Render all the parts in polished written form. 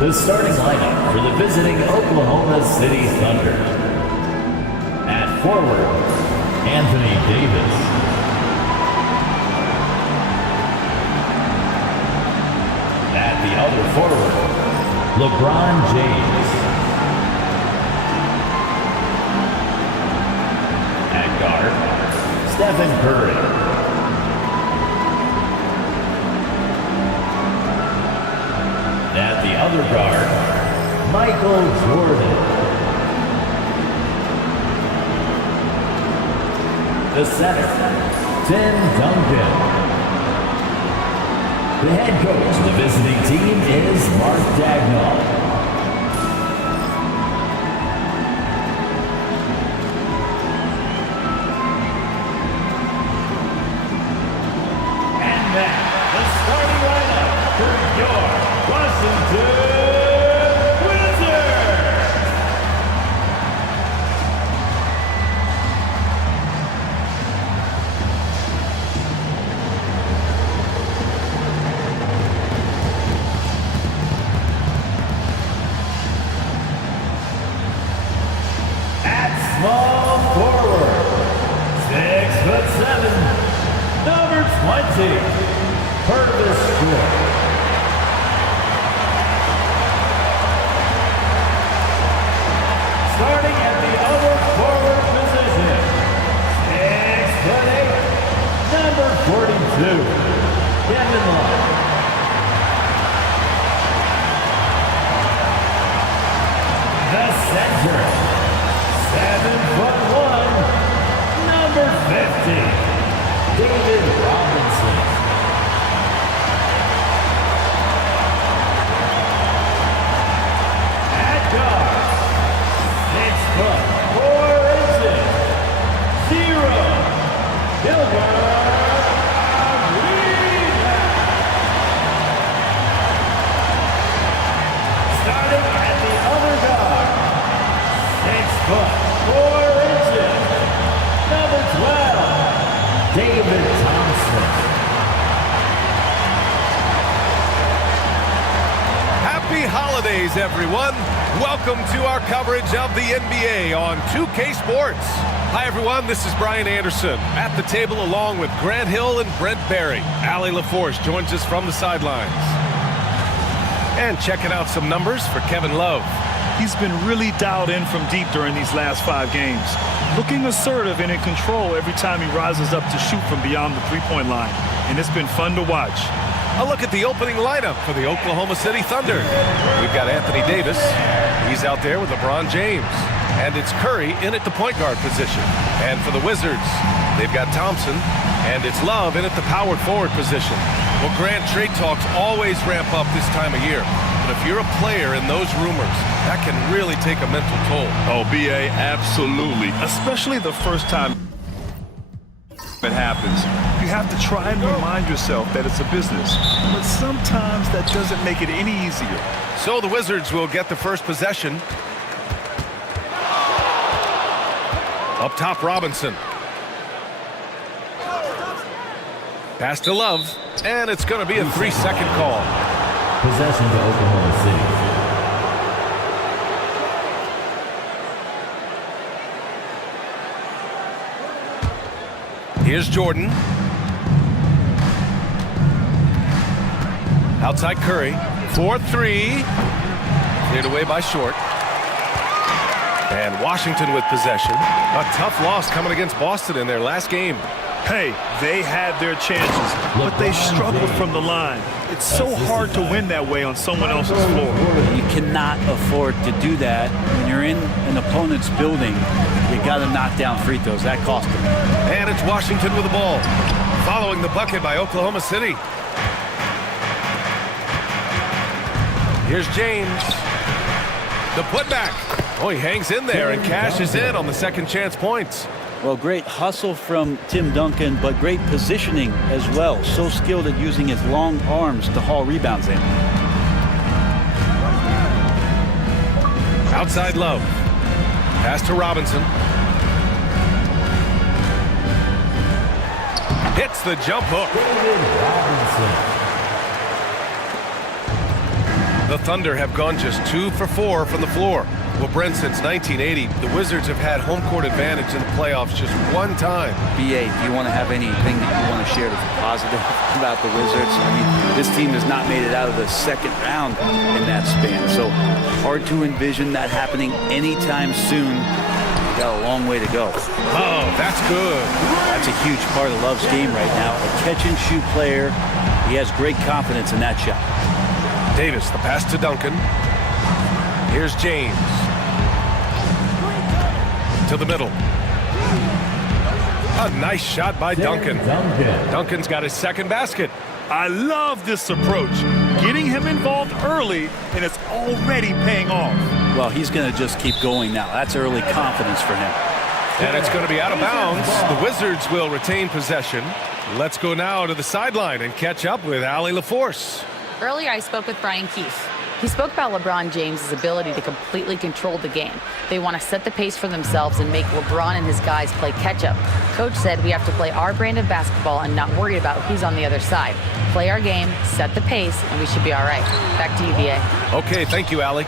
The starting lineup for the visiting Oklahoma City Thunder. At forward, Anthony Davis. At the other forward, LeBron James. At guard, Stephen Curry. At the other guard, Michael Jordan. The center, Tim Duncan. The head coach of the visiting team is Mark Dagnall. And now, the starting lineup for your Washington Wizards! At small forward, 6'7", number 20, Purvis Stewart. Starting at the other forward position, 6'8", number 42, Kevin Love. The center, 7'1", number 50, David Robinson. At guard, 6'4", 0, Gilbert Arenas. Starting at the other guard, 6'4", number 12, David Thompson. Happy holidays, everyone. Welcome to our coverage of the NBA on 2K Sports. Hi, everyone. This is Brian Anderson at the table along with Grant Hill and Brent Barry. Allie LaForce joins us from the sidelines. And checking out some numbers for Kevin Love. He's been really dialed in from deep during these last 5 games. Looking assertive and in control every time he rises up to shoot from beyond the three-point line. And it's been fun to watch. A look at the opening lineup for the Oklahoma City Thunder. We've got Anthony Davis. He's out there with LeBron James. And it's Curry in at the point guard position. And for the Wizards, they've got Thompson. And it's Love in at the power forward position. Well, Grant, trade talks always ramp up this time of year. But if you're a player in those rumors, that can really take a mental toll. Oh, B.A., absolutely. Especially the first time it happens. You have to try and remind yourself that it's a business. But sometimes that doesn't make it any easier. So the Wizards will get the first possession. Up top, Robinson. Pass to Love. And it's going to be a 3-second call. Possession to Oklahoma City. Here's Jordan. Outside Curry. 4-3. Cleared away by Short. And Washington with possession. A tough loss coming against Boston in their last game. Hey, they had their chances, but they struggled from the line. It's so hard to win that way on someone else's floor. You cannot afford to do that. When you're in an opponent's building, you got to knock down free throws. That cost them. And it's Washington with the ball. Following the bucket by Oklahoma City. Here's James. The putback. Oh, he hangs in there and cashes in on the second chance points. Well, great hustle from Tim Duncan, but great positioning as well. So skilled at using his long arms to haul rebounds in. Outside Love. Pass to Robinson. Hits the jump hook. David Robinson. The Thunder have gone just 2 for 4 from the floor. Well, Brent, since 1980, the Wizards have had home court advantage in the playoffs just one time. BA, do you want to have anything that you want to share that's positive about the Wizards? I mean, this team has not made it out of the second round in that span, so hard to envision that happening anytime soon. We got a long way to go. Oh, that's good. That's a huge part of Love's game right now. A catch-and-shoot player. He has great confidence in that shot. Davis, the pass to Duncan. Here's James. To the middle. A nice shot by Duncan. Duncan's got his second basket. I love this approach. Getting him involved early, and it's already paying off. Well, he's going to just keep going now. That's early confidence for him. And it's going to be out of bounds. The Wizards will retain possession. Let's go now to the sideline and catch up with Allie LaForce. Earlier, I spoke with Brian Keefe. He spoke about LeBron James' ability to completely control the game. They want to set the pace for themselves and make LeBron and his guys play catch-up. Coach said we have to play our brand of basketball and not worry about who's on the other side. Play our game, set the pace, and we should be all right. Back to you, BA. Okay, thank you, Allie.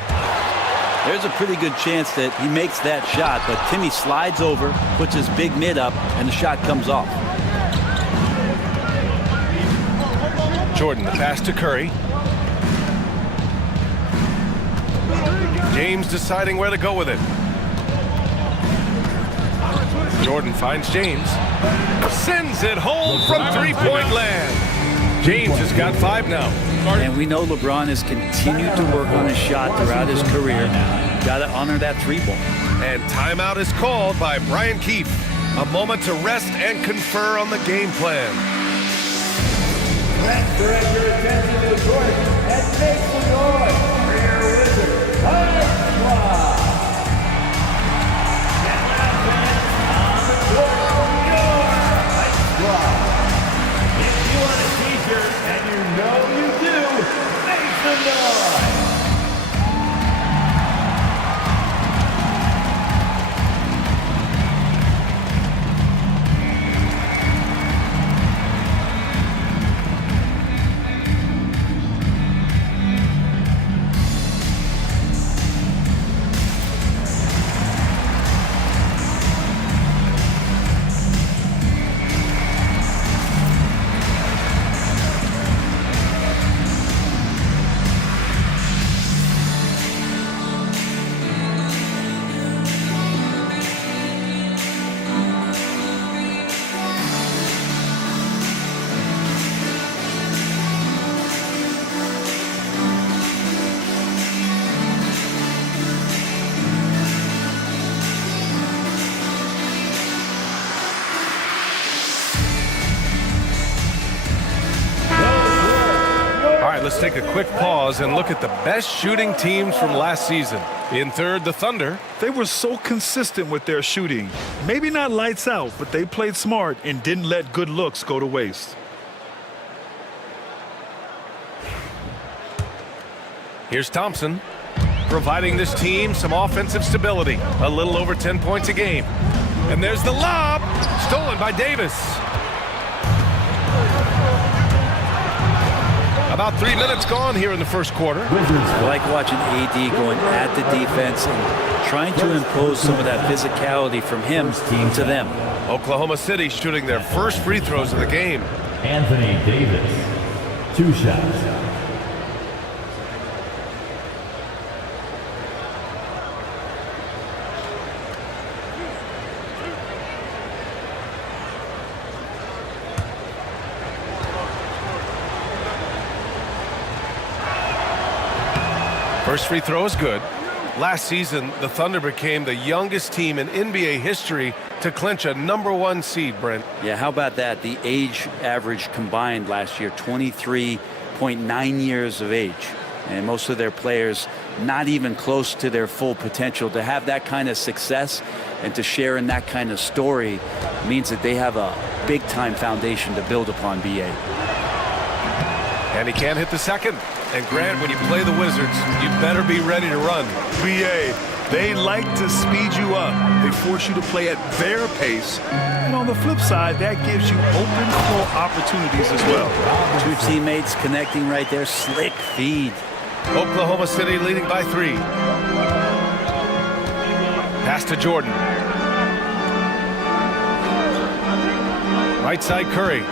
There's a pretty good chance that he makes that shot, but Timmy slides over, puts his big mid up, and the shot comes off. Jordan, the pass to Curry. James deciding where to go with it. Jordan finds James. Sends it home from three-point land. James has got 5 now. And we know LeBron has continued to work on his shot throughout his career. Got to honor that 3-ball. And timeout is called by Brian Keefe. A moment to rest and confer on the game plan. Let's direct your attention to the court and make some noise for your Wizards. High Squad. Get loud, fans, on the court, your High Squad. If you want a t-shirt, and you know you do, make some noise. Let's take a quick pause and look at the best shooting teams from last season. In third, the Thunder. They were so consistent with their shooting. Maybe not lights out, but they played smart and didn't let good looks go to waste. Here's Thompson, providing this team some offensive stability. A little over 10 points a game. And there's the lob, stolen by Davis. About 3 minutes gone here in the first quarter. I like watching AD going at the defense and trying to impose some of that physicality from him to them. Oklahoma City shooting their first free throws of the game. Anthony Davis, 2 shots. First free throw is good. Last season, the Thunder became the youngest team in NBA history to clinch a #1 seed, Brent. Yeah, how about that? The age average combined last year, 23.9 years of age. And most of their players not even close to their full potential. To have that kind of success and to share in that kind of story means that they have a big-time foundation to build upon, BA. And he can't hit the second. And Grant, when you play the Wizards, you better be ready to run. BA, they like to speed you up. They force you to play at their pace. And on the flip side, that gives you open floor opportunities as well. Two teammates connecting right there. Slick feed. Oklahoma City leading by 3. Pass to Jordan. Right side Curry.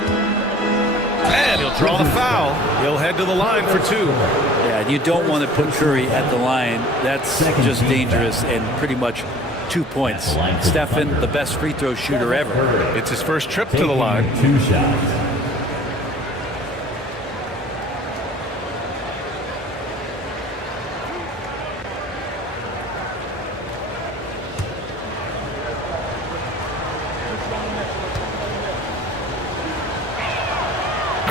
And he'll draw the foul. He'll head to the line for 2. Yeah, and you don't want to put Curry at the line. That's just dangerous and pretty much 2 points. Stephen, the best free throw shooter ever. It's his first trip to the line. 2 shots.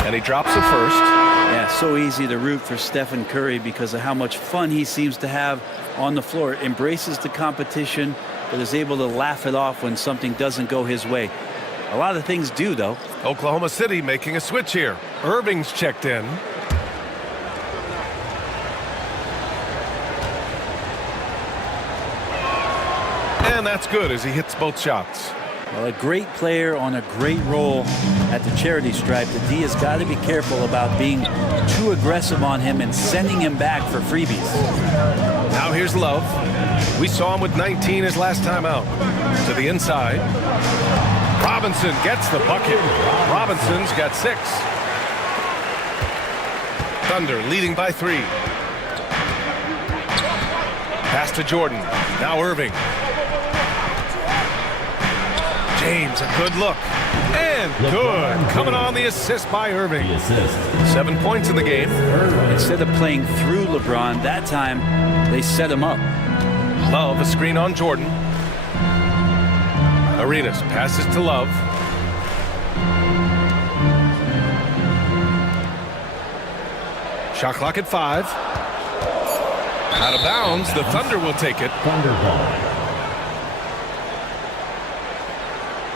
And he drops it first. Yeah, so easy to root for Stephen Curry because of how much fun he seems to have on the floor. Embraces the competition, but is able to laugh it off when something doesn't go his way. A lot of things do, though. Oklahoma City making a switch here. Irving's checked in. And that's good as he hits both shots. Well, a great player on a great role at the charity stripe. The D has got to be careful about being too aggressive on him and sending him back for freebies. Now here's Love. We saw him with 19 his last time out. To the inside. Robinson gets the bucket. Robinson's got 6. Thunder leading by 3. Pass to Jordan. Now Irving. James, a good look. And good. Coming on the assist by Irving. 7 points in the game. Instead of playing through LeBron, that time they set him up. Love, a screen on Jordan. Arenas passes to Love. Shot clock at 5. Out of bounds. The Thunder will take it.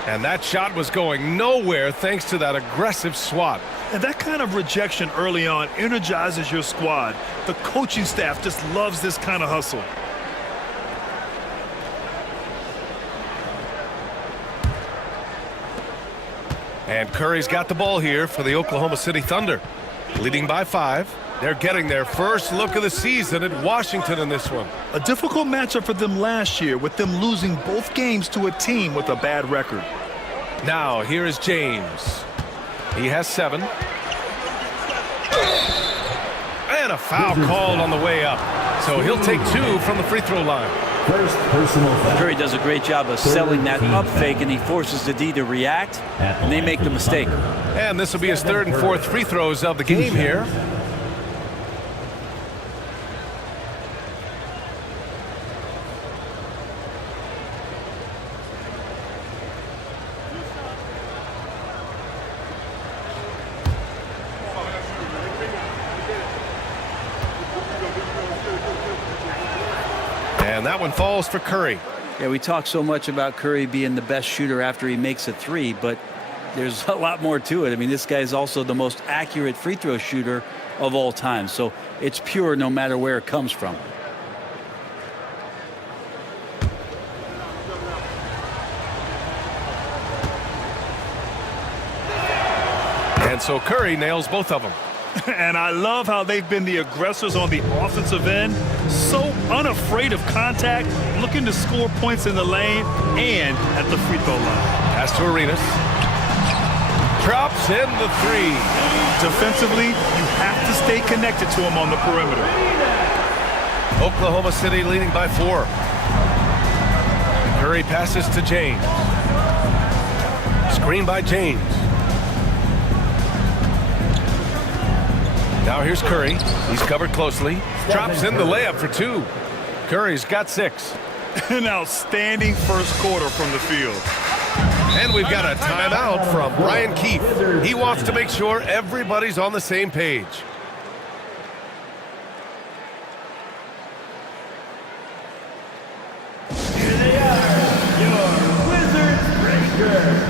And that shot was going nowhere thanks to that aggressive swat. And that kind of rejection early on energizes your squad. The coaching staff just loves this kind of hustle. And Curry's got the ball here for the Oklahoma City Thunder. Leading by 5. They're getting their first look of the season at Washington in this one. A difficult matchup for them last year, with them losing both games to a team with a bad record. Now, here is James. He has 7. And a foul called on the way up. So he'll take 2 from the free throw line. First personal foul. Curry does a great job of selling that up fake, and he forces the D to react, and they make the mistake. And this will be his 3rd and 4th free throws of the game here. And that one falls for Curry. Yeah, we talk so much about Curry being the best shooter after he makes a 3, but there's a lot more to it. I mean, this guy is also the most accurate free throw shooter of all time. So it's pure no matter where it comes from. And so Curry nails both of them. And I love how they've been the aggressors on the offensive end. So unafraid of contact, looking to score points in the lane and at the free throw line. Pass to Arenas. Drops in the 3. Defensively, you have to stay connected to him on the perimeter. Oklahoma City leading by 4. Curry passes to James. Screen by James. Now here's Curry. He's covered closely. Drops in the layup for 2. Curry's got 6. An outstanding first quarter from the field. And we've got a timeout from Brian Keefe. He wants to make sure everybody's on the same page. Here they are, your Wizards Breakers.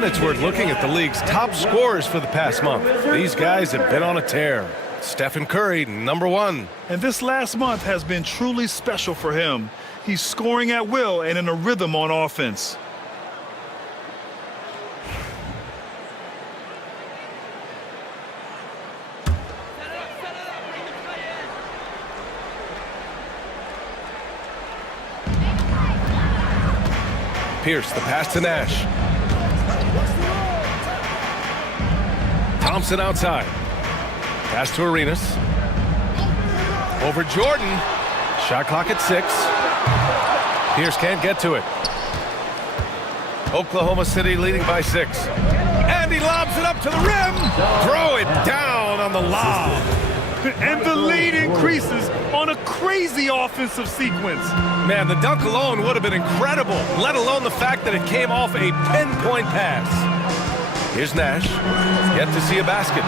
And it's worth looking at the league's top scorers for the past month. These guys have been on a tear. Stephen Curry, #1. And this last month has been truly special for him. He's scoring at will and in a rhythm on offense. Pierce, the pass to Nash. Thompson outside. Pass to Arenas. Over Jordan. Shot clock at 6. Pierce can't get to it. Oklahoma City leading by 6. And he lobs it up to the rim. Throw it down on the lob. And the lead increases on a crazy offensive sequence. Man, the dunk alone would have been incredible, let alone the fact that it came off a pinpoint pass. Here's Nash. Yet to see a basket.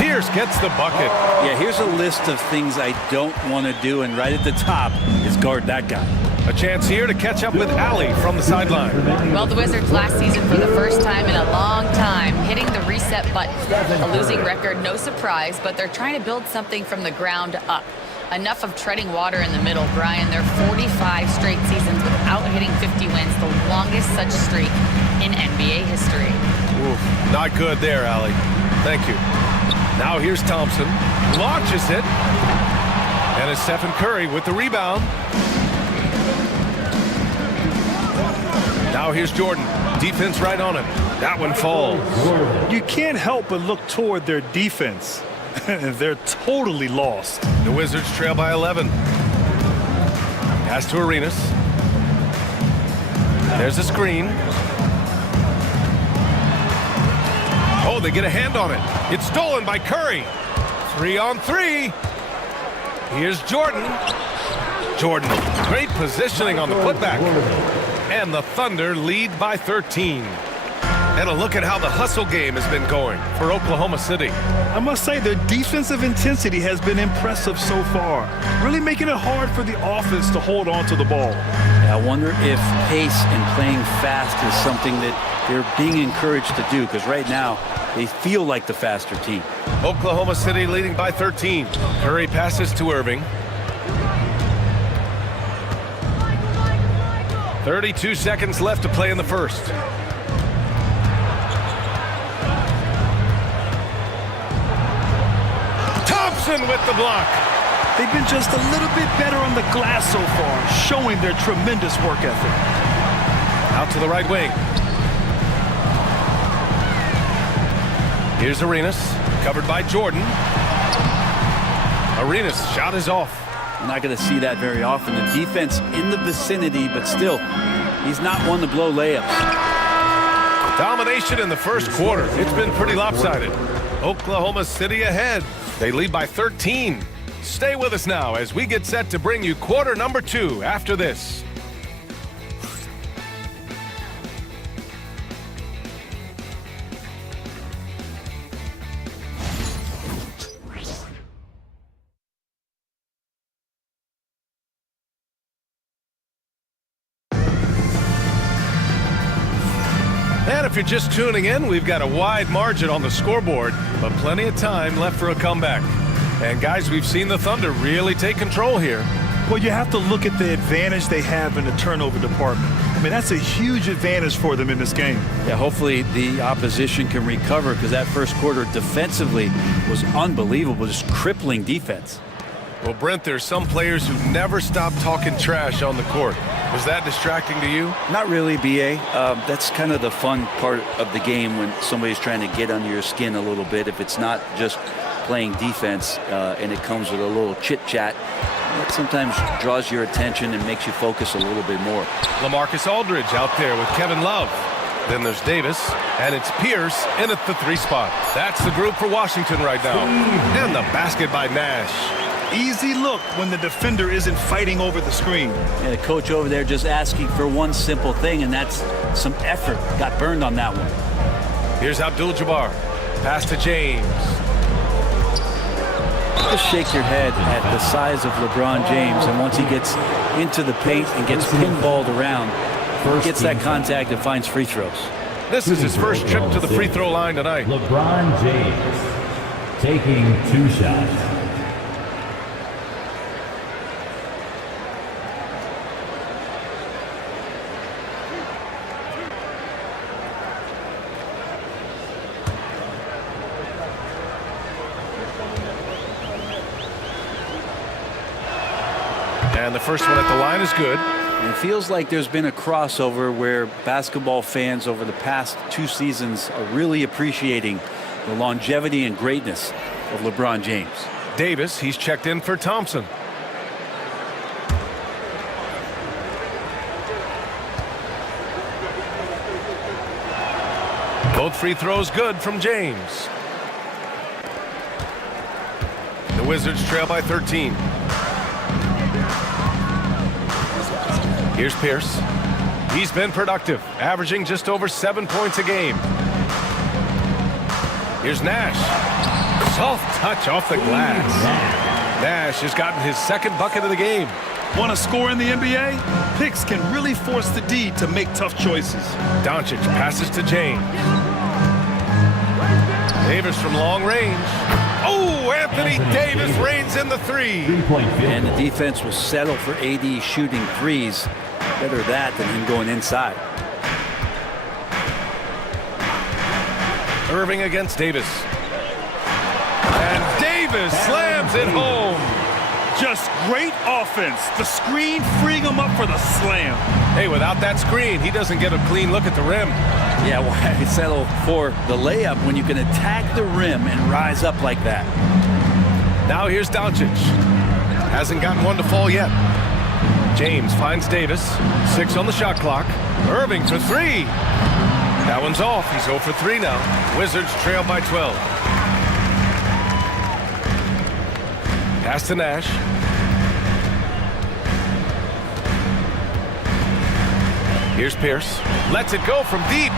Pierce gets the bucket. Yeah, here's a list of things I don't want to do, and right at the top is guard that guy. A chance here to catch up with Allie from the sideline. Well, the Wizards last season for the first time in a long time hitting the reset button. A losing record, no surprise, but they're trying to build something from the ground up. Enough of treading water in the middle, Brian. They're 45 straight seasons without hitting 50 wins, the longest such streak in NBA history. Oof, not good there, Allie. Thank you. Now here's Thompson. Launches it. And it's Stephen Curry with the rebound. Now here's Jordan. Defense right on him. That one falls. You can't help but look toward their defense. They're totally lost. The Wizards trail by 11. Pass to Arenas. There's a screen. Oh, they get a hand on it. It's stolen by Curry. 3-on-3. Here's Jordan. Jordan, great positioning on the putback. And the Thunder lead by 13. And a look at how the hustle game has been going for Oklahoma City. I must say their defensive intensity has been impressive so far, really making it hard for the offense to hold on to the ball. I wonder if pace and playing fast is something that they're being encouraged to do, because right now they feel like the faster team. Oklahoma City leading by 13. Curry passes to Irving. 32 seconds left to play in the first. Thompson with the block. They've been just a little bit better on the glass so far, showing their tremendous work ethic. Out to the right wing. Here's Arenas, covered by Jordan. Arenas' shot is off. You're not going to see that very often. The defense in the vicinity, but still, he's not one to blow layups. Domination in the first quarter. It's been pretty lopsided. Oklahoma City ahead. They lead by 13. Stay with us now as we get set to bring you quarter number 2 after this. And if you're just tuning in, we've got a wide margin on the scoreboard, but plenty of time left for a comeback. And guys, we've seen the Thunder really take control here. Well, you have to look at the advantage they have in the turnover department. I mean, that's a huge advantage for them in this game. Yeah, hopefully the opposition can recover, because that first quarter defensively was unbelievable, just crippling defense. Well, Brent, there's some players who never stop talking trash on the court. Was that distracting to you? Not really, B.A. That's kind of the fun part of the game, when somebody's trying to get under your skin a little bit. If it's not just playing defense and it comes with a little chit-chat, that sometimes draws your attention and makes you focus a little bit more. LaMarcus Aldridge out there with Kevin Love. Then there's Davis, and it's Pierce in at the 3 spot. That's the group for Washington right now. And the basket by Nash. Easy look when the defender isn't fighting over the screen. And the coach over there just asking for one simple thing, and that's some effort. Got burned on that one. Here's Abdul-Jabbar. Pass to James. Just shake your head at the size of LeBron James, and once he gets into the paint and gets pinballed around, gets that contact and finds free throws. This is his first trip to the free throw line tonight. LeBron James taking 2 shots. And the first one at the line is good. And it feels like there's been a crossover where basketball fans over the past 2 seasons are really appreciating the longevity and greatness of LeBron James. Davis, he's checked in for Thompson. Both free throws good from James. The Wizards trail by 13. Here's Pierce. He's been productive, averaging just over 7 points a game. Here's Nash. Soft touch off the glass. Nash has gotten his second bucket of the game. Want to score in the NBA? Picks can really force the D to make tough choices. Doncic passes to James. Davis from long range. Oh, Anthony Davis reigns in the 3. And the defense will settle for AD shooting threes. Better that than him going inside. Irving against Davis. And Davis slams it home. Just great offense. The screen freeing him up for the slam. Hey, without that screen, he doesn't get a clean look at the rim. Yeah, why settle for the layup when you can attack the rim and rise up like that? Now here's Doncic. Hasn't gotten one to fall yet. James finds Davis. 6 on the shot clock. Irving for 3. That one's off. He's 0 for 3 now. Wizards trail by 12. Pass to Nash. Here's Pierce. Lets it go from deep.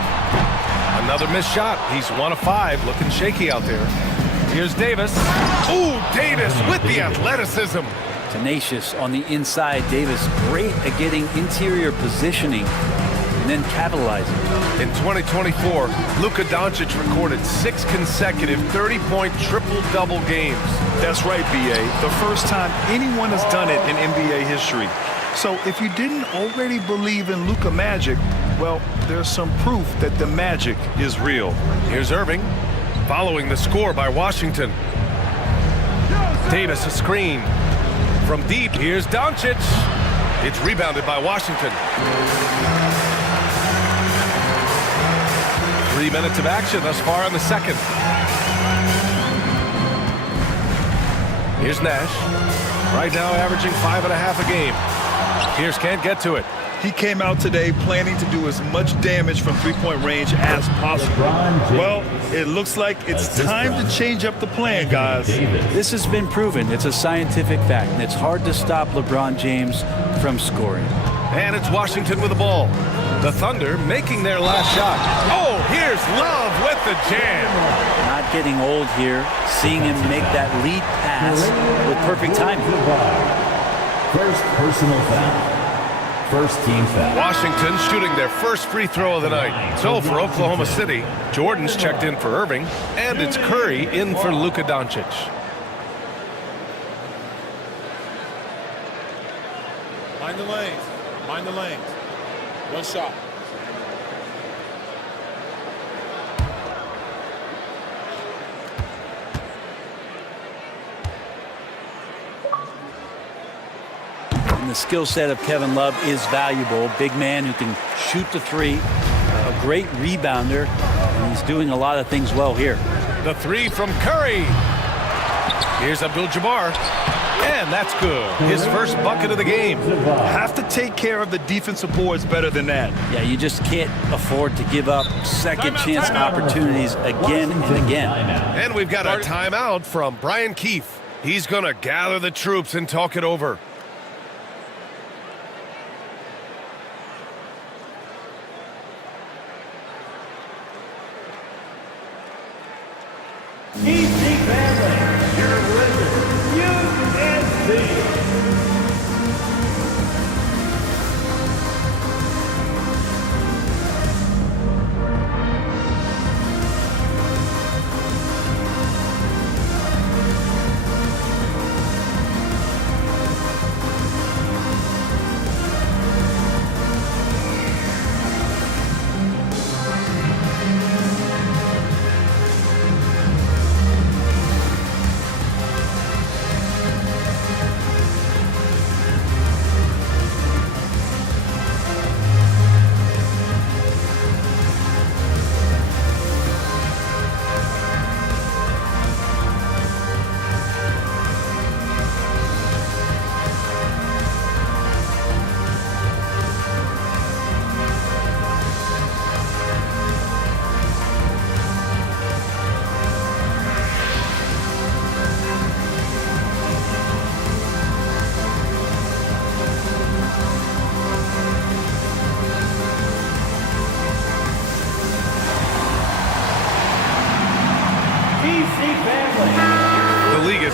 Another missed shot. He's 1 of 5. Looking shaky out there. Here's Davis. Ooh, Davis with the athleticism. Tenacious on the inside. Davis great at getting interior positioning and then capitalizing. In 2024, Luka Doncic recorded 6 consecutive 30-point triple-double games. That's right, B.A. The first time anyone has done it in NBA history. So if you didn't already believe in Luka magic, well, there's some proof that the magic is real. Here's Irving, following the score by Washington. Davis a screen. From deep, here's Doncic. It's rebounded by Washington. 3 minutes of action thus far in the second. Here's Nash. Right now averaging 5.5 a game. Pierce can't get to it. He came out today planning to do as much damage from three-point range as possible. Well, it looks like it's time to change up the plan, guys. This has been proven. It's a scientific fact, and it's hard to stop LeBron James from scoring. And it's Washington with the ball. The Thunder making their last shot. Oh, here's Love with the jam. Not getting old here. Seeing him make that lead pass with perfect timing. First personal foul. First team foul. Washington shooting their first free throw of the night. So for Oklahoma City, Jordan's checked in for Irving, and it's Curry in for Luka Doncic. Mind the lanes. Mind the lanes. One shot. And the skill set of Kevin Love is valuable. Big man who can shoot the 3. A great rebounder. And he's doing a lot of things well here. The 3 from Curry. Here's Abdul-Jabbar. And that's good. His first bucket of the game. Have to take care of the defensive boards better than that. Yeah, you just can't afford to give up second chance opportunities again and again. And we've got a timeout from Brian Keefe. He's going to gather the troops and talk it over. Easy family, your Wizards, UNC.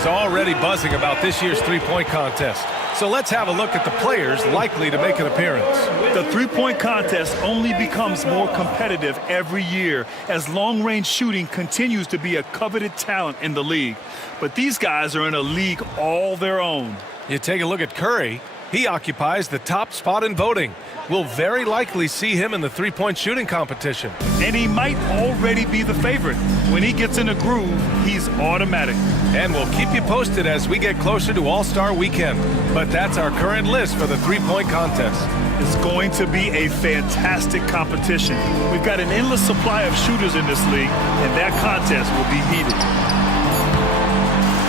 is already buzzing about this year's three-point contest. So let's have a look at the players likely to make an appearance. The three-point contest only becomes more competitive every year as long-range shooting continues to be a coveted talent in the league. But these guys are in a league all their own. You take a look at Curry. He occupies the top spot in voting. We'll very likely see him in the three-point shooting competition. And he might already be the favorite. When he gets in a groove, he's automatic. And we'll keep you posted as we get closer to All-Star Weekend. But that's our current list for the three-point contest. It's going to be a fantastic competition. We've got an endless supply of shooters in this league, and that contest will be heated.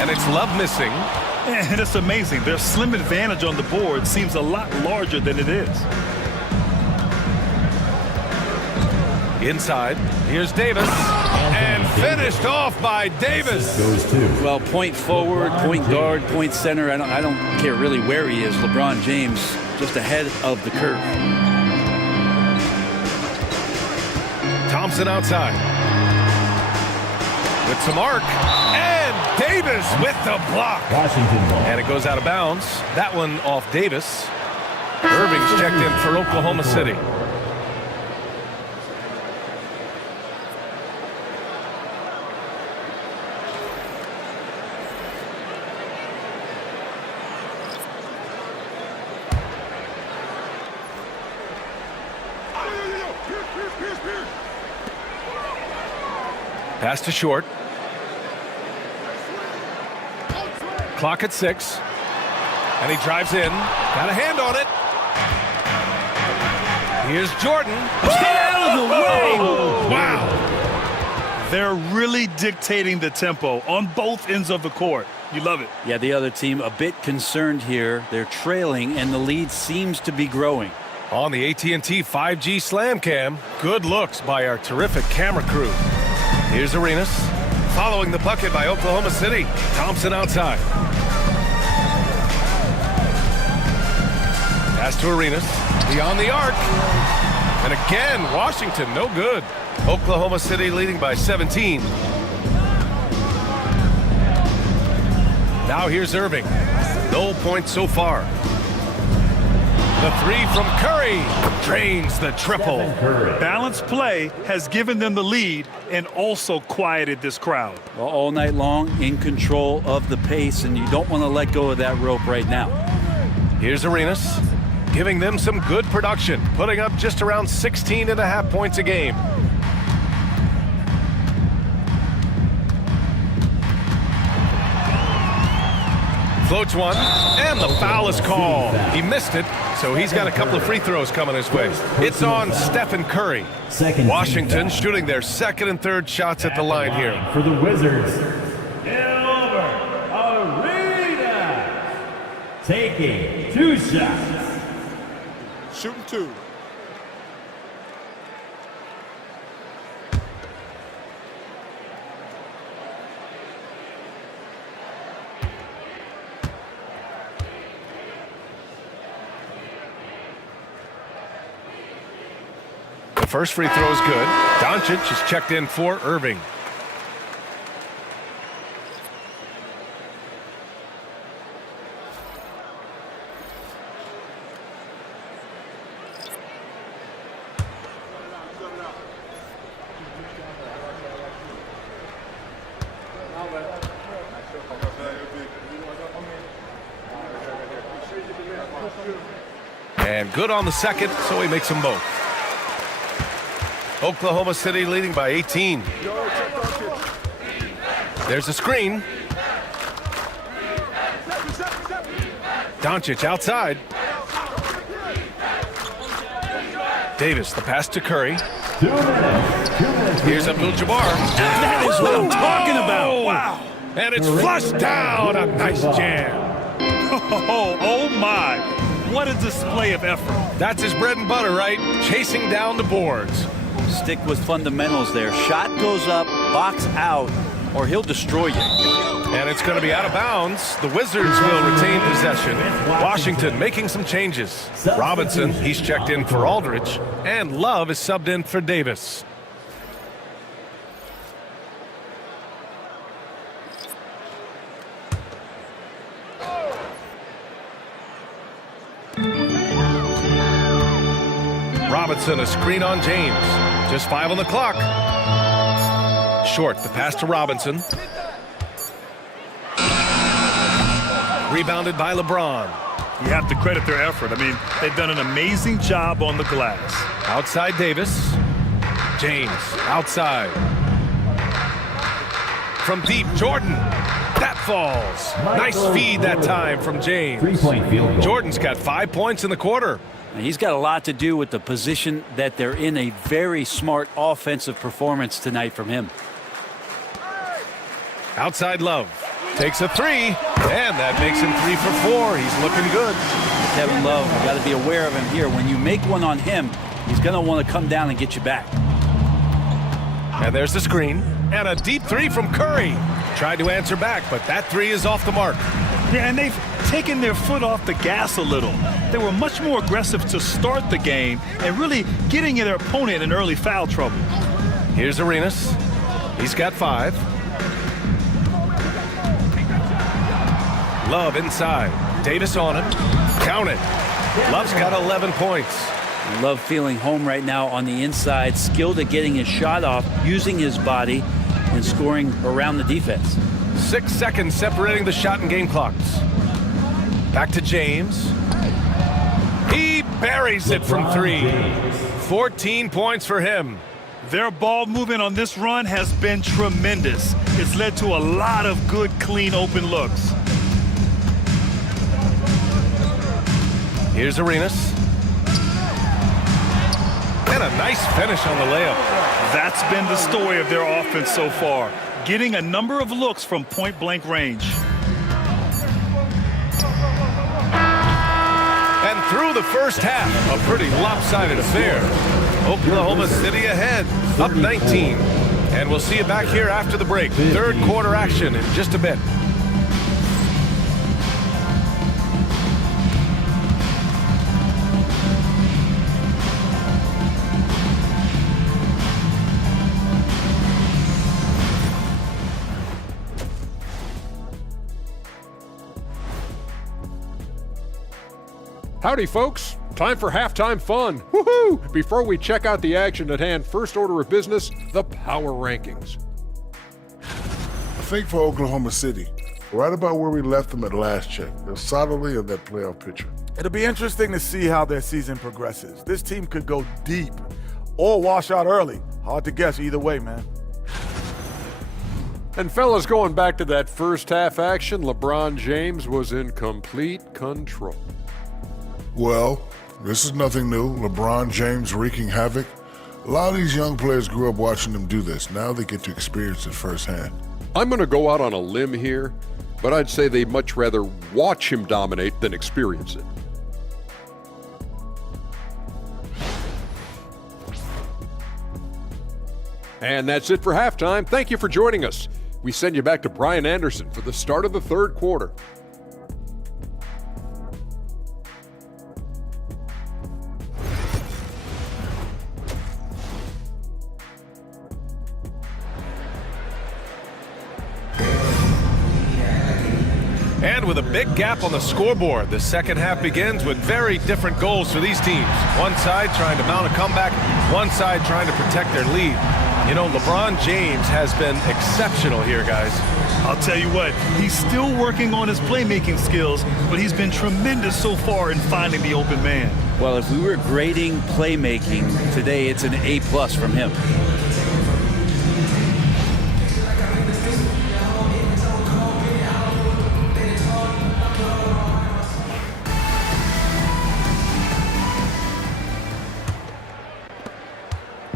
And it's love missing. And it's amazing. Their slim advantage on the board seems a lot larger than it is. Inside, here's Davis, and finished off by Davis. Well, point forward, point guard, point center. I don't care really where he is. LeBron James just ahead of the curve. Thompson outside. With some arc, and Davis with the block. Washington ball. And it goes out of bounds. That one off Davis. Irving's checked in for Oklahoma City. Pass to Short. Clock at 6. And he drives in. Got a hand on it. Here's Jordan. Stay out of the way. Wow. They're really dictating the tempo on both ends of the court. You love it. Yeah, the other team a bit concerned here. They're trailing, and the lead seems to be growing. On the AT&T 5G Slam Cam, good looks by our terrific camera crew. Here's Arenas, following the bucket by Oklahoma City. Thompson outside. Pass to Arenas, beyond the arc. And again, Washington, no good. Oklahoma City leading by 17. Now here's Irving. No points so far. The three from Curry drains the triple. Balanced play has given them the lead and also quieted this crowd. Well, all night long, in control of the pace, and you don't want to let go of that rope right now. Here's Arenas, giving them some good production, putting up just around 16.5 points a game. Floats one, and the foul is called. He missed it, so he's got a couple of free throws coming his way. It's on Stephen Curry. Washington shooting their second and third shots at the line here. For the Wizards, Arena, taking 2 shots. Shooting 2. The first free throw is good. Doncic is checked in for Irving. And good on the second, so he makes them both. Oklahoma City leading by 18. There's a screen. Doncic outside. Davis, the pass to Curry. 2 minutes. Here's Abdul-Jabbar. That is what I'm talking about. Wow. And it's flushed down. A nice jam. Oh my. What a display of effort. That's his bread and butter, right? Chasing down the boards. Stick with fundamentals there. Shot goes up, box out, or he'll destroy you. And it's going to be out of bounds. The Wizards will retain possession. Washington making some changes. Robinson, he's checked in for Aldridge. And Love is subbed in for Davis. Robinson, a screen on James. Just 5 on the clock. Short, the pass to Robinson. Rebounded by LeBron. You have to credit their effort. I mean, they've done an amazing job on the glass. Outside Davis. James, outside. From deep, Jordan. That falls. Nice feed that time from James. 3-point field goal. Jordan's got 5 points in the quarter. And he's got a lot to do with the position that they're in. A very smart offensive performance tonight from him. Outside Love. Takes a 3, and that makes him 3 for 4. He's looking good. Kevin Love, you got to be aware of him here. When you make one on him, he's going to want to come down and get you back. And there's the screen. And a deep 3 from Curry. Tried to answer back, but that 3 is off the mark. Yeah, and they've taken their foot off the gas a little. They were much more aggressive to start the game and really getting their opponent in early foul trouble. Here's Arenas. He's got 5. Love inside. Davis on him. Count it. Love's got 11 points. Love feeling home right now on the inside, skilled at getting his shot off, using his body, and scoring around the defense. 6 seconds separating the shot and game clocks. Back to James. He buries it from 3. 14 points for him. Their ball movement on this run has been tremendous. It's led to a lot of good, clean, open looks. Here's Arenas. And a nice finish on the layup. That's been the story of their offense so far, getting a number of looks from point-blank range. And through the first half, a pretty lopsided affair. Oklahoma City ahead, up 19. And we'll see you back here after the break. Third quarter action in just a bit. Howdy, folks. Time for halftime fun. Woohoo! Before we check out the action at hand, first order of business, the power rankings. I think for Oklahoma City, right about where we left them at last check. They're solidly in that playoff picture. It'll be interesting to see how their season progresses. This team could go deep or wash out early. Hard to guess either way, man. And fellas, going back to that first half action, LeBron James was in complete control. Well, this is nothing new. LeBron James wreaking havoc. A lot of these young players grew up watching him do this. Now they get to experience it firsthand. I'm going to go out on a limb here, but I'd say they'd much rather watch him dominate than experience it. And that's it for halftime. Thank you for joining us. We send you back to Brian Anderson for the start of the third quarter. And with a big gap on the scoreboard, the second half begins with very different goals for these teams. One side trying to mount a comeback, one side trying to protect their lead. You know, LeBron James has been exceptional here, guys. I'll tell you what, he's still working on his playmaking skills, but he's been tremendous so far in finding the open man. Well, if we were grading playmaking today, it's an A+ from him.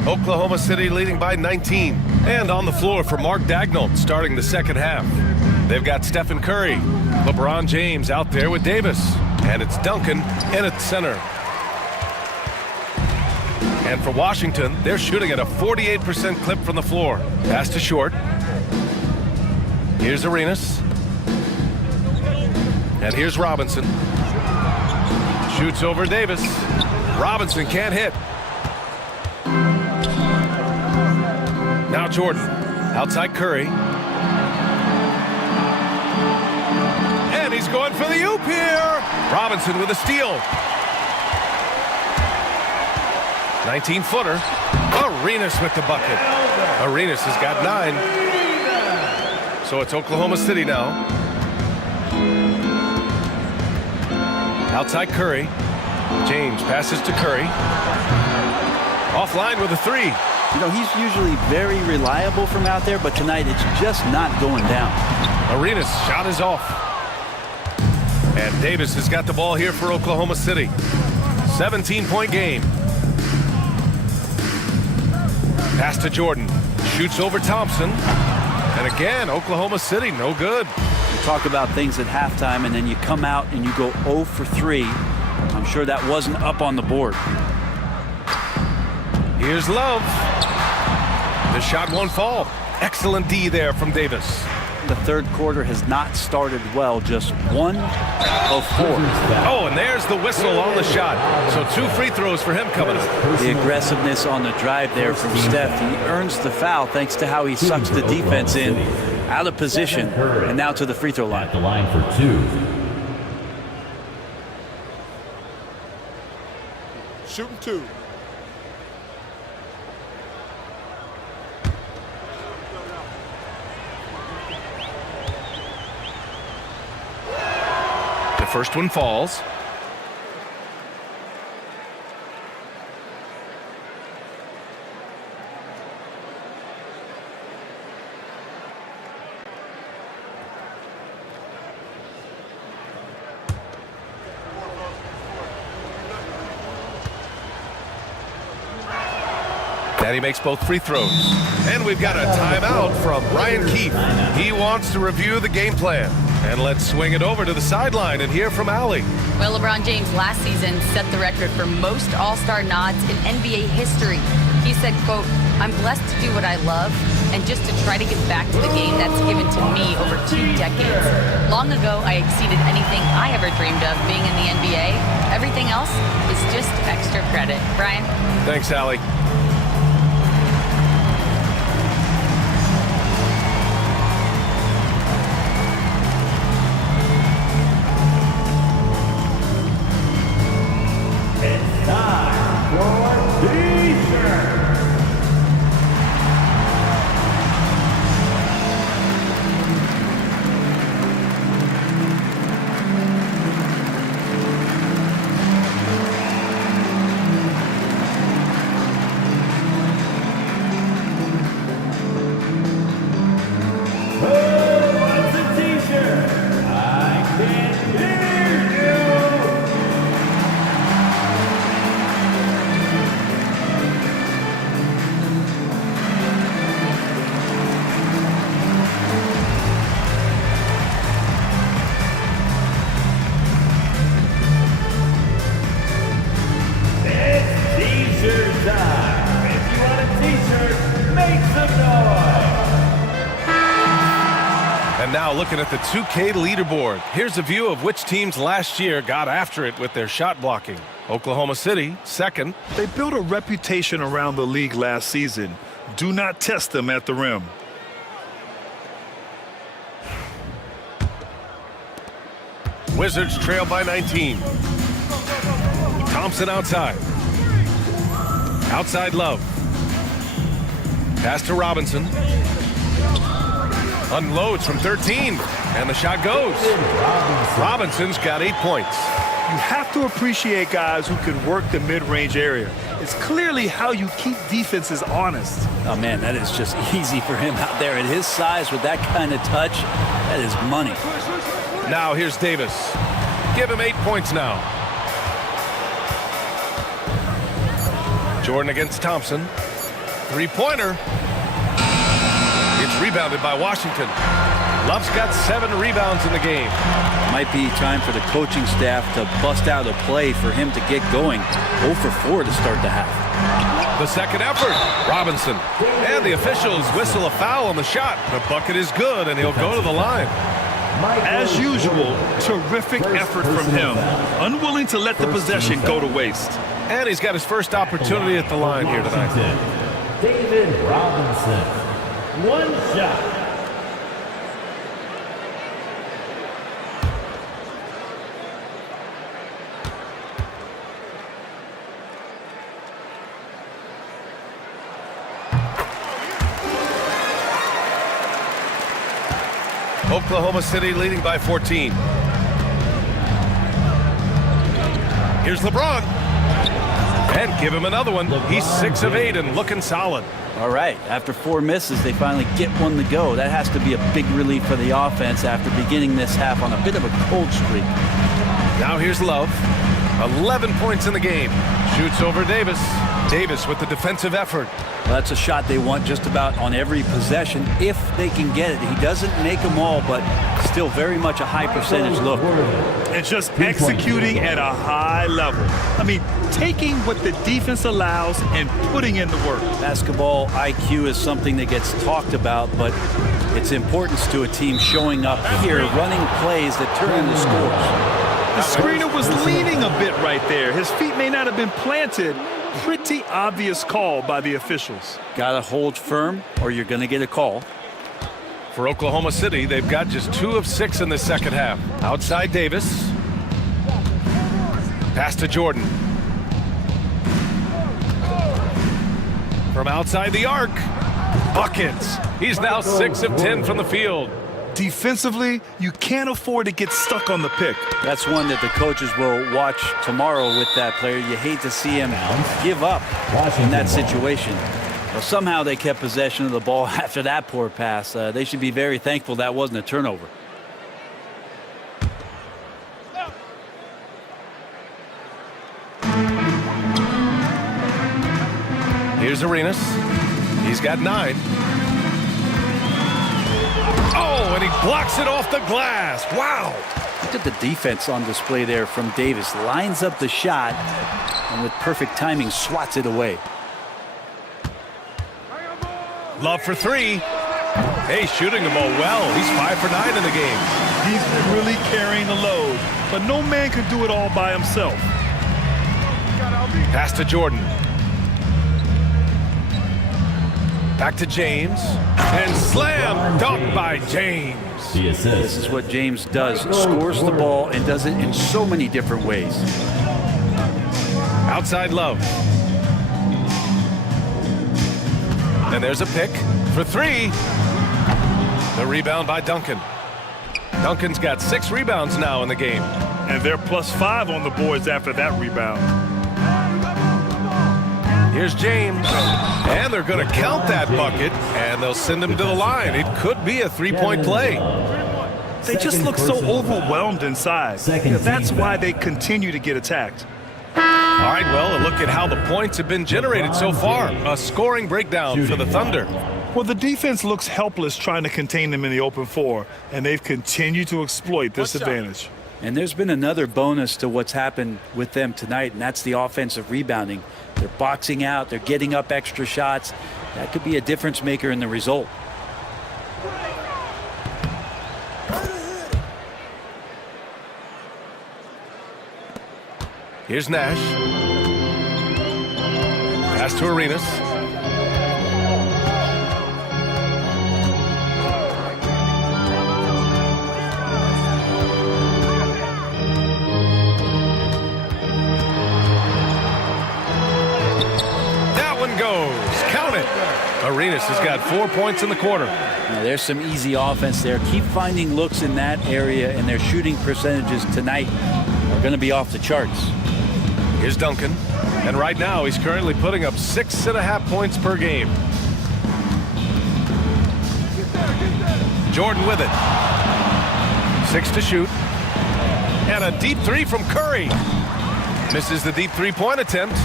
Oklahoma City leading by 19. And on the floor for Mark Daigneault starting the second half. They've got Stephen Curry, LeBron James out there with Davis. And it's Duncan in at center. And for Washington, they're shooting at a 48% clip from the floor. Pass to Short. Here's Arenas. And here's Robinson. Shoots over Davis. Robinson can't hit. Now Jordan, outside Curry. And he's going for the oop here. Robinson with a steal. 19-footer. Arenas with the bucket. Arenas has got 9. So it's Oklahoma City now. Outside Curry. James passes to Curry. Offline with a 3. You know, he's usually very reliable from out there, but tonight it's just not going down. Arenas' shot is off. And Davis has got the ball here for Oklahoma City. 17-point game. Pass to Jordan. Shoots over Thompson. And again, Oklahoma City, no good. You talk about things at halftime, and then you come out and you go 0 for 3. I'm sure that wasn't up on the board. Here's Love. The shot won't fall. Excellent D there from Davis. The third quarter has not started well, just 1 of 4. Oh, and there's the whistle on the shot. So 2 free throws for him coming up. The aggressiveness on the drive there from Steph. He earns the foul thanks to how he sucks the defense in, out of position, and now to the free throw line. At the line for 2. Shooting 2. The first one falls. Daddy makes both free throws. And we've got a timeout from Brian Keefe. He wants to review the game plan. And let's swing it over to the sideline and hear from Allie. Well, LeBron James last season set the record for most All-Star nods in NBA history. He said, quote, "I'm blessed to do what I love and just to try to get back to the game that's given to me over 2 decades. Long ago, I exceeded anything I ever dreamed of being in the NBA. Everything else is just extra credit." Brian? Thanks, Allie. It's time for T-shirt. Who wants a T-shirt? I can't hear you. It's T-shirt time. If you want a T-shirt, make some noise. And now looking at the 2K leaderboard. Here's a view of which teams last year got after it with their shot blocking. Oklahoma City, second. They built a reputation around the league last season. Do not test them at the rim. Wizards trail by 19. Thompson outside. Outside Love. Pass to Robinson. Unloads from 13. And the shot goes. Robinson's got 8 points. You have to appreciate guys who can work the mid-range area. It's clearly how you keep defenses honest. Oh, man, that is just easy for him out there. At his size, with that kind of touch, that is money. Now here's Davis. Give him 8 points now. Jordan against Thompson. Three-pointer. It's rebounded by Washington. Love's got 7 rebounds in the game. Might be time for the coaching staff to bust out a play for him to get going. 0 for 4 to start the half. The second effort, Robinson. And the officials whistle a foul on the shot. The bucket is good, and he'll go to the line. As usual, terrific effort from him. Unwilling to let the possession go to waste. And he's got his first opportunity at the line here tonight. David Robinson. 1 shot. Oklahoma City leading by 14. Here's LeBron. And give him another one. He's 6 of 8 and looking solid. All right, after 4 misses, they finally get one to go. That has to be a big relief for the offense after beginning this half on a bit of a cold streak. Now here's Love. 11 points in the game. Shoots over Davis. Davis with the defensive effort. Well, that's a shot they want just about on every possession if they can get it. He doesn't make them all, but still very much a high percentage look. And just executing at a high level. I mean, taking what the defense allows and putting in the work. Basketball IQ is something that gets talked about, but its importance to a team showing up here, running plays that turn into scores. The screener was leaning a bit right there. His feet may not have been planted. Pretty obvious call by the officials. Got to hold firm or you're going to get a call. For Oklahoma City, they've got just 2 of 6 in the second half. Outside Davis. Pass to Jordan. From outside the arc. Buckets. He's now 6 of 10 from the field. Defensively, you can't afford to get stuck on the pick. That's one that the coaches will watch tomorrow with that player. You hate to see him give up in that situation. Well, somehow they kept possession of the ball after that poor pass. They should be very thankful that wasn't a turnover. Here's Arenas. He's got 9. Oh, and he blocks it off the glass. Wow. Look at the defense on display there from Davis. Lines up the shot and with perfect timing swats it away. Love for 3. Hey, shooting the ball well. He's 5 for 9 in the game. He's really carrying the load, but no man can do it all by himself. Pass to Jordan. Back to James. And slam dunk by James. This is what James does. Scores the ball and does it in so many different ways. Outside Love. And there's a pick for 3. The rebound by Duncan. Duncan's got 6 rebounds now in the game. And they're +5 on the boards after that rebound. Here's James. And they're going to count that bucket, and they'll send him to the line. It could be a 3-point play. They just look so overwhelmed inside. That's why they continue to get attacked. All right, well, a look at how the points have been generated so far. A scoring breakdown for the Thunder. Well, the defense looks helpless trying to contain them in the open floor, and they've continued to exploit this advantage. And there's been another bonus to what's happened with them tonight, and that's the offensive rebounding. They're boxing out. They're getting up extra shots. That could be a difference maker in the result. Here's Nash. Pass to Arenas. That one goes. Count it. Arenas has got 4 points in the quarter. Now, there's some easy offense there. Keep finding looks in that area, and their shooting percentages tonight are going to be off the charts. Here's Duncan. And right now, he's currently putting up 6.5 points per game. Jordan with it. 6 to shoot. And a deep 3 from Curry. Misses the deep 3-point attempt.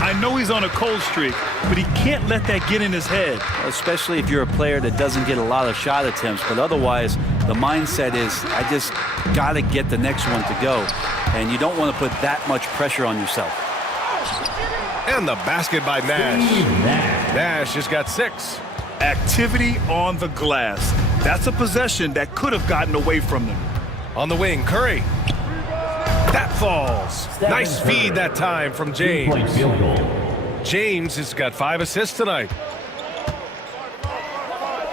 I know he's on a cold streak, but he can't let that get in his head. Especially if you're a player that doesn't get a lot of shot attempts, but otherwise the mindset is I just got to get the next one to go, and you don't want to put that much pressure on yourself. And the basket by Nash. Nash has got 6. Activity on the glass. That's a possession that could have gotten away from them. On the wing, Curry. That falls. Nice feed that time from James. James has got 5 assists tonight.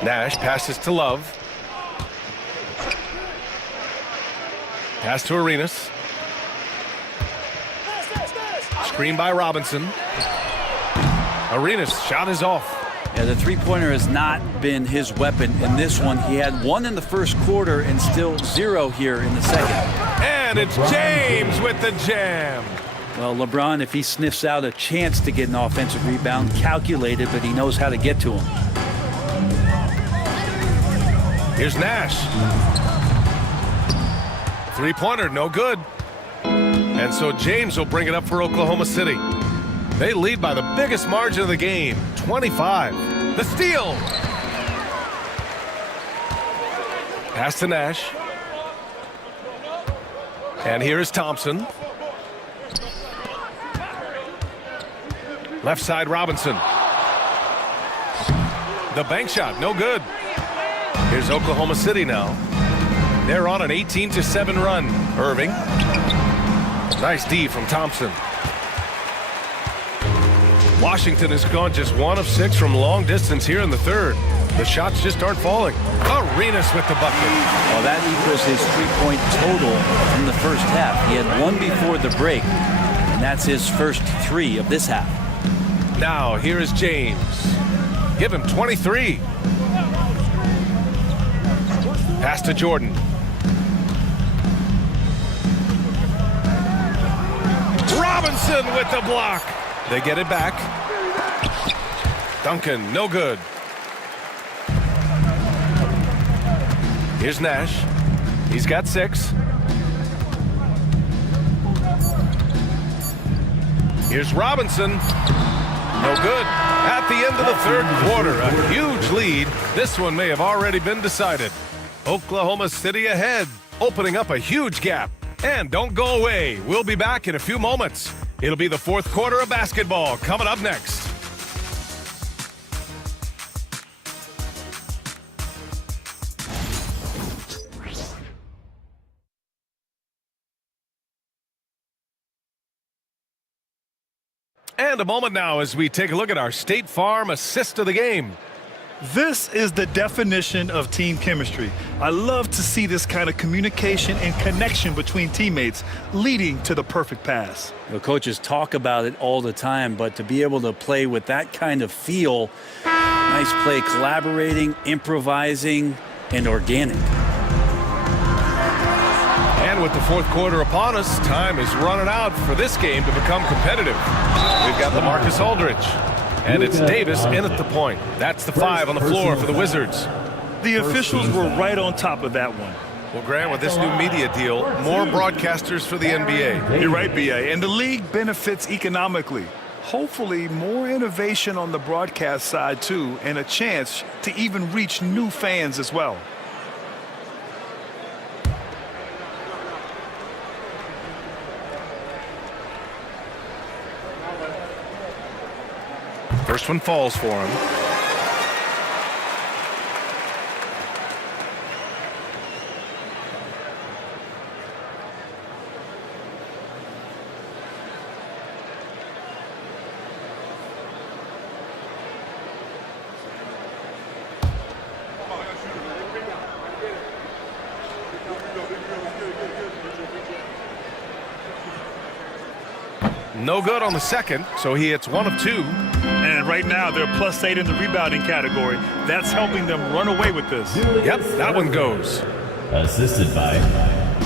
Nash passes to Love. Pass to Arenas. Screen by Robinson. Arenas' shot is off. Yeah, the three-pointer has not been his weapon in this one. He had one in the first quarter and still 0 here in the second. And it's James with the jam. Well, LeBron, if he sniffs out a chance to get an offensive rebound, calculated, but he knows how to get to him. Here's Nash. Three-pointer, no good. And so James will bring it up for Oklahoma City. They lead by the biggest margin of the game, 25. The steal. Pass to Nash. And here is Thompson. Left side, Robinson. The bank shot, no good. Here's Oklahoma City now. They're on an 18-7 run. Irving. Nice D from Thompson. Washington has gone just 1 of 6 from long distance here in the third. The shots just aren't falling. Arenas with the bucket. Well, that equals his three-point total from the first half. He had 1 before the break, and that's his first 3 of this half. Now, here is James. Give him 23. Pass to Jordan. Robinson with the block. They get it back. Duncan, no good. Here's Nash. He's got 6. Here's Robinson. No good. At the end of the third quarter, a huge lead. This one may have already been decided. Oklahoma City ahead, opening up a huge gap. And don't go away. We'll be back in a few moments. It'll be the fourth quarter of basketball coming up next. And a moment now as we take a look at our State Farm assist of the game. This is the definition of team chemistry. I love to see this kind of communication and connection between teammates leading to the perfect pass. The coaches talk about it all the time, but to be able to play with that kind of feel, nice play, collaborating, improvising, and organic. And with the fourth quarter upon us, time is running out for this game to become competitive. We've got LaMarcus Aldridge. And it's Davis in at the point. That's the 5 on the floor for the Wizards. The officials were right on top of that one. Well, Grant, with this new media deal, more broadcasters for the NBA. You're right, B.A. And the league benefits economically. Hopefully, more innovation on the broadcast side, too, and a chance to even reach new fans as well. First one falls for him. No good on the second, so he hits 1 of 2. And right now, they're +8 in the rebounding category. That's helping them run away with this. Yep, that one goes. Assisted by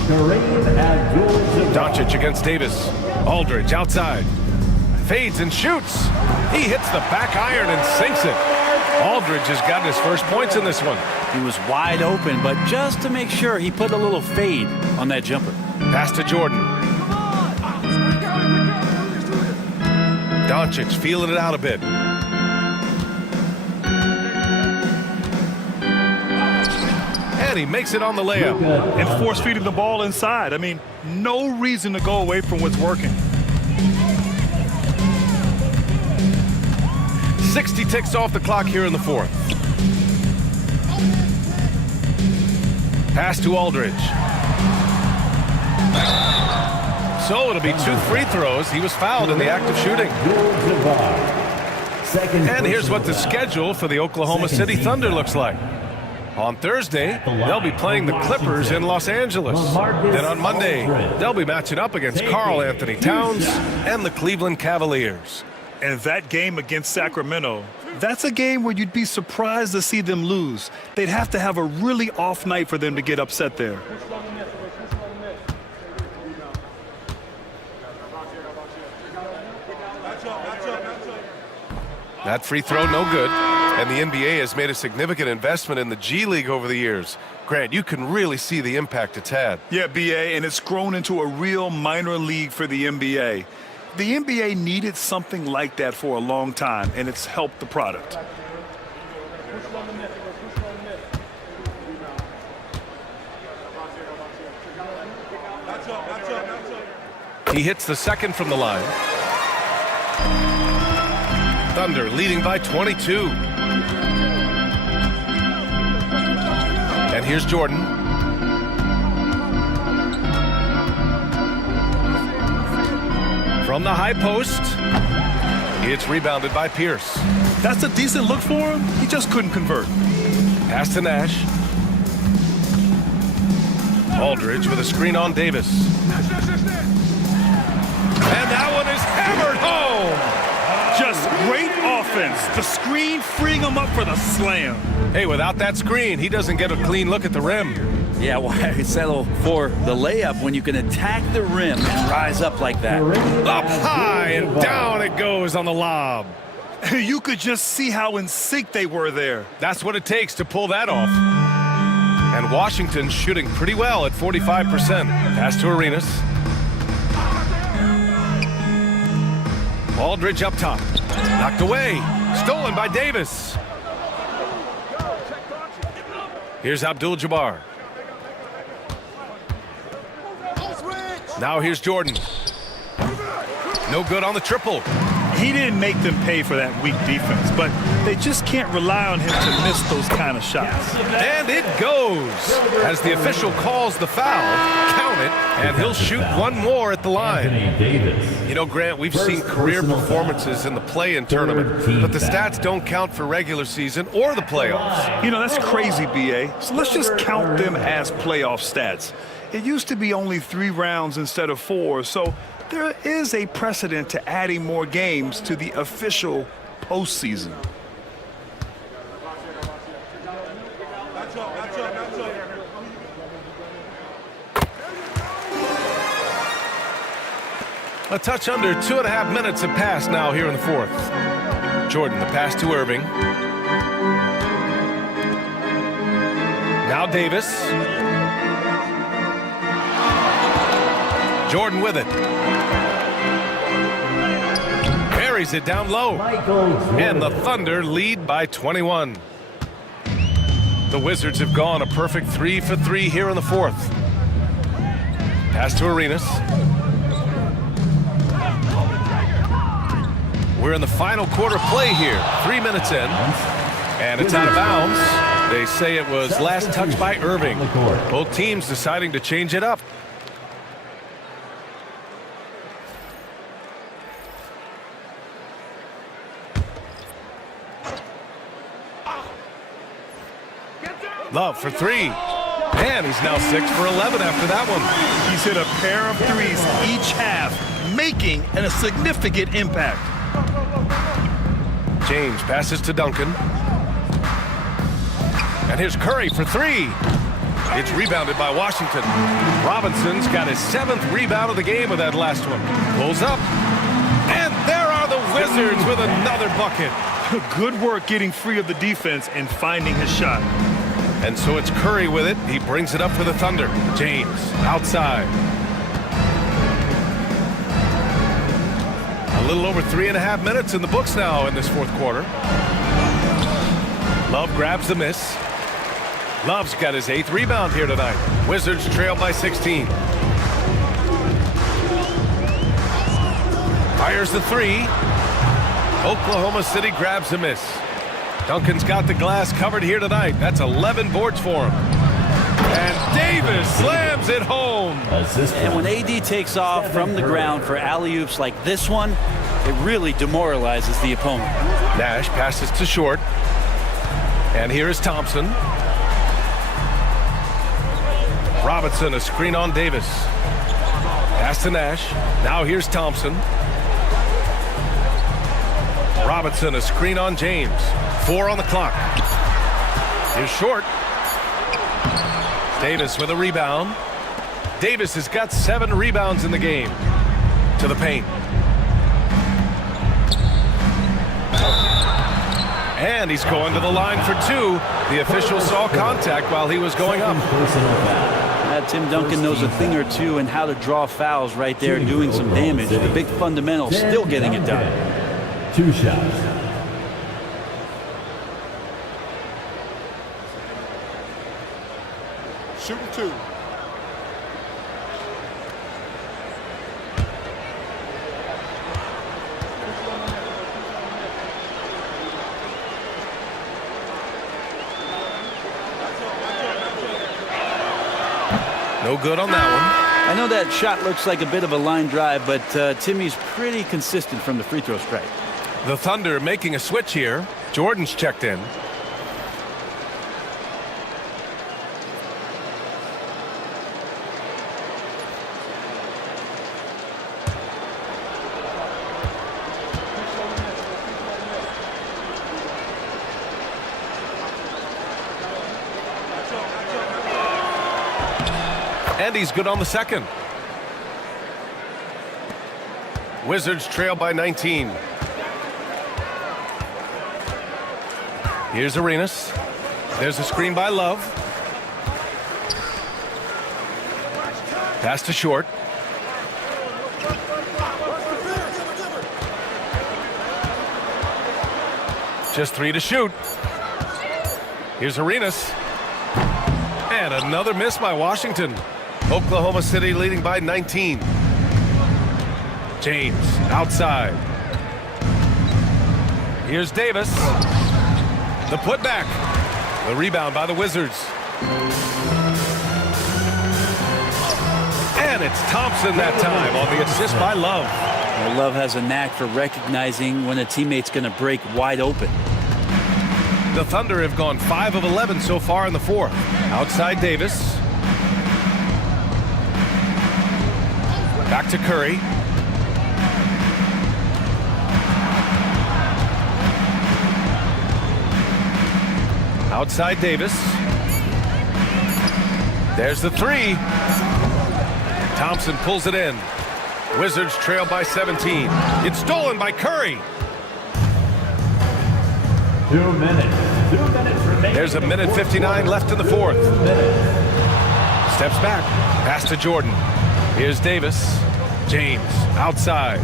Kareem Abdul-Jabbar. Doncic against Davis. Aldridge outside. Fades and shoots. He hits the back iron and sinks it. Aldridge has gotten his first points in this one. He was wide open, but just to make sure, he put a little fade on that jumper. Pass to Jordan. Doncic feeling it out a bit. And he makes it on the layup. And force feeding the ball inside. I mean, no reason to go away from what's working. 60 ticks off the clock here in the fourth. Pass to Aldridge. So it'll be 2 free throws. He was fouled in the act of shooting. And here's what the schedule for the Oklahoma City Thunder looks like. On Thursday, they'll be playing the Clippers in Los Angeles. Then on Monday, they'll be matching up against Karl Anthony Towns and the Cleveland Cavaliers. And that game against Sacramento, that's a game where you'd be surprised to see them lose. They'd have to have a really off night for them to get upset there. That free throw, no good. And the NBA has made a significant investment in the G League over the years. Grant, you can really see the impact it's had. Yeah, BA, and it's grown into a real minor league for the NBA. The NBA needed something like that for a long time, and it's helped the product. He hits the second from the line. Thunder leading by 22. And here's Jordan. From the high post, it's rebounded by Pierce. That's a decent look for him. He just couldn't convert. Pass to Nash. Aldridge with a screen on Davis. And that one is hammered home. Just great offense. The screen freeing him up for the slam. Hey, without that screen, he doesn't get a clean look at the rim. Yeah, why settle for the layup when you can attack the rim and rise up like that? Up high and down it goes on the lob. You could just see how in sync they were there. That's what it takes to pull that off. And Washington's shooting pretty well at 45%. Pass to Arenas. Aldridge up top. Knocked away. Stolen by Davis. Here's Abdul-Jabbar. Now here's Jordan. No good on the triple. He didn't make them pay for that weak defense, but they just can't rely on him to miss those kind of shots. And it goes. As the official calls the foul, count it, and he'll shoot one more at the line. You know, Grant, we've seen career performances in the play-in tournament, but the stats don't count for regular season or the playoffs. You know, that's crazy, BA. So let's just count them as playoff stats. It used to be only 3 rounds instead of 4, so there is a precedent to adding more games to the official postseason. A touch under 2.5 minutes have passed now here in the fourth. Jordan, the pass to Irving. Now Davis. Jordan with it. Buries it down low. And the Thunder lead by 21. The Wizards have gone a perfect 3 for 3 here in the fourth. Pass to Arenas. We're in the final quarter play here. 3 minutes in. And it's out of bounds. They say it was last touched by Irving. Both teams deciding to change it up. Love for 3. And he's now 6 for 11 after that one. He's hit a pair of threes each half, making a significant impact. James passes to Duncan. And here's Curry for 3. It's rebounded by Washington. Robinson's got his 7th rebound of the game with that last one. Pulls up. And there are the Wizards with another bucket. Good work getting free of the defense and finding his shot. And so it's Curry with it. He brings it up for the Thunder. James outside. A little over 3.5 minutes in the books now in this fourth quarter. Love grabs the miss. Love's got his 8th rebound here tonight. Wizards trail by 16. Fires the 3. Oklahoma City grabs the miss. Duncan's got the glass covered here tonight. That's 11 boards for him. And Davis slams it home. And when AD takes off from the ground for alley-oops like this one, it really demoralizes the opponent. Nash passes to Short. And here is Thompson. Robinson, a screen on Davis. Pass to Nash. Now here's Thompson. Robinson, a screen on James. 4 on the clock. Here's Short. Davis with a rebound. Davis has got 7 rebounds in the game. To the paint. And he's going to the line for 2. The official saw contact while he was going up. Tim Duncan knows a thing or two and how to draw fouls right there, doing some damage. The big fundamental, still getting it done. 2 shots. Shooting 2. No good on that one. I know that shot looks like a bit of a line drive, but Timmy's pretty consistent from the free throw strike. The Thunder making a switch here. Jordan's checked in. And he's good on the second. Wizards trail by 19. Here's Arenas. There's a screen by Love. Pass to Short. Just 3 to shoot. Here's Arenas. And another miss by Washington. Oklahoma City leading by 19. James outside. Here's Davis. The putback. The rebound by the Wizards. And it's Thompson that time on the assist by Love. Well, Love has a knack for recognizing when a teammate's going to break wide open. The Thunder have gone 5 of 11 so far in the fourth. Outside Davis. Back to Curry. Outside Davis. There's the 3. Thompson pulls it in. Wizards trail by 17. It's stolen by Curry. 2 minutes. 2 minutes remaining. There's a minute 59 left in the fourth. Steps back. Pass to Jordan. Here's Davis. James outside.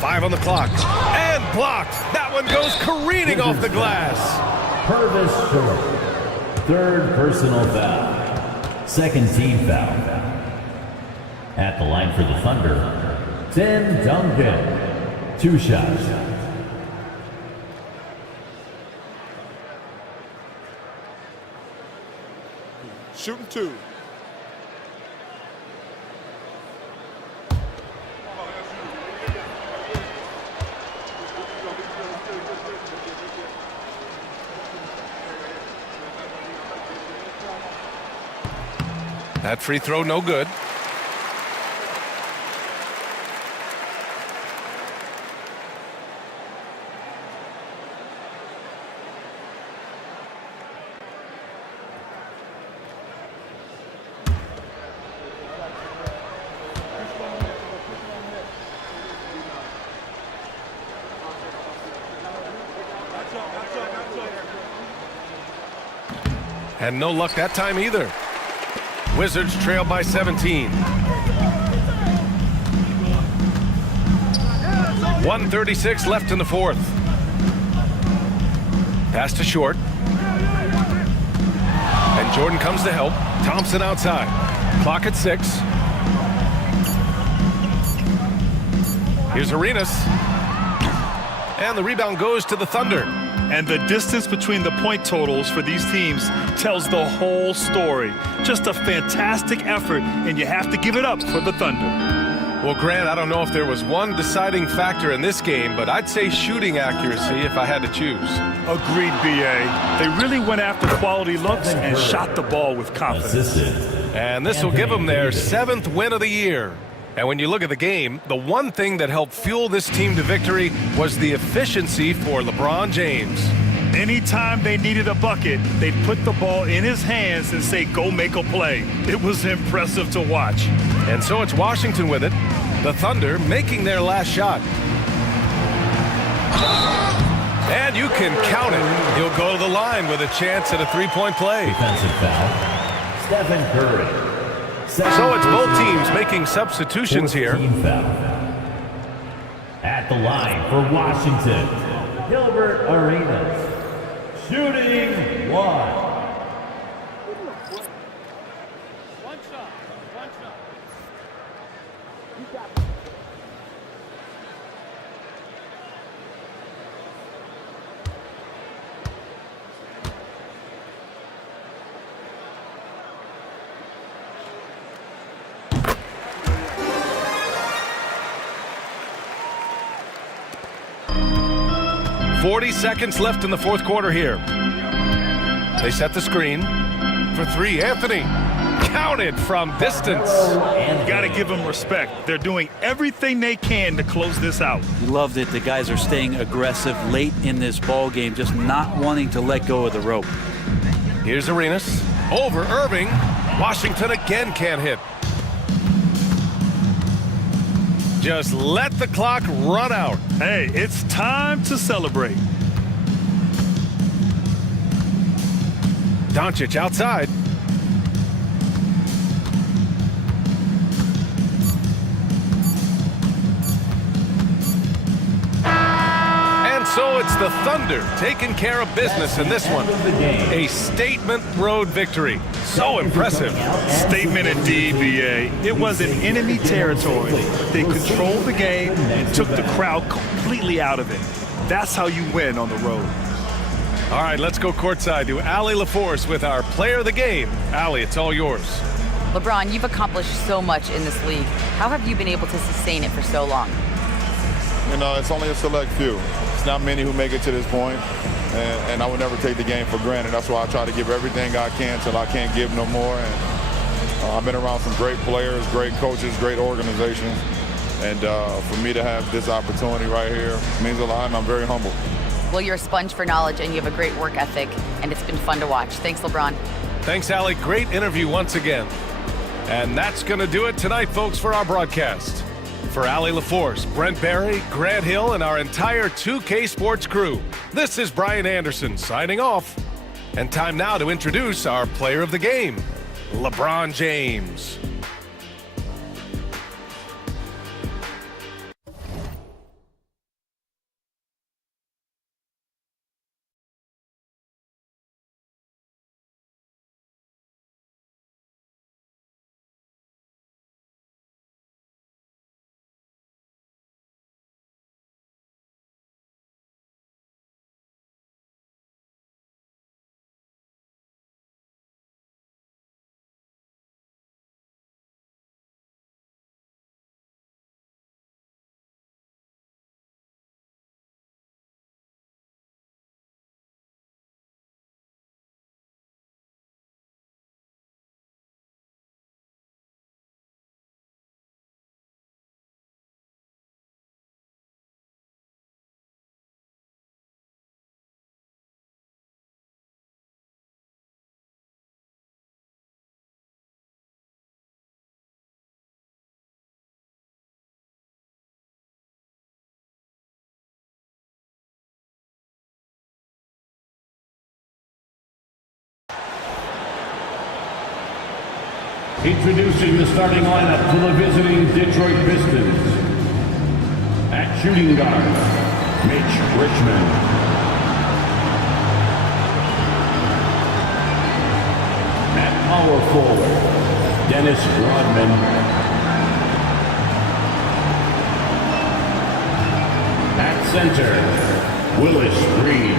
5 on the clock. And blocked. That one goes careening off the glass. Purvis Short. 3rd personal foul. 2nd team foul. At the line for the Thunder, Tim Duncan. 2 shots. Shooting 2. That free throw no good. And no luck that time either. Wizards trail by 17. 1:36 left in the fourth. Pass to Short. And Jordan comes to help. Thompson outside. Clock at 6. Here's Arenas. And the rebound goes to the Thunder. And the distance between the point totals for these teams tells the whole story. Just a fantastic effort, and you have to give it up for the Thunder. Well, Grant, I don't know if there was one deciding factor in this game, but I'd say shooting accuracy if I had to choose. Agreed, B.A. They really went after quality looks and shot the ball with confidence. And this will give them their 7th win of the year. And when you look at the game, the one thing that helped fuel this team to victory was the efficiency for LeBron James. Anytime they needed a bucket, they'd put the ball in his hands and say, go make a play. It was impressive to watch. And so it's Washington with it. The Thunder making their last shot. And you can count it. He'll go to the line with a chance at a three-point play. Defensive foul. Stephen Curry. So it's both teams making substitutions here. Foul. At the line for Washington, Gilbert Arenas. Shooting one. – 40 seconds left in the fourth quarter here. They set the screen for three. Anthony counted from distance. You got to give them respect. They're doing everything they can to close this out. He loved it. The guys are staying aggressive late in this ball game, just not wanting to let go of the rope. Here's Arenas over Irving. Washington again can't hit. Just let the clock run out. Hey, it's time to celebrate. Doncic outside. And so it's the Thunder taking care of business in this one. A statement road victory. So impressive. Statement indeed, BA. It was in enemy territory. They controlled the game and took the crowd completely out of it. That's how you win on the road. All right, let's go courtside to Allie LaForce with our player of the game. Allie, it's all yours. LeBron, you've accomplished so much in this league. How have you been able to sustain it for so long? You know, it's only a select few. It's not many who make it to this point, and I would never take the game for granted. That's why I try to give everything I can till I can't give no more. And I've been around some great players, great coaches, great organizations, and for me to have this opportunity right here means a lot, and I'm very humble. Well, you're a sponge for knowledge, and you have a great work ethic, and it's been fun to watch. Thanks, LeBron. Thanks, Allie. Great interview once again. And that's going to do it tonight, folks, for our broadcast. For Allie LaForce, Brent Barry, Grant Hill, and our entire 2K Sports crew, this is Brian Anderson signing off. And time now to introduce our player of the game, LeBron James. Introducing the starting lineup for the visiting Detroit Pistons. At shooting guard, Mitch Richmond. At power forward, Dennis Rodman. At center, Willis Reed.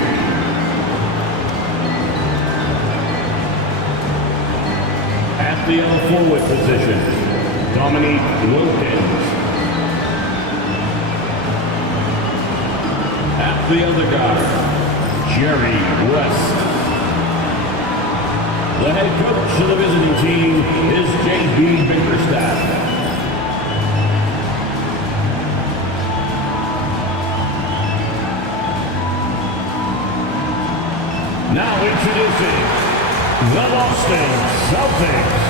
At the forward position, Dominique Wilkins. At the other guard, Jerry West. The head coach of the visiting team is J.B. Bickerstaff. Introducing the Boston Celtics.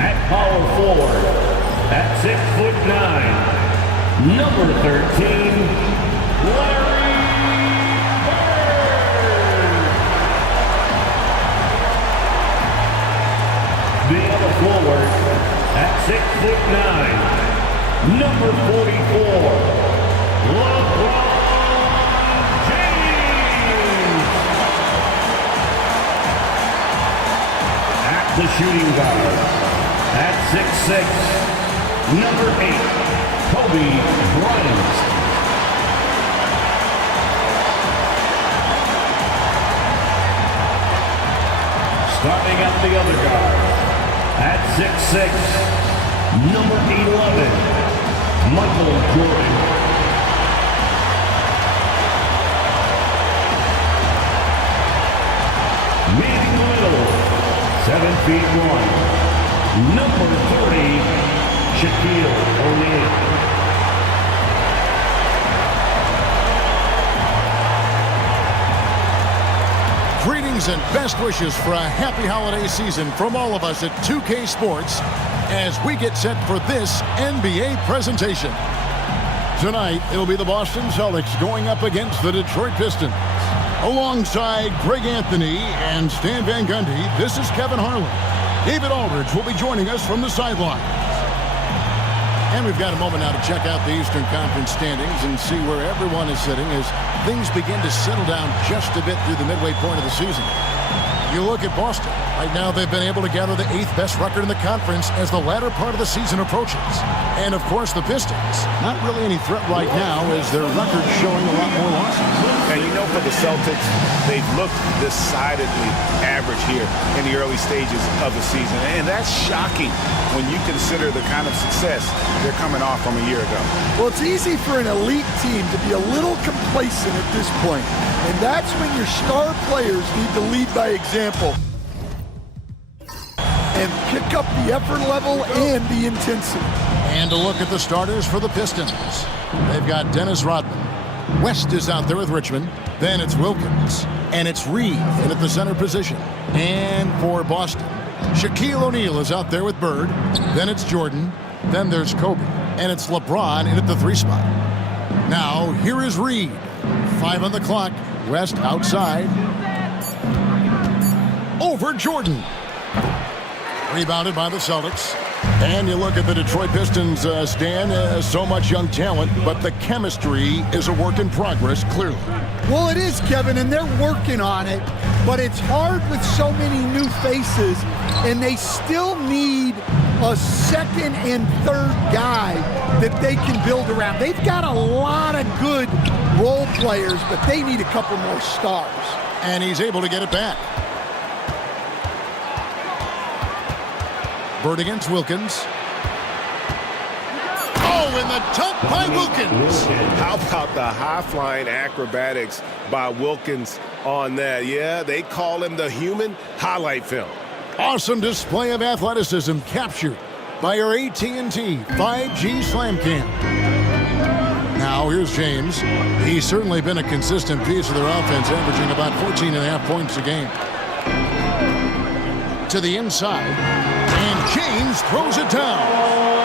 At power forward, at 6'9", number 13, Larry Bird. The other forward, at 6'9", number 44, LeBron James. At the shooting guard, at 6'6", number 8, Kobe Bryant. Starting at the other guard, at 6'6", number 11, Michael Jordan. Meeting the middle, 7'1", number 30, Shaquille O'Neal. Greetings and best wishes for a happy holiday season from all of us at 2K Sports as we get set for this NBA presentation. Tonight, it'll be the Boston Celtics going up against the Detroit Pistons. Alongside Greg Anthony and Stan Van Gundy, this is Kevin Harlan. David Aldridge will be joining us from the sideline. And we've got a moment now to check out the Eastern Conference standings and see where everyone is sitting as things begin to settle down just a bit through the midway point of the season. You look at Boston. Right now, they've been able to gather the 8th best record in the conference as the latter part of the season approaches. And, of course, the Pistons. Not really any threat right now as their record's showing a lot more losses. And you know, for the Celtics, they've looked decidedly average here in the early stages of the season. And that's shocking when you consider the kind of success they're coming off from a year ago. Well, it's easy for an elite team to be a little complacent at this point. And that's when your star players need to lead by example and pick up the effort level and the intensity. And a look at the starters for the Pistons. They've got Dennis Rodman. West is out there with Richmond. Then it's Wilkins. And it's Reed in at the center position. And for Boston, Shaquille O'Neal is out there with Bird. Then it's Jordan. Then there's Kobe. And it's LeBron in at the 3 spot. Now, here is Reed. 5 on the clock. West outside. Over Jordan. Rebounded by the Celtics. And you look at the Detroit Pistons, Stan, so much young talent, but the chemistry is a work in progress, clearly. Well, it is, Kevin, and they're working on it, but it's hard with so many new faces, and they still need a second and third guy that they can build around. They've got a lot of good role players, but they need a couple more stars. And he's able to get it back. Bird against Wilkins. Oh, and the dunk by Wilkins. How about the high-flying acrobatics by Wilkins on that? Yeah, they call him the human highlight film. Awesome display of athleticism captured by our AT&T 5G Slam Cam. Now here's James. He's certainly been a consistent piece of their offense, averaging about 14.5 points a game. To the inside. And James throws it down.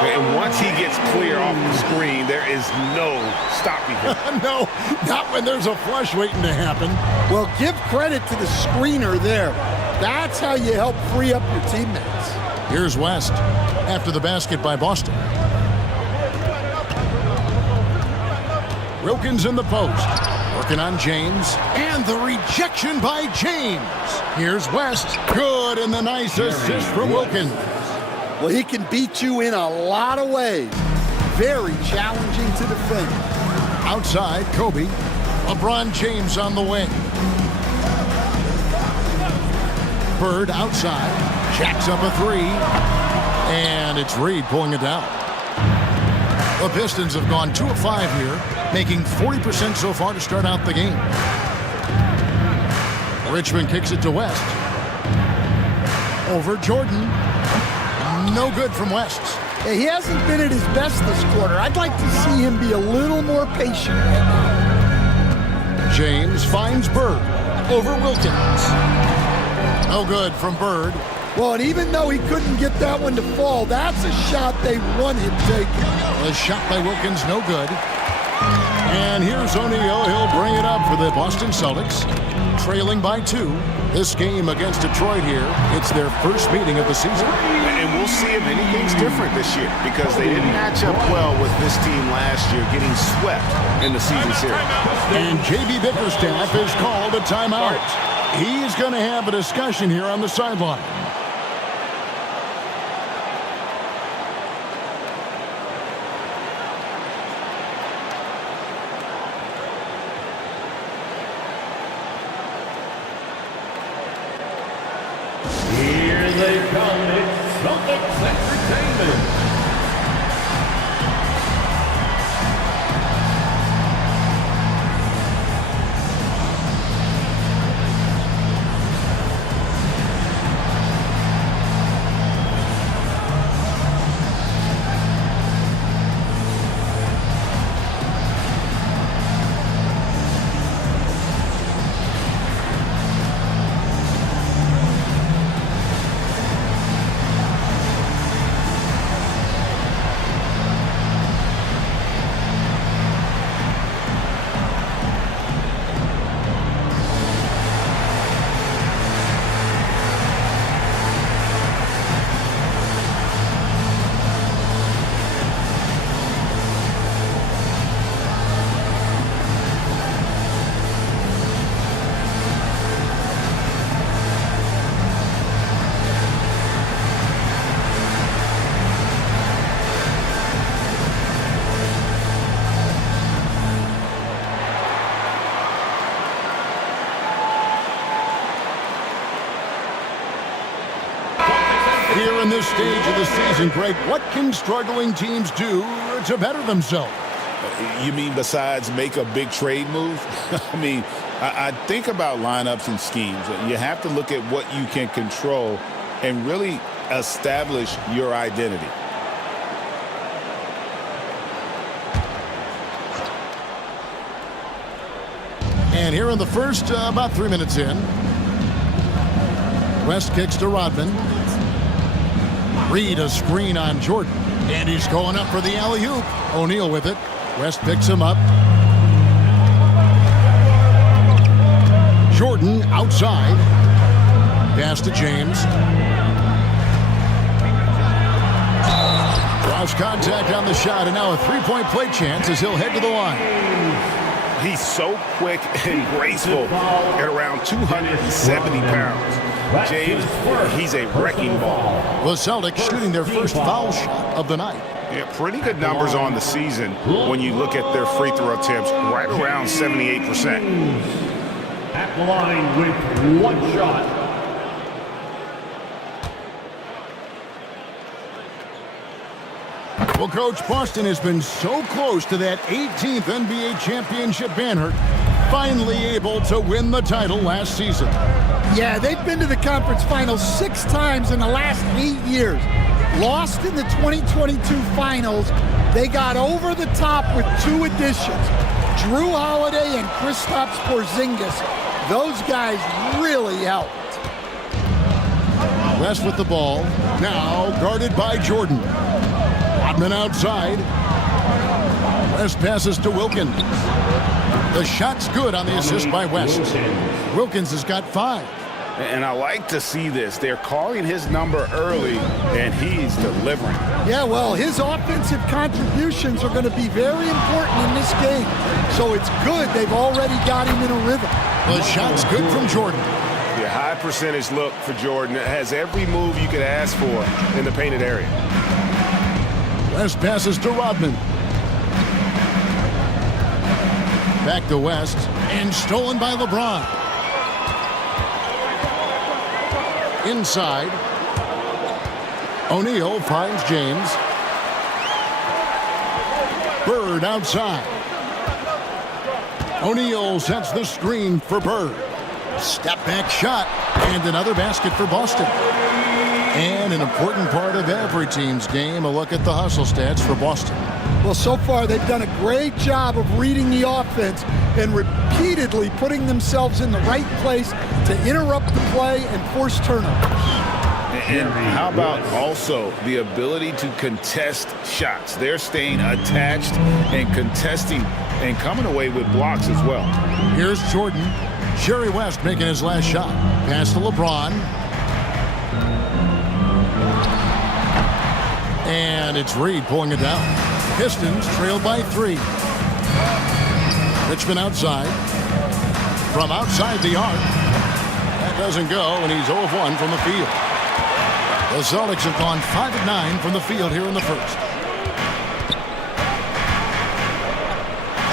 And once he gets clear off the screen, there is no stopping him. No, not when there's a flush waiting to happen. Well, give credit to the screener there. That's how you help free up your teammates. Here's West after the basket by Boston. Wilkins in the post. Working on James. And the rejection by James. Here's West. Good, and the nice assist from Wilkins. Well, he can beat you in a lot of ways. Very challenging to defend. Outside, Kobe. LeBron James on the wing. Bird outside. Jacks up a 3. And it's Reed pulling it down. The Pistons have gone 2 of 5 here, making 40% so far to start out the game. Richmond kicks it to West. Over Jordan. No good from West. Yeah, he hasn't been at his best this quarter. I'd like to see him be a little more patient right now. James finds Bird over Wilkins. No good from Bird. Well, and even though he couldn't get that one to fall, that's a shot they want him taking. A shot by Wilkins, no good. And here's O'Neal. He'll bring it up for the Boston Celtics, trailing by 2. This game against Detroit here, it's their first meeting of the season. And we'll see if anything's different this year because they didn't match up well with this team last year, getting swept in the season series. And J.B. Bickerstaff has called a timeout. He's going to have a discussion here on the sideline. Here they come. It's Celtics Entertainment. Here in this stage of the season, Greg, what can struggling teams do to better themselves? You mean besides make a big trade move? I mean, I think about lineups and schemes. You have to look at what you can control and really establish your identity. And here in the first, about 3 minutes in, West kicks to Rodman. Reed a screen on Jordan. And he's going up for the alley-oop. O'Neal with it. West picks him up. Jordan outside. Pass to James. Cross contact on the shot, and now a three-point play chance as he'll head to the line. He's so quick and graceful at around 270 pounds. James, he's a wrecking ball. The Celtics shooting their first foul shot of the night. Yeah, pretty good numbers on the season when you look at their free throw attempts, right around 78%. At the line with one shot. Well, Coach, Boston has been so close to that 18th NBA championship banner, finally able to win the title last season. Yeah, they've been to the conference finals 6 times in the last 8 years. Lost in the 2022 finals. They got over the top with 2 additions. Drew Holiday and Kristaps Porzingis. Those guys really helped. West with the ball. Now guarded by Jordan. Rodman outside. West passes to Wilkins. The shot's good on the assist by West. Wilkins has got 5. And I like to see this. They're calling his number early, and he's delivering. Yeah, well, his offensive contributions are going to be very important in this game. So it's good they've already got him in a rhythm. The shot's good from Jordan. The high percentage look for Jordan. It has every move you could ask for in the painted area. West passes to Rodman. Back to West, and stolen by LeBron. Inside. O'Neal finds James. Bird outside. O'Neal sets the screen for Bird. Step back shot, and another basket for Boston. And an important part of every team's game, a look at the hustle stats for Boston. Well, so far they've done a great job of reading the offense and repeatedly putting themselves in the right place to interrupt the play and force turnovers. And how about also the ability to contest shots? They're staying attached and contesting and coming away with blocks as well. Here's Jordan. Jerry West making his last shot. Pass to LeBron. And it's Reed pulling it down. Pistons trailed by 3. Richmond outside. From outside the arc. That doesn't go, and he's 0 of 1 from the field. The Celtics have gone 5 of 9 from the field here in the first.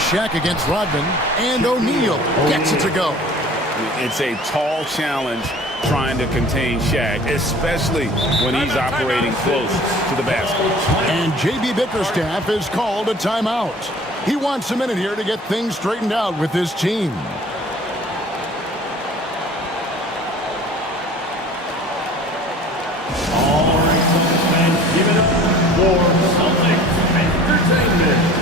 Shaq against Rodman, and O'Neal gets it to go. It's a tall challenge trying to contain Shaq, especially when he's operating close to the basket. And J.B. Bickerstaff has called a timeout. He wants a minute here to get things straightened out with his team. All right, Celtics fans, give it up for Celtics Entertainment.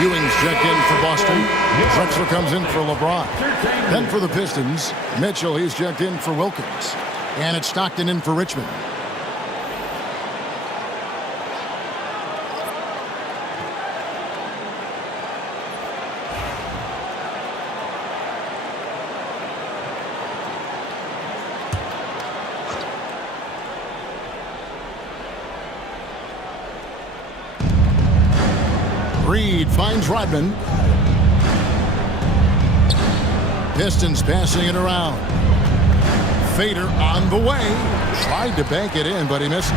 Ewing's checked in for Boston. Drexler comes in for LeBron. Then for the Pistons, Mitchell, he's checked in for Wilkins. And it's Stockton in for Richmond. Reed finds Rodman. Pistons passing it around. Fader on the way. Tried to bank it in, but he misses.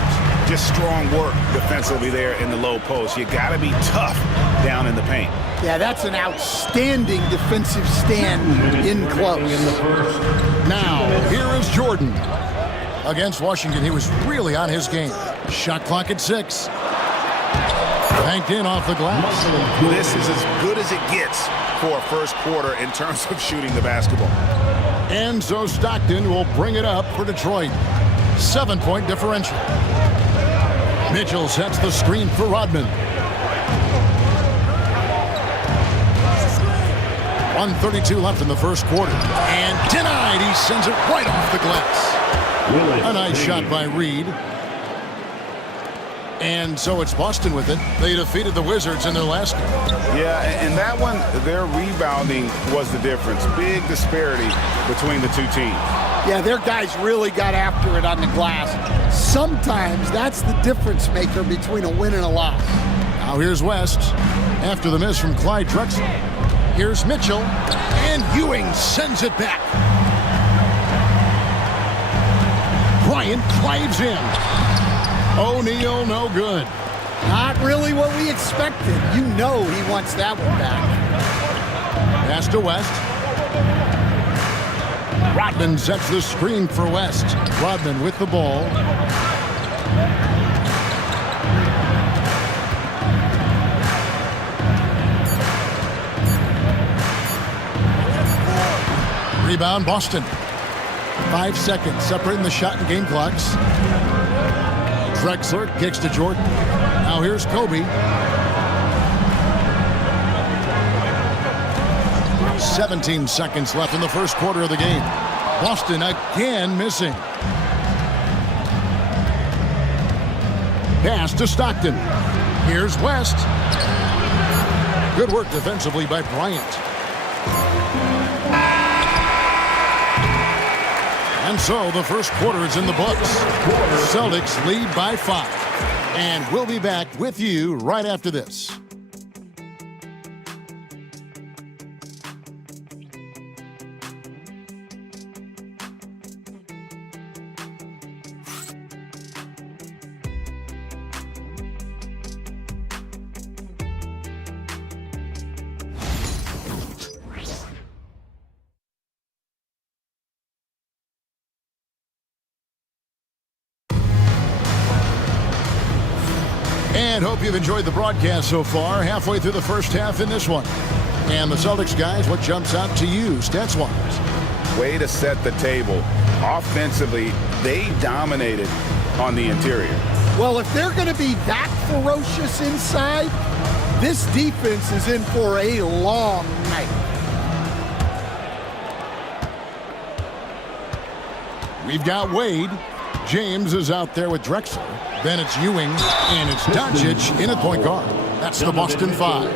Just strong work defensively there in the low post. You got to be tough down in the paint. Yeah, that's an outstanding defensive stand in close. Now, here is Jordan. Against Washington, he was really on his game. Shot clock at 6. Banked in off the glass. This is as good as it gets for a first quarter in terms of shooting the basketball. And so Stockton will bring it up for Detroit. 7-point differential. Mitchell sets the screen for Rodman. 1:32 left in the first quarter. And denied. He sends it right off the glass. A nice shot by Reed. And so it's Boston with it. They defeated the Wizards in their last game. Yeah, and that one, their rebounding was the difference. Big disparity between the two teams. Yeah, their guys really got after it on the glass. Sometimes that's the difference maker between a win and a loss. Now here's West after the miss from Clyde Drexler. Here's Mitchell, and Ewing sends it back. Bryant drives in. O'Neal, no good. Not really what we expected. You know he wants that one back. Pass to West. Rodman sets the screen for West. Rodman with the ball. Rebound, Boston. 5 seconds separating the shot and game clocks. Drexler kicks to Jordan. Now here's Kobe. 17 seconds left in the first quarter of the game. Boston again missing. Pass to Stockton. Here's West. Good work defensively by Bryant. And so the first quarter is in the books. Celtics lead by 5. And we'll be back with you right after this. And hope you've enjoyed the broadcast so far. Halfway through the first half in this one. And the Celtics guys, what jumps out to you stats-wise? Way to set the table. Offensively, they dominated on the interior. Well, if they're going to be that ferocious inside, this defense is in for a long night. We've got Wade. James is out there with Drexler. Then it's Ewing, and it's Doncic in at point guard. That's the Boston 5.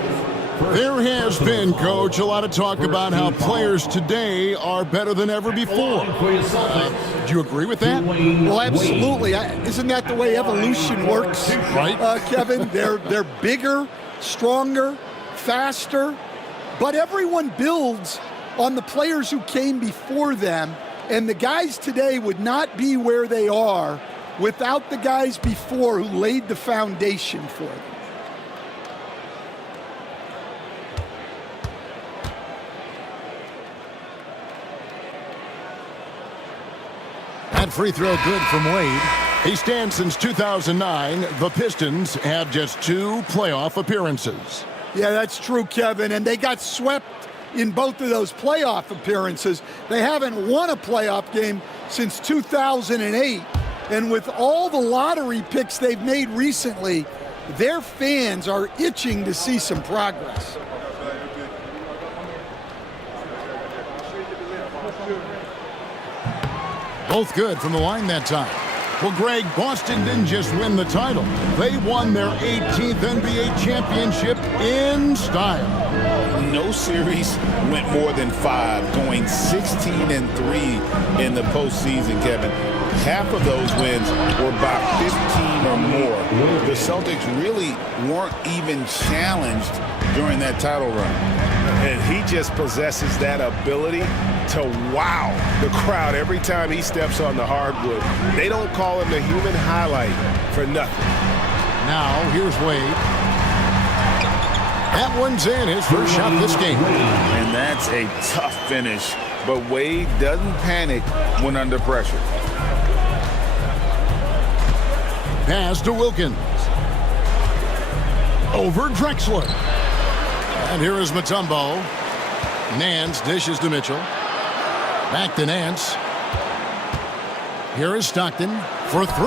There has been, Coach, a lot of talk about how players today are better than ever before. Do you agree with that? Well, absolutely. Isn't that the way evolution works? Right. Kevin, they're bigger, stronger, faster, but everyone builds on the players who came before them, and the guys today would not be where they are without the guys before who laid the foundation for them. That free throw good from Wade. He stands since 2009. The Pistons have just 2 playoff appearances. Yeah, that's true, Kevin, and they got swept in both of those playoff appearances. They haven't won a playoff game since 2008. And with all the lottery picks they've made recently, their fans are itching to see some progress. Both good from the line that time. Well, Greg, Boston didn't just win the title. They won their 18th NBA championship in style. No series went more than 5, going 16-3 in the postseason, Kevin. Half of those wins were by 15 or more. The Celtics really weren't even challenged during that title run. And he just possesses that ability to wow the crowd every time he steps on the hardwood. They don't call him the human highlight for nothing. Now, here's Wade. That one's in, his first shot this game. And that's a tough finish, but Wade doesn't panic when under pressure. Pass to Wilkins. Over Drexler. And here is Mutombo. Nance dishes to Mitchell. Back to Nance. Here is Stockton for 3.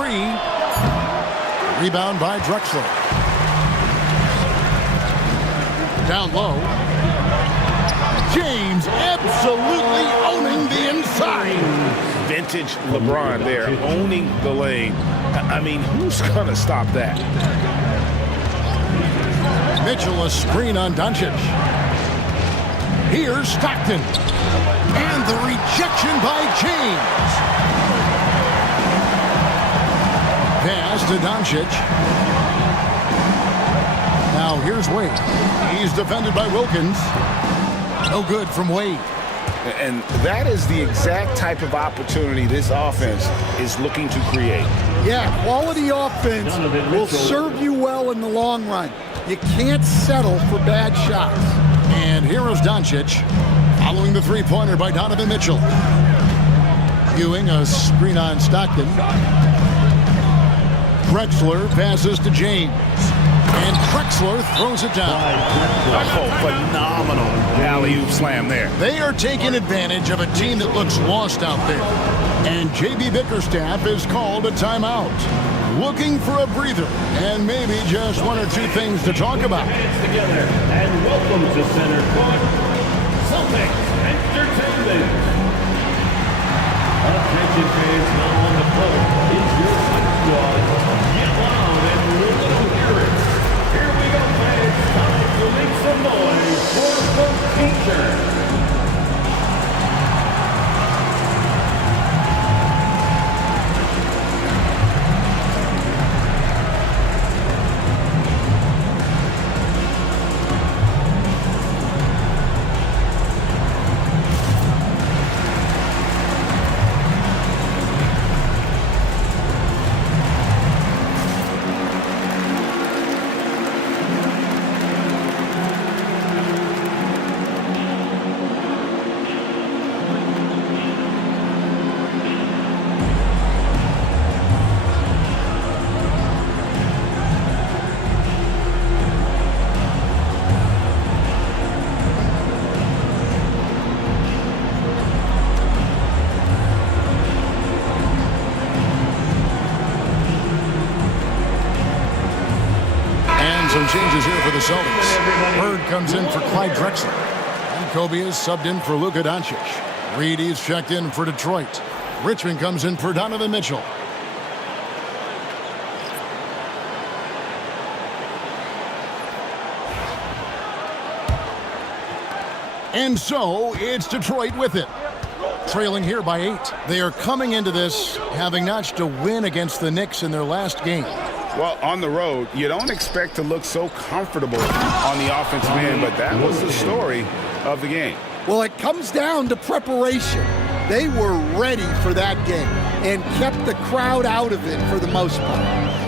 Rebound by Drexler. Down low. James absolutely owning the inside. Vintage LeBron there, owning the lane. I mean, who's going to stop that? Mitchell a screen on Doncic. Here's Stockton. And the rejection by James. Pass to Doncic. Now here's Wade. He's defended by Wilkins. No good from Wade. And that is the exact type of opportunity this offense is looking to create. Yeah, quality offense will serve you well in the long run. You can't settle for bad shots. And here is Doncic, following the three-pointer by Donovan Mitchell. Ewing a screen on Stockton. Drexler passes to James. And Drexler throws it down. Oh, phenomenal alley-oop slam there. They are taking advantage of a team that looks lost out there. And J.B. Bickerstaff is called a timeout. Looking for a breather and maybe just one or two things to talk about. Together and welcome to center court, Celtics Entertainment. Attention fans now on the court. It's your fight squad. Get loud and we're going to hear it. Here we go, fans. Time to make some noise for the teacher. Some changes here for the Celtics. Bird comes in for Clyde Drexler. And Kobe is subbed in for Luka Doncic. Reed is checked in for Detroit. Richmond comes in for Donovan Mitchell. And so it's Detroit with it. Trailing here by 8. They are coming into this having notched a win against the Knicks in their last game. Well, on the road, you don't expect to look so comfortable on the offensive end, but that was the story of the game. Well, it comes down to preparation. They were ready for that game and kept the crowd out of it for the most part.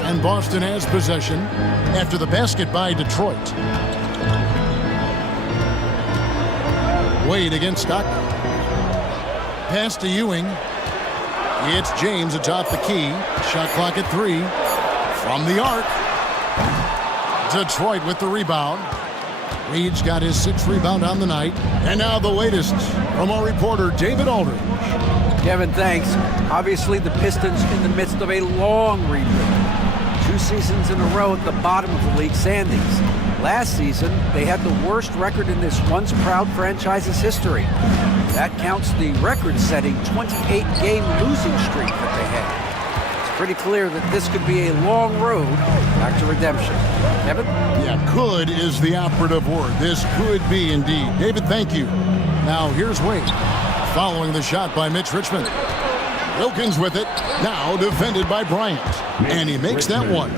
And Boston has possession after the basket by Detroit. Wade against Stockton. Pass to Ewing. It's James atop the key. Shot clock at 3. From the arc. Detroit with the rebound. Reed's got his 6th rebound on the night. And now the latest from our reporter, David Aldridge. Kevin, thanks. Obviously, the Pistons in the midst of a long rebuild. 2 seasons in a row at the bottom of the league standings. Last season, they had the worst record in this once proud franchise's history. That counts the record-setting 28-game losing streak that they had. Pretty clear that this could be a long road back to redemption. Kevin? Yeah, could is the operative word. This could be indeed. David, thank you. Now here's Wade. Following the shot by Mitch Richmond. Wilkins with it. Now defended by Bryant. And he makes that one.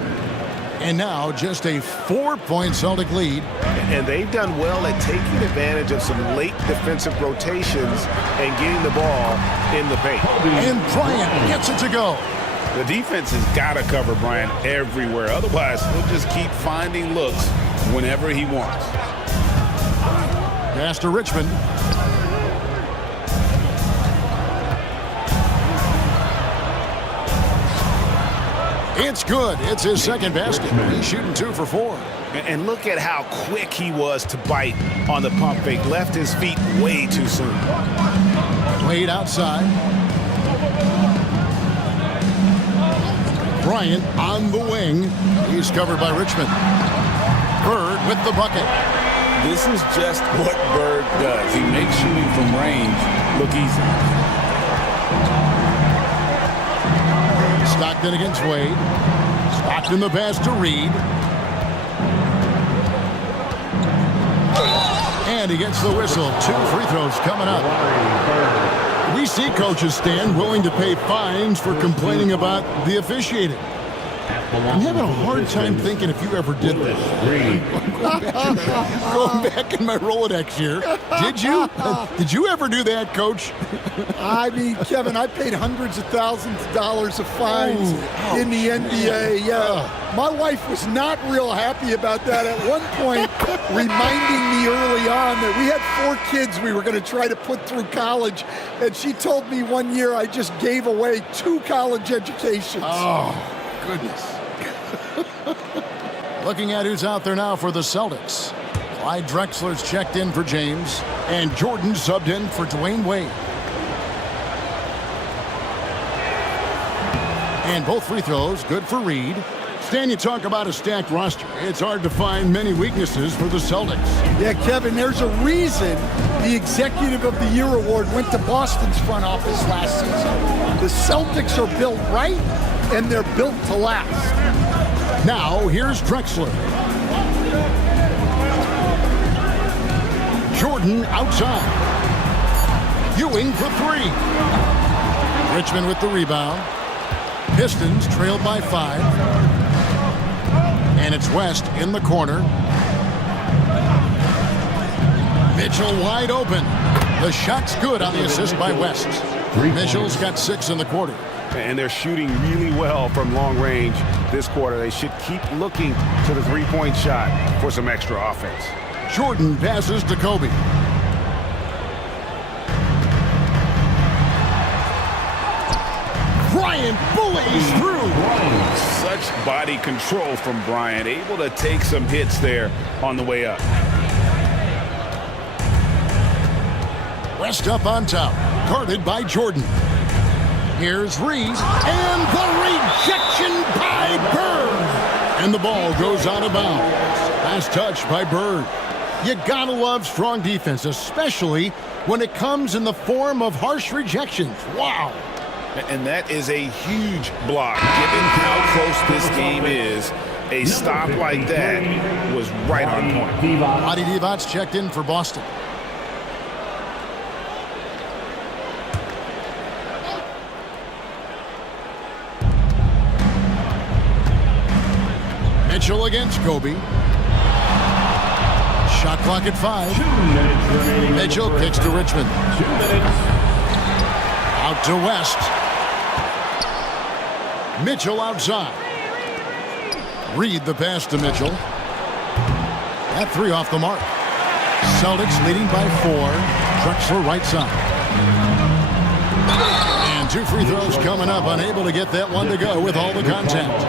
And now just a 4-point Celtic lead. And they've done well at taking advantage of some late defensive rotations and getting the ball in the paint. And Bryant gets it to go. The defense has got to cover Bryant everywhere. Otherwise, he'll just keep finding looks whenever he wants. Pass to Richmond. It's good. It's his second basket. He's shooting 2 for 4. And look at how quick he was to bite on the pump fake. Left his feet way too soon. Wade outside. Bryant on the wing. He's covered by Richmond. Bird with the bucket. This is just what Bird does. He makes shooting from range look easy. Stockton against Wade. Stockton the pass to Reed. And he gets the whistle. 2 free throws coming up. We see coaches stand willing to pay fines for complaining about the officiating. I'm having a hard time thinking if you ever did this. Going back in my Rolodex here. Did you? Did you ever do that, Coach? I mean, Kevin, I paid hundreds of thousands of dollars of fines in the NBA. Yeah. My wife was not real happy about that at one point, reminding me early on that we had 4 kids we were going to try to put through college. And she told me one year I just gave away 2 college educations. Oh, goodness. Looking at who's out there now for the Celtics. Clyde Drexler's checked in for James, and Jordan subbed in for Dwayne Wade. And both free throws good for Reed. Stan, you talk about a stacked roster. It's hard to find many weaknesses for the Celtics. Yeah, Kevin, there's a reason the Executive of the Year award went to Boston's front office last season. The Celtics are built right, and they're built to last. Now, here's Drexler. Jordan outside. Ewing for three. Richmond with the rebound. Pistons trailed by 5. And it's West in the corner. Mitchell wide open. The shot's good on the assist by West. Mitchell's got 6 in the quarter. And they're shooting really well from long range this quarter. They should keep looking to the three-point shot for some extra offense. Jordan passes to Kobe. Bryant bullies through. Such body control from Bryant, able to take some hits there on the way up. West up on top, guarded by Jordan. Here's Reed, and the rejection by Bird. And the ball goes out of bounds. Last touch by Bird. You gotta love strong defense, especially when it comes in the form of harsh rejections. Wow. And that is a huge block. Given how close this game is, a stop like that was right on point. Adi Divac's checked in for Boston. Mitchell against Kobe. Shot clock at 5. Mitchell kicks to Richmond. Out to West. Mitchell outside. Reed the pass to Mitchell. That 3 off the mark. Celtics leading by 4. Drexler right side. And 2 free throws coming up. Unable to get that one to go with all the contact.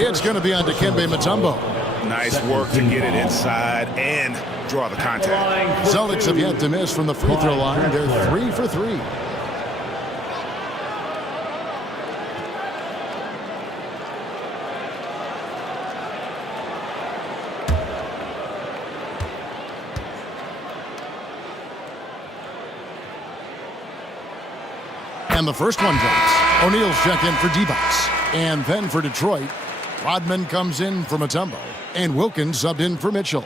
It's going to be on Dikembe Mutombo. Nice work to get it inside and draw the contact. Celtics have yet to miss from the free throw line. They're 3 for 3. And the first one drops. O'Neal's check in for Divac. And then for Detroit, Rodman comes in for Mutombo. And Wilkins subbed in for Mitchell.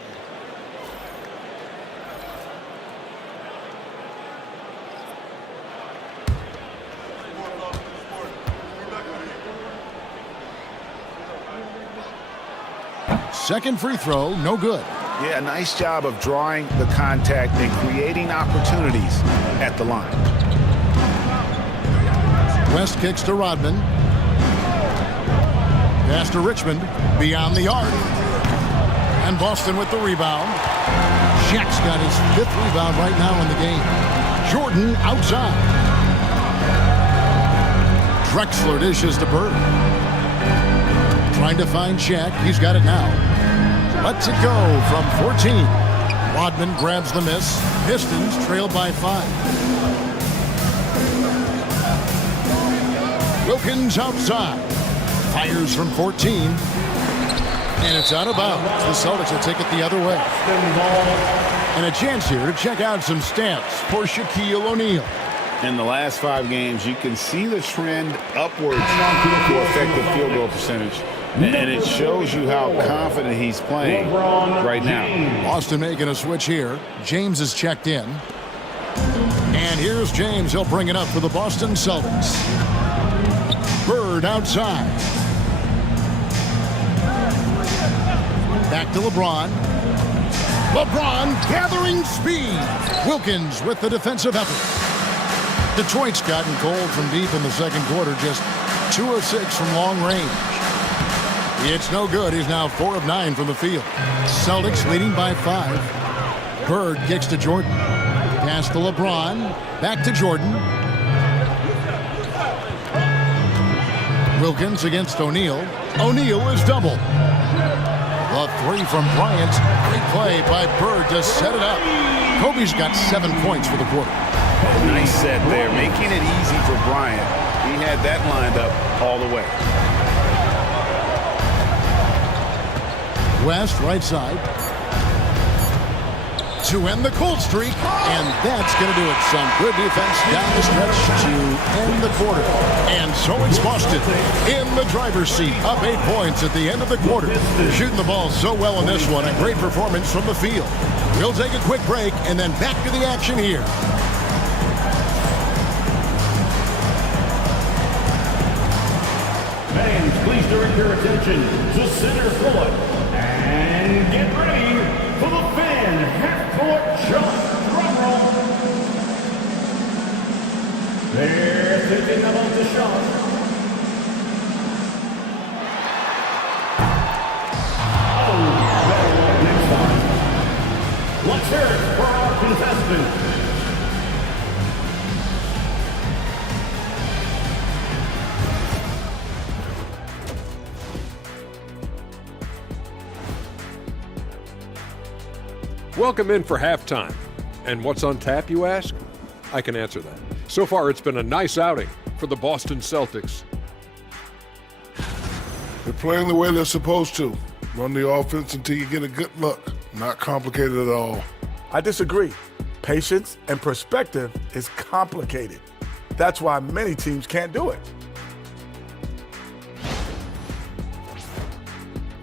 Second free throw, no good. Yeah, nice job of drawing the contact and creating opportunities at the line. West kicks to Rodman. Pass to Richmond, beyond the arc. And Boston with the rebound. Shaq's got his 5th rebound right now in the game. Jordan outside. Drexler dishes to Bird. Trying to find Shaq. He's got it now. Lets it go from 14. Rodman grabs the miss. Pistons trail by 5. Wilkins outside. Fires from 14. And it's out of bounds. The Celtics will take it the other way. And a chance here to check out some stats for Shaquille O'Neal. In the last 5 games, you can see the trend upwards to effective field goal percentage. And it shows you how confident he's playing right now. Boston making a switch here. James is checked in. And here's James. He'll bring it up for the Boston Celtics. Bird outside. Back to LeBron. LeBron gathering speed. Wilkins with the defensive effort. Detroit's gotten cold from deep in the second quarter. Just 2 of 6 from long range. It's no good. He's now 4 of 9 from the field. Celtics leading by 5. Bird kicks to Jordan. Pass to LeBron. Back to Jordan. Wilkins against O'Neal. O'Neal is double. three from Bryant. Great play by Bird to set it up. Kobe's got 7 points for the quarter. Nice set there, making it easy for Bryant. He had that lined up all the way. West, right side. To end the cold streak, and that's going to do it. Some good defense down the stretch to end the quarter. And so it's Boston in the driver's seat, up 8 points at the end of the quarter. Shooting the ball so well in this one, a great performance from the field. We'll take a quick break and then back to the action here. Fans, please direct your attention to center court and get ready for the fan half-court shot. Drum roll. They're thinking about the shot. Oh, better luck next time. Let's hear it for our contestant. Welcome in for halftime. And what's on tap, you ask? I can answer that. So far, it's been a nice outing for the Boston Celtics. They're playing the way they're supposed to. Run the offense until you get a good look. Not complicated at all. I disagree. Patience and perspective is complicated. That's why many teams can't do it.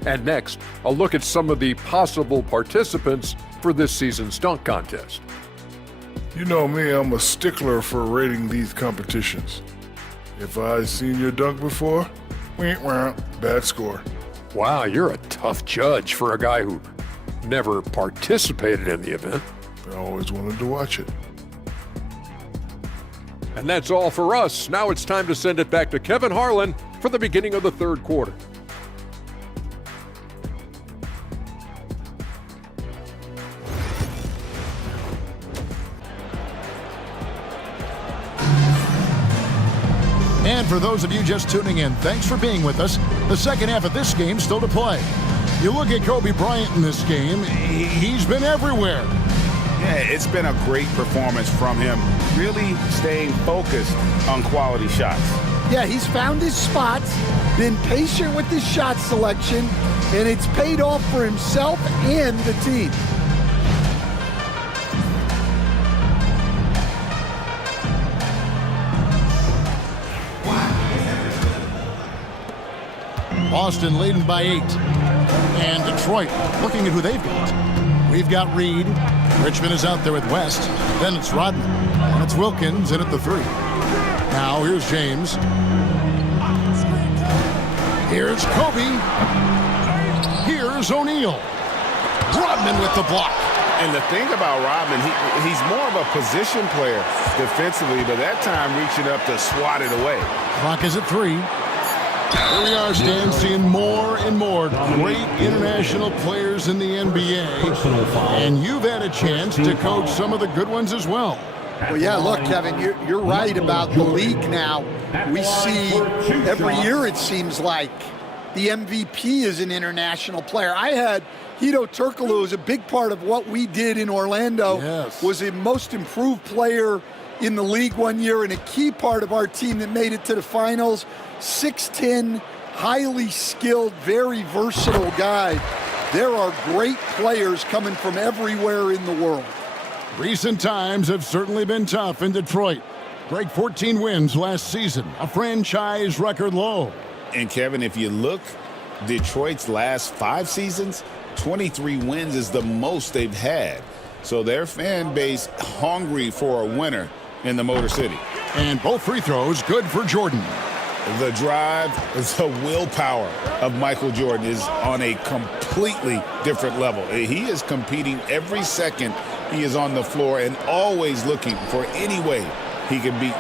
And next, a look at some of the possible participants for this season's dunk contest. You know me, I'm a stickler for rating these competitions. If I've seen your dunk before, bad score. Wow, you're a tough judge for a guy who never participated in the event. I always wanted to watch it. And that's all for us. Now it's time to send it back to Kevin Harlan for the beginning of the third quarter. And for those of you just tuning in, thanks for being with us. The second half of this game still to play. You look at Kobe Bryant in this game, he's been everywhere. Yeah, it's been a great performance from him, really staying focused on quality shots. Yeah, he's found his spots, been patient with his shot selection, and it's paid off for himself and the team. Boston leading by 8. And Detroit looking at who they've got. We've got Reed. Richmond is out there with West. Then it's Rodman. And it's Wilkins in at the 3. Now here's James. Here's Kobe. Here's O'Neal. Rodman with the block. And the thing about Rodman, he's more of a position player defensively, but that time reaching up to swat it away. Clock is at 3. Here we are, Stan, seeing more and more great international players in the NBA. And you've had a chance to coach some of the good ones as well. Well, yeah, look, Kevin, you're right about the league now. We see every year, it seems like, the MVP is an international player. I had Hito Turkoglu as a big part of what we did in Orlando. Yes. Was a most improved player in the league one year and a key part of our team that made it to the finals. 6'10", highly skilled, very versatile guy. There are great players coming from everywhere in the world. Recent times have certainly been tough in Detroit. Break 14 wins last season, a franchise record low. And Kevin, if you look, Detroit's last 5 seasons, 23 wins is the most they've had. So their fan base hungry for a winner in the Motor City. And both free throws good for Jordan. The drive, the willpower of Michael Jordan is on a completely different level. He is competing every second he is on the floor and always looking for any way he can beat.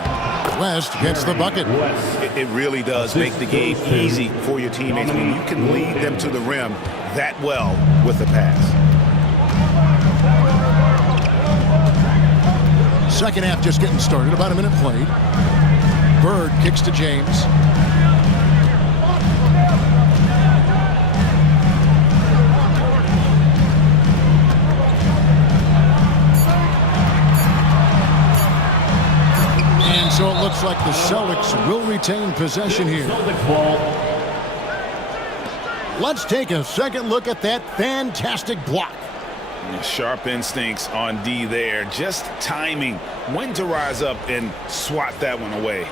West gets the bucket. It really does make the game easy for your teammates when you can lead them to the rim that well with the pass. Second half just getting started, about a minute played. Bird kicks to James. Looks like the Celtics will retain possession here. Celtics ball. Let's take a second look at that fantastic block. Sharp instincts on D there. Just timing when to rise up and swat that one away.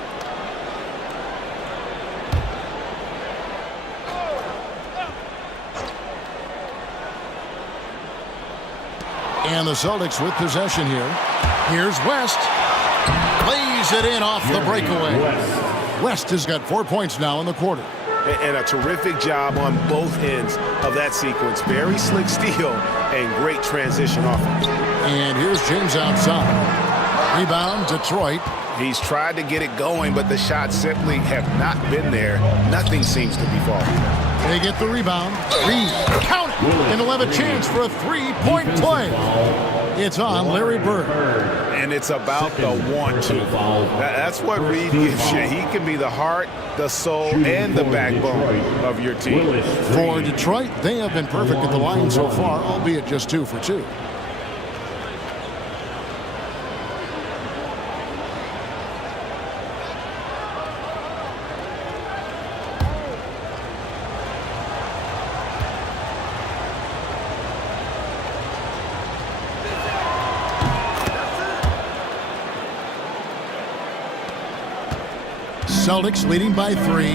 And the Celtics with possession here. Here's West. Lays it in off the breakaway. West has got 4 points now in the quarter. And a terrific job on both ends of that sequence. Very slick steal and great transition offense. And here's James outside. Rebound, Detroit. He's tried to get it going, but the shots simply have not been there. Nothing seems to be falling. They get the rebound. Reed, count it, and he'll have a chance for a three-point play. It's on Larry Bird. And it's about the want to. That's what Reed gives you. He can be the heart, the soul, and the backbone of your team. For Detroit, they have been perfect at the line so far, albeit just 2 for 2. Celtics leading by 3.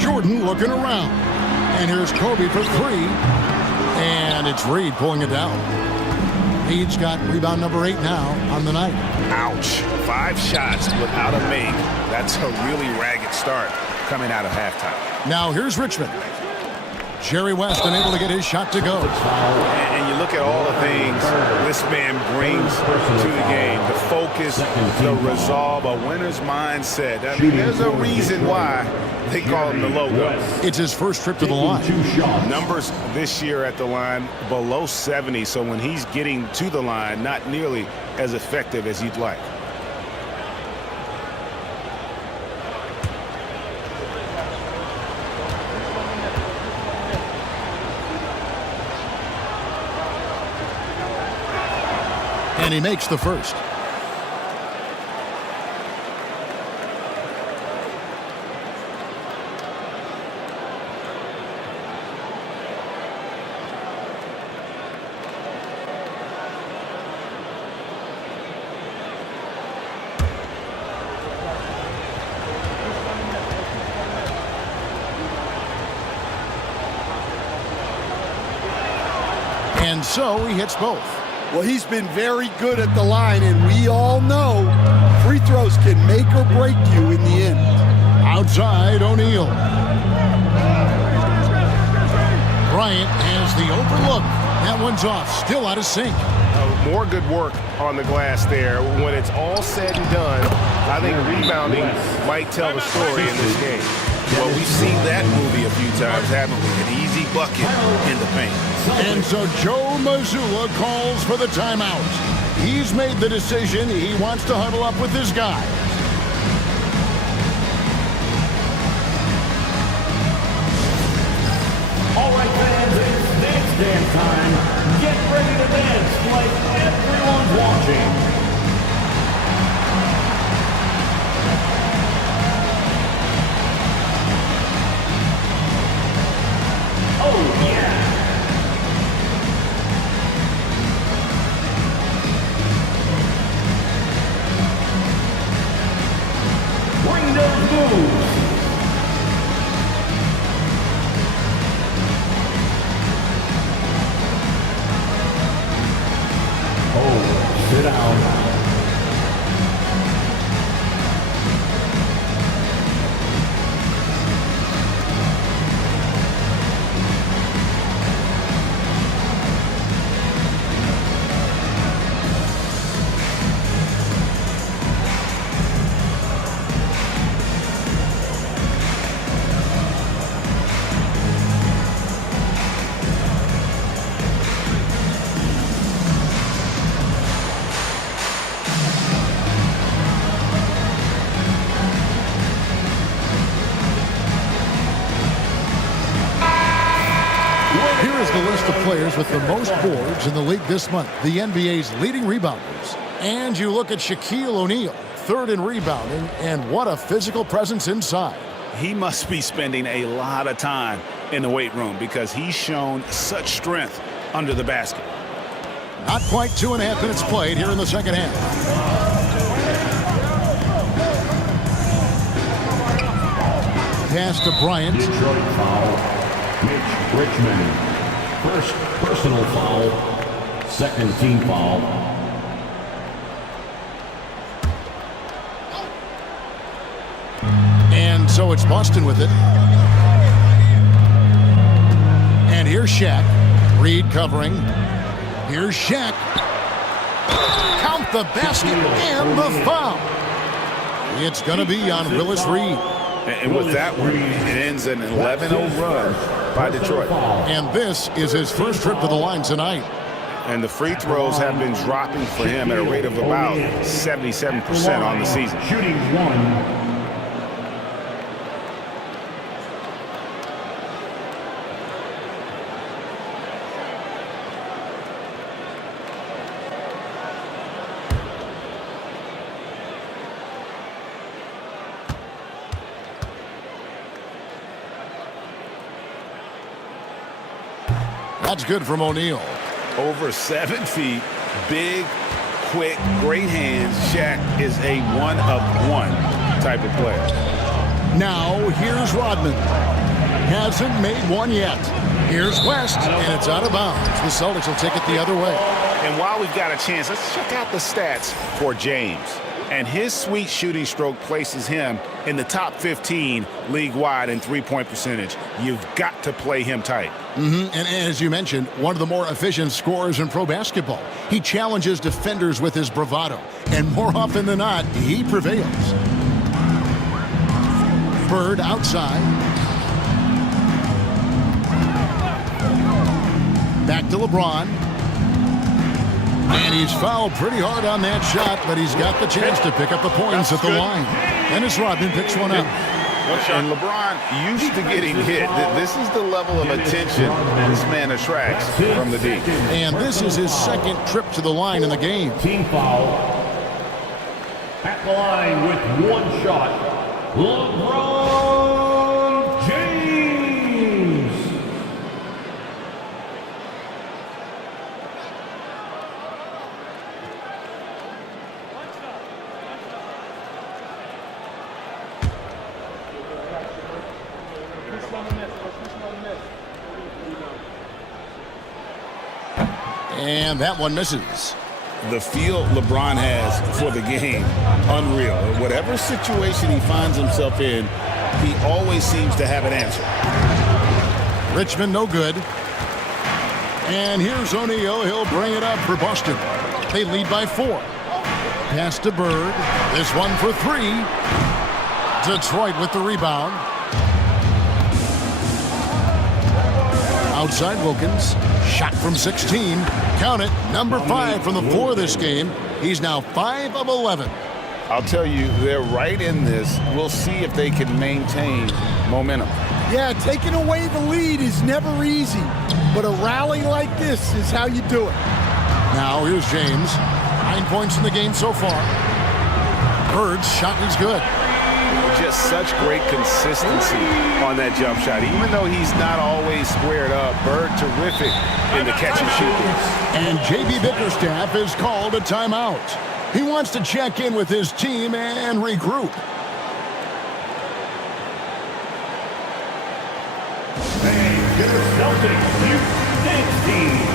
Jordan looking around. And here's Kobe for 3. And it's Reed pulling it down. Reed's got rebound number 8 now on the night. Ouch. 5 shots without a make. That's a really ragged start coming out of halftime. Now here's Richmond. Jerry West unable to get his shot to go. And you look at all the things this man brings to the game. The focus, the resolve, a winner's mindset. I mean, there's a reason why they call him the logo. It's his first trip to the line. Numbers this year at the line below 70, so when he's getting to the line, not nearly as effective as you'd like. And he makes the first. And so he hits both. Well, he's been very good at the line, and we all know free throws can make or break you in the end. Outside, O'Neal. Bryant has the open look. That one's off, still out of sync. More good work on the glass there. When it's all said and done, I think rebounding might tell the story in this game. Well, we've seen that movie a few times, haven't we? An easy bucket in the paint. And so Joe Mazzulla calls for the timeout. He's made the decision. He wants to huddle up with his guy. All right, fans, it's dance dance time. Get ready to dance like everyone's watching. Oh, yeah. Bring those moves. Oh, sit down. Here is the list of players with the most boards in the league this month. The NBA's leading rebounders. And you look at Shaquille O'Neal, third in rebounding, and what a physical presence inside. He must be spending a lot of time in the weight room because he's shown such strength under the basket. Not quite 2.5 minutes played here in the second half. Pass to Bryant. Detroit foul. Mitch Richmond. First personal foul. Second team foul. And so it's Boston with it. And here's Shaq. Reed covering. Here's Shaq. Count the basket and the foul. It's going to be on Willis Reed. And with that one, it ends an 11-0 run by Detroit. And this is his first trip to the line tonight. And the free throws have been dropping for him at a rate of about 77% on the season. Shooting one. That's good from O'Neal. Over 7 feet, big, quick, great hands. Shaq is a one-of-one type of player. Now, here's Rodman. Hasn't made one yet. Here's West, and it's out of bounds. The Celtics will take it the other way. And while we've got a chance, let's check out the stats for James. And his sweet shooting stroke places him in the top 15 league-wide in three-point percentage. You've got to play him tight. And as you mentioned, one of the more efficient scorers in pro basketball. He challenges defenders with his bravado, and more often than not, he prevails. Bird outside. Back to LeBron. And he's fouled pretty hard on that shot, but he's got the chance to pick up the points at the line. And as Rodman picks one up. And LeBron used to getting hit. This is the level of attention this man attracts from the deep. And this is his second trip to the line in the game. Team foul. At the line with one shot, LeBron James. And that one misses. The feel LeBron has for the game, unreal. Whatever situation he finds himself in, he always seems to have an answer. Richmond no good. And here's O'Neal. He'll bring it up for Boston. They lead by 4. Pass to Bird. This one for 3. Detroit with the rebound. Outside Wilkins. Shot from 16. Count it. Number 5 from the floor this game. He's now 5 of 11. I'll tell you, they're right in this. We'll see if they can maintain momentum. Yeah, taking away the lead is never easy, but a rally like this is how you do it. Now here's James. 9 points in the game so far. Bird's shot is good. Just such great consistency on that jump shot. Even though he's not always squared up, Bird terrific in the catch and shoot. And J.B. Bickerstaff is called a timeout. He wants to check in with his team and regroup. Celtics, you 16.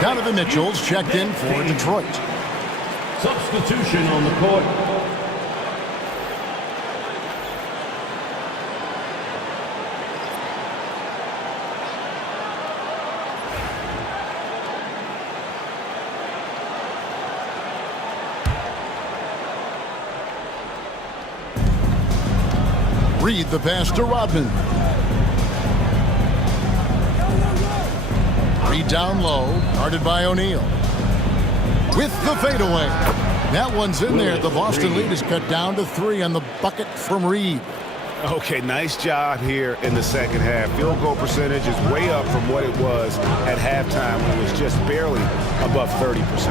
Donovan Mitchell's checked in for Detroit. Substitution on the court. Reed the pass to Rodman. Reed down low, guarded by O'Neal. With the fadeaway. That one's in there. The Boston lead is cut down to 3 on the bucket from Reed. Okay, nice job here in the second half. Field goal percentage is way up from what it was at halftime when it was just barely above 30%.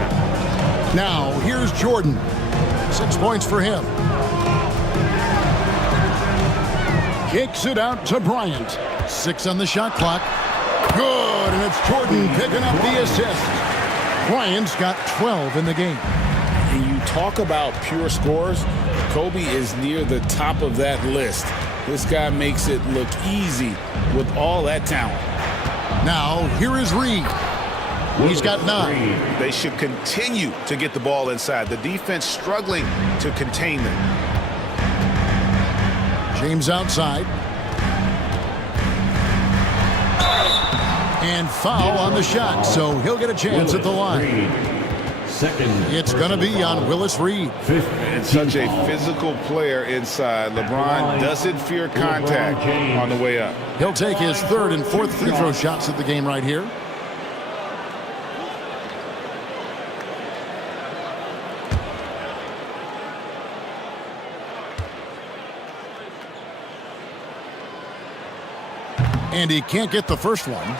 Now, here's Jordan. 6 points for him. Kicks it out to Bryant. 6 on the shot clock. Good, and it's Jordan picking up the assist. Bryant's got 12 in the game. And you talk about pure scores, Kobe is near the top of that list. This guy makes it look easy with all that talent. Now, here is Reed. He's got 9. They should continue to get the ball inside. The defense struggling to contain them. James outside. And foul on the shot, so he'll get a chance at the line. It's going to be on Willis Reed. And such a physical player inside. LeBron doesn't fear contact on the way up. He'll take his 3rd and 4th free throw shots at the game right here. And he can't get the first one.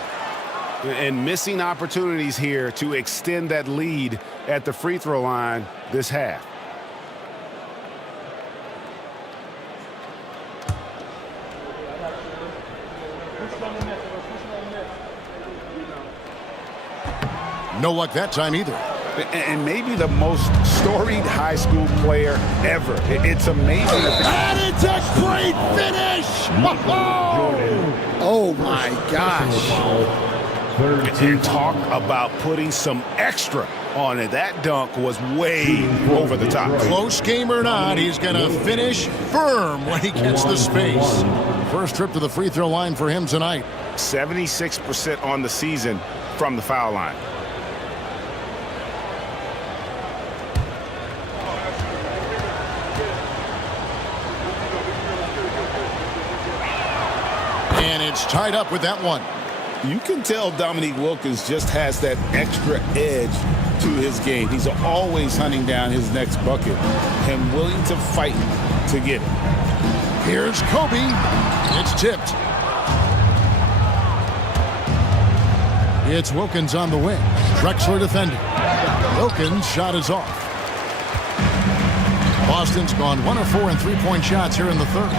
And missing opportunities here to extend that lead at the free throw line this half. No luck that time either. And maybe the most storied high school player ever. It's amazing. And it's a great finish! Oh my gosh. And talk about putting some extra on it. That dunk was way over the top. Close game or not, he's going to finish firm when he gets the space. First trip to the free throw line for him tonight. 76% on the season from the foul line. And it's tied up with that one. You can tell Dominique Wilkins just has that extra edge to his game. He's always hunting down his next bucket and willing to fight to get it. Here's Kobe. It's tipped. It's Wilkins on the wing. Drexler defending. Wilkins' shot is off. Boston's gone 1 of 4 in three-point shots here in the 3rd.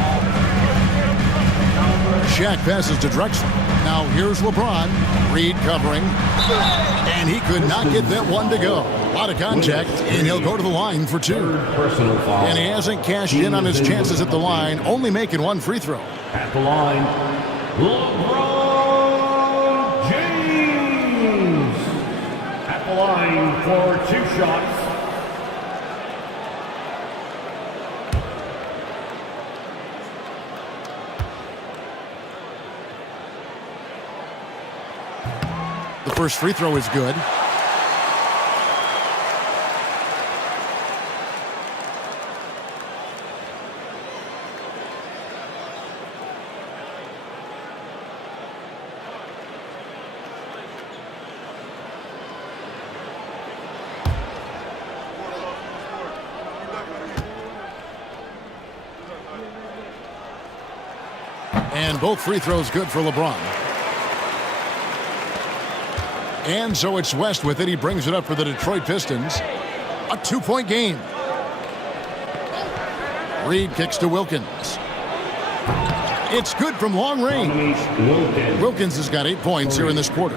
Shaq passes to Drexler. Now here's LeBron. Reed covering. And he could not get that one to go. A lot of contact, and he'll go to the line for 2. And he hasn't cashed in on his chances at the line, only making 1 free throw. At the line, LeBron James. At the line for 2 shots. The first free throw is good. And both free throws good for LeBron. And so it's West with it. He brings it up for the Detroit Pistons. A 2-point game. Reed kicks to Wilkins. It's good from long range. Wilkins has got 8 points here in this quarter.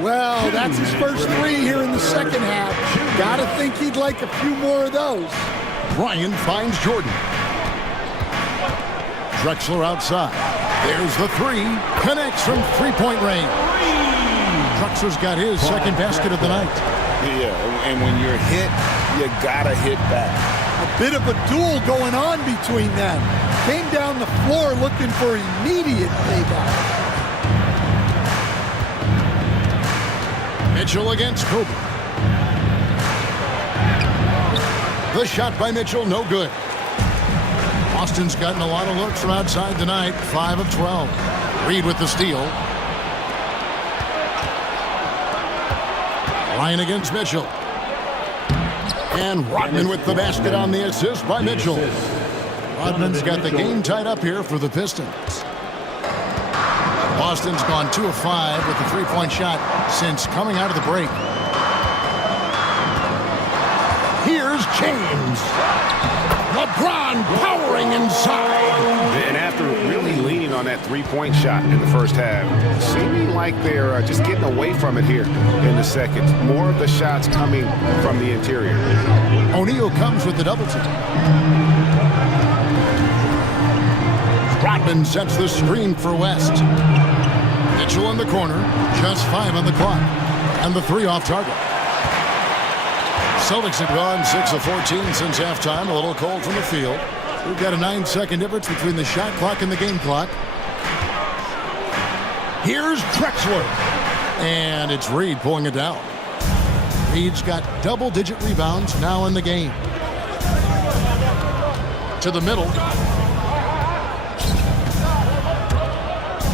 Well, that's his first 3 here in the second half. Gotta think he'd like a few more of those. Ryan finds Jordan. Drexler outside. There's the 3. Connects from 3-point range. Truxler's got his second basket of the night. Yeah, and when you're hit, you gotta hit back. A bit of a duel going on between them. Came down the floor looking for immediate payback. Mitchell against Kobe. The shot by Mitchell, no good. Austin's gotten a lot of looks from outside tonight, 5 of 12. Reed with the steal. Ryan against Mitchell. And Rodman with the basket on the assist by Mitchell. Rodman's got the game tied up here for the Pistons. Boston's gone 2 of 5 with the three-point shot since coming out of the break. Here's James. LeBron powering inside. And after really leaning on that three-point shot in the first half, seeming like they're just getting away from it here in the second. More of the shots coming from the interior. O'Neal comes with the double team. Rodman sets the screen for West. Mitchell in the corner, just 5 on the clock, and the 3 off target. Celtics have gone 6 of 14 since halftime. A little cold from the field. We've got a 9-second difference between the shot clock and the game clock. Here's Drexler. And it's Reed pulling it down. Reed's got double-digit rebounds now in the game. To the middle.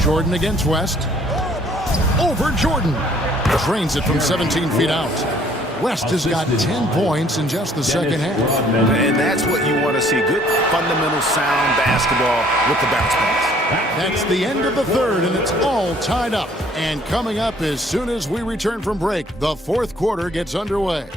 Jordan against West. Over Jordan. Drains it from 17 feet out. West has got 10 points in just the second half. And that's what you want to see. Good, fundamental, sound basketball with the bounce pass. That's the end of the third, and it's all tied up. And coming up as soon as we return from break, the fourth quarter gets underway.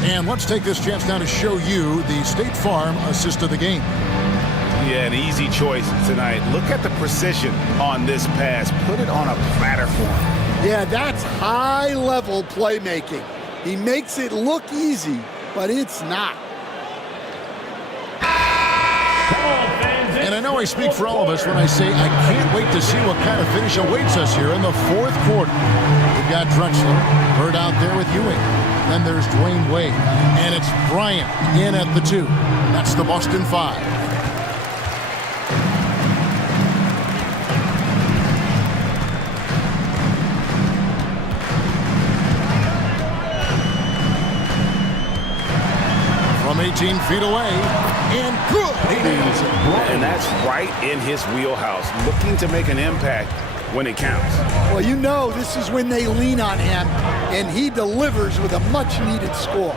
And let's take this chance now to show you the State Farm assist of the game. Yeah, an easy choice tonight. Look at the precision on this pass. Put it on a platter for him. Yeah, that's high-level playmaking. He makes it look easy, but it's not. And I know I speak for all of us when I say I can't wait to see what kind of finish awaits us here in the fourth quarter. We've got Drexler, Bird out there with Ewing. Then there's Dwayne Wade. And it's Bryant in at the 2. That's the Boston 5. From 18 feet away, and good. And that's right in his wheelhouse, looking to make an impact when it counts. Well, you know this is when they lean on him, and he delivers with a much-needed score.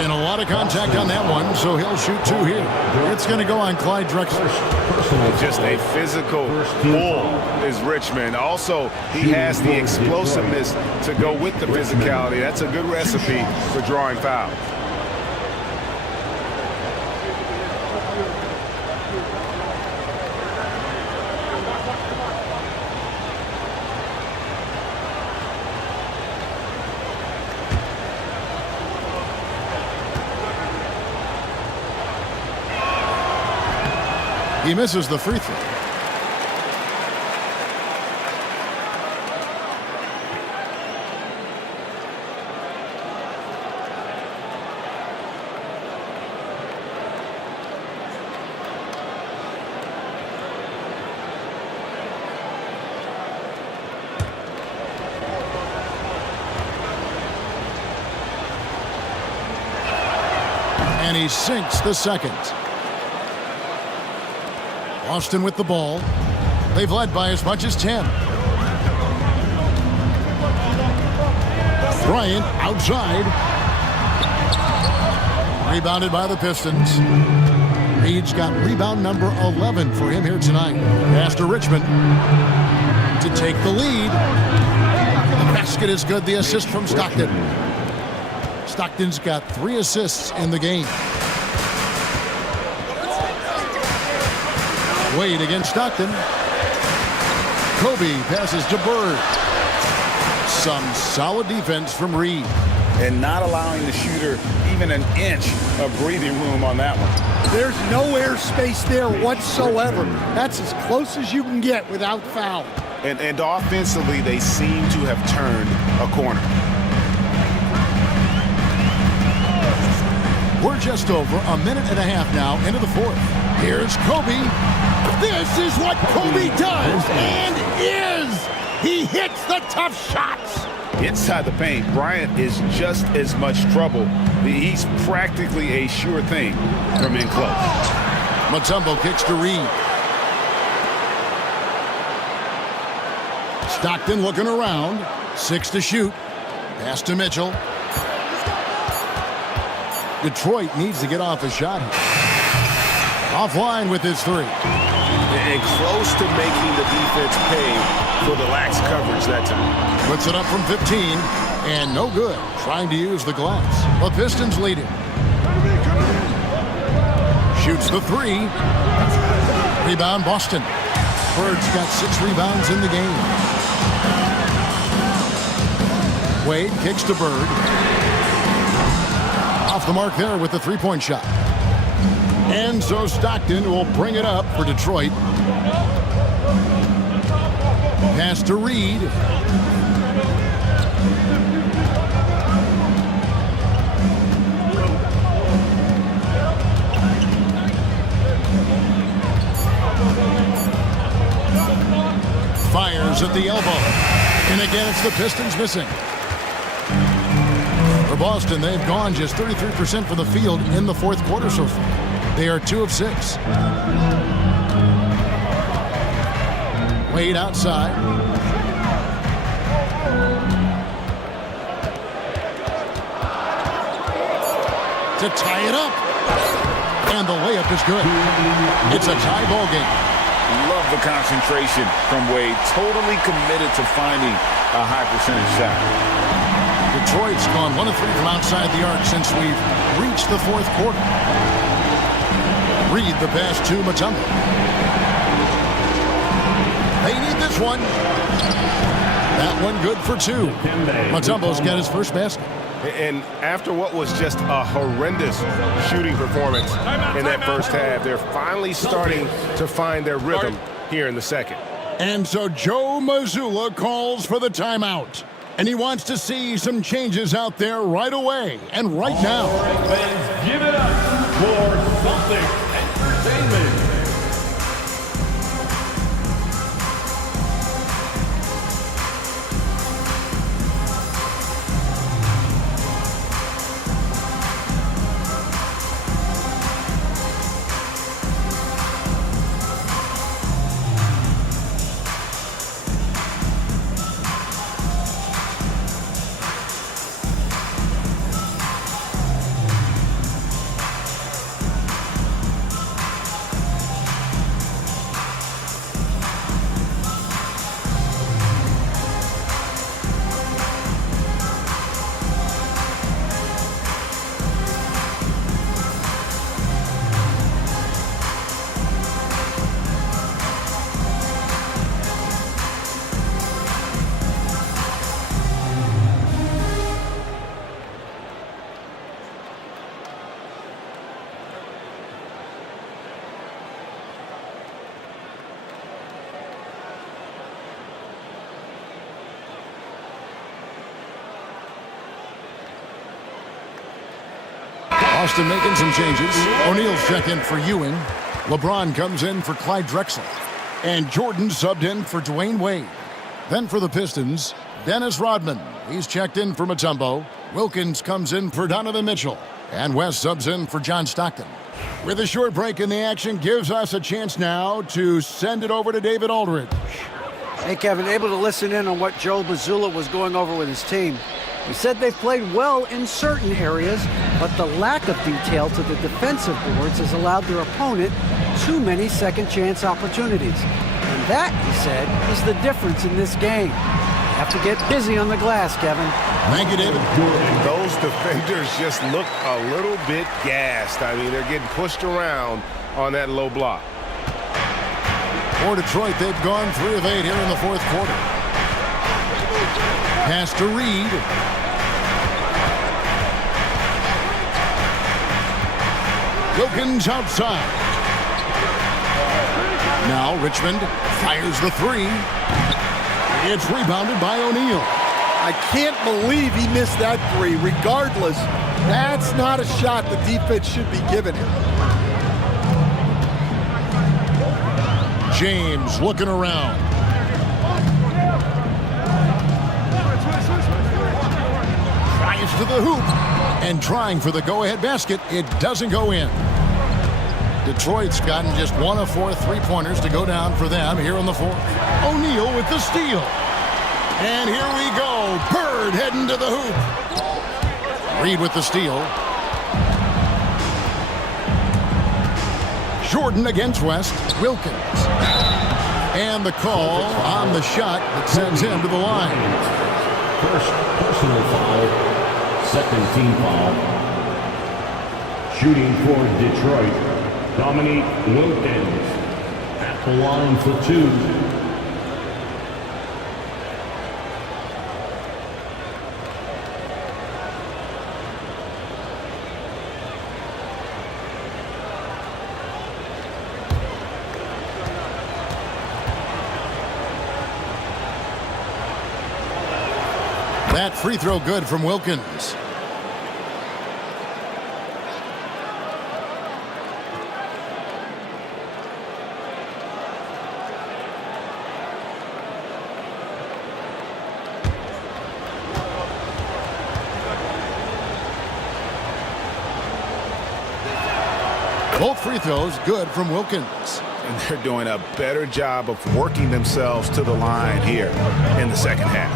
And a lot of contact on that one, so he'll shoot 2 here. It's going to go on Clyde Drexler. Just a physical bull is Richmond. Also, he has the explosiveness to go with the physicality. That's a good recipe for drawing fouls. He misses the free throw. And he sinks the second. Austin with the ball. They've led by as much as 10. Bryant outside. Rebounded by the Pistons. Reed's got rebound number 11 for him here tonight. Pass to Richmond to take the lead. The basket is good. The assist from Stockton. Stockton's got 3 assists in the game. Wade against Stockton. Kobe passes to Bird. Some solid defense from Reed. And not allowing the shooter even an inch of breathing room on that one. There's no airspace there whatsoever. That's as close as you can get without foul. And offensively, they seem to have turned a corner. We're just over a minute and a half now into the fourth. Here's Kobe. This is what Kobe does and is. He hits the tough shots. Inside the paint, Bryant is just as much trouble. He's practically a sure thing from in close. Mutombo kicks to Reed. Stockton looking around. 6 to shoot. Pass to Mitchell. Detroit needs to get off a shot here. Offline with his 3. And close to making the defense pay for the lax coverage that time. Puts it up from 15, and no good. Trying to use the glass. The Pistons lead it. Shoots the 3. Rebound Boston. Bird's got 6 rebounds in the game. Wade kicks to Bird. Off the mark there with the 3-point shot. And so Stockton will bring it up for Detroit. Pass to Reed. Fires at the elbow. And again, it's the Pistons missing. For Boston, they've gone just 33% from the field in the fourth quarter so far. They are 2 of 6. Wade outside. To tie it up. And the layup is good. It's a tie ball game. Love the concentration from Wade. Totally committed to finding a high percentage shot. Detroit's gone 1 of 3 from outside the arc since we've reached the fourth quarter. Reed the pass to Mutombo. They need this one. That one good for 2. Mutombo's got his first basket. And after what was just a horrendous shooting performance in that first half, they're finally starting to find their rhythm here in the second. And so Joe Mazzulla calls for the timeout. And he wants to see some changes out there right away and right now. All right, fans, give it up for Celtics Entertainment. Austin making some changes. O'Neal's checked in for Ewing. LeBron comes in for Clyde Drexler. And Jordan subbed in for Dwayne Wade. Then for the Pistons, Dennis Rodman. He's checked in for Mutombo. Wilkins comes in for Donovan Mitchell. And West subs in for John Stockton. With a short break in the action, gives us a chance now to send it over to David Aldridge. Hey, Kevin, able to listen in on what Joe Mazzulla was going over with his team. He said they've played well in certain areas, but the lack of detail to the defensive boards has allowed their opponent too many second-chance opportunities. And that, he said, is the difference in this game. You have to get busy on the glass, Kevin. Thank you, David. And those defenders just look a little bit gassed. I mean, they're getting pushed around on that low block. For Detroit, they've gone 3 of 8 here in the fourth quarter. Pass to Reed. Wilkins outside. Now Richmond fires the 3. It's rebounded by O'Neal. I can't believe he missed that 3. Regardless, that's not a shot the defense should be giving him. James looking around. Drives to the hoop and trying for the go-ahead basket. It doesn't go in. Detroit's gotten just 1 of 4 3-pointers to go down for them here in the fourth. O'Neal with the steal. And here we go. Bird heading to the hoop. Reed with the steal. Jordan against West. Wilkins. And the call on the shot that sends him to the line. First personal foul, second team foul. Shooting for Detroit, Dominique Wilkins at the line for 2. That free throw good from Wilkins. Both free throws good from Wilkins. And they're doing a better job of working themselves to the line here in the second half.